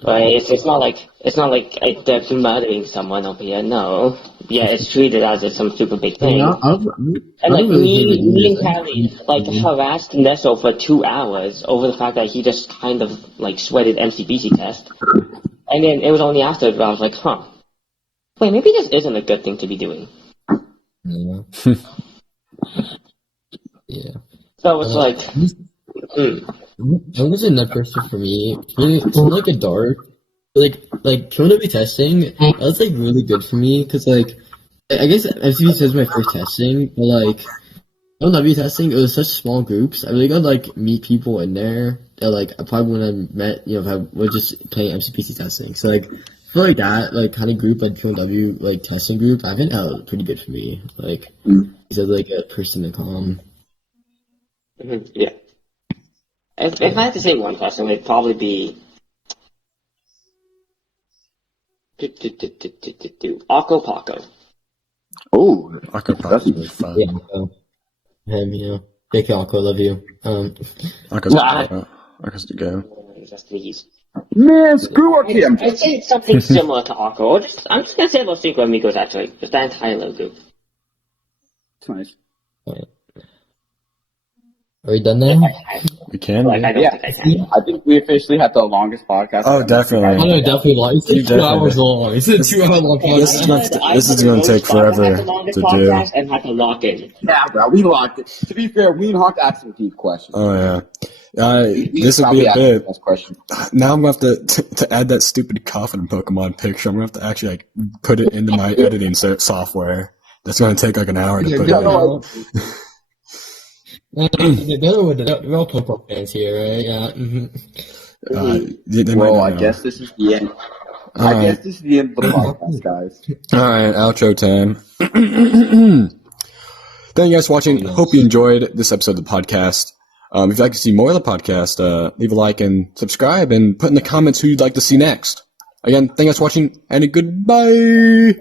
Right? It's not like they're murdering someone over here. No. Yeah, it's treated as it's some super big thing. And me and Callie harassed Nesso for 2 hours over the fact that he just kind of sweated MCBC test. And then it was only after that I was like, wait, maybe this isn't a good thing to be doing. Yeah. Yeah. So it's I was in that person for me. It's like a dark, coronavirus testing. That was really good for me because I guess FCB was my first testing, but LW testing, it was such small groups. I really got meet people in there that I probably wouldn't have met, if I was just playing MCPC testing. So I feel like that kind of group, POW testing group, I think that was pretty good for me. Instead of a person in Comm. Mm-hmm. Yeah. If I had to say one person, it'd probably be Akko Paco. Oh, Akko Paco's really fun. Yeah. Him, Big Akko, love you. Akko's the go. Man, screw him. I'd say it's something similar to Akko. I'm just gonna say about Cinco Amigos actually, just that entire logo. It's nice. Are we done now? We can. I think we officially had the longest podcast. Oh, definitely. I know, definitely long. It's 2 hours long. It's a 2 hour long podcast. This is going to take forever to do. And had to lock in. Yeah, bro, we locked it. To be fair, we and Hawk asked some deep questions. Oh, yeah. This would be a bit. Now I'm going to have to add that stupid coffin Pokemon picture. I'm going to have to actually put it into my editing software. That's going to take an hour to put it in. We're all Pokemon fans here, right? Yeah. Mm-hmm. I guess this is the end. I guess this is the end of the podcast, guys. All right, outro time. Thank you guys for watching. Hope you enjoyed this episode of the podcast. If you'd like to see more of the podcast, leave a like and subscribe, and put in the comments who you'd like to see next. Again, thank you guys for watching, and goodbye.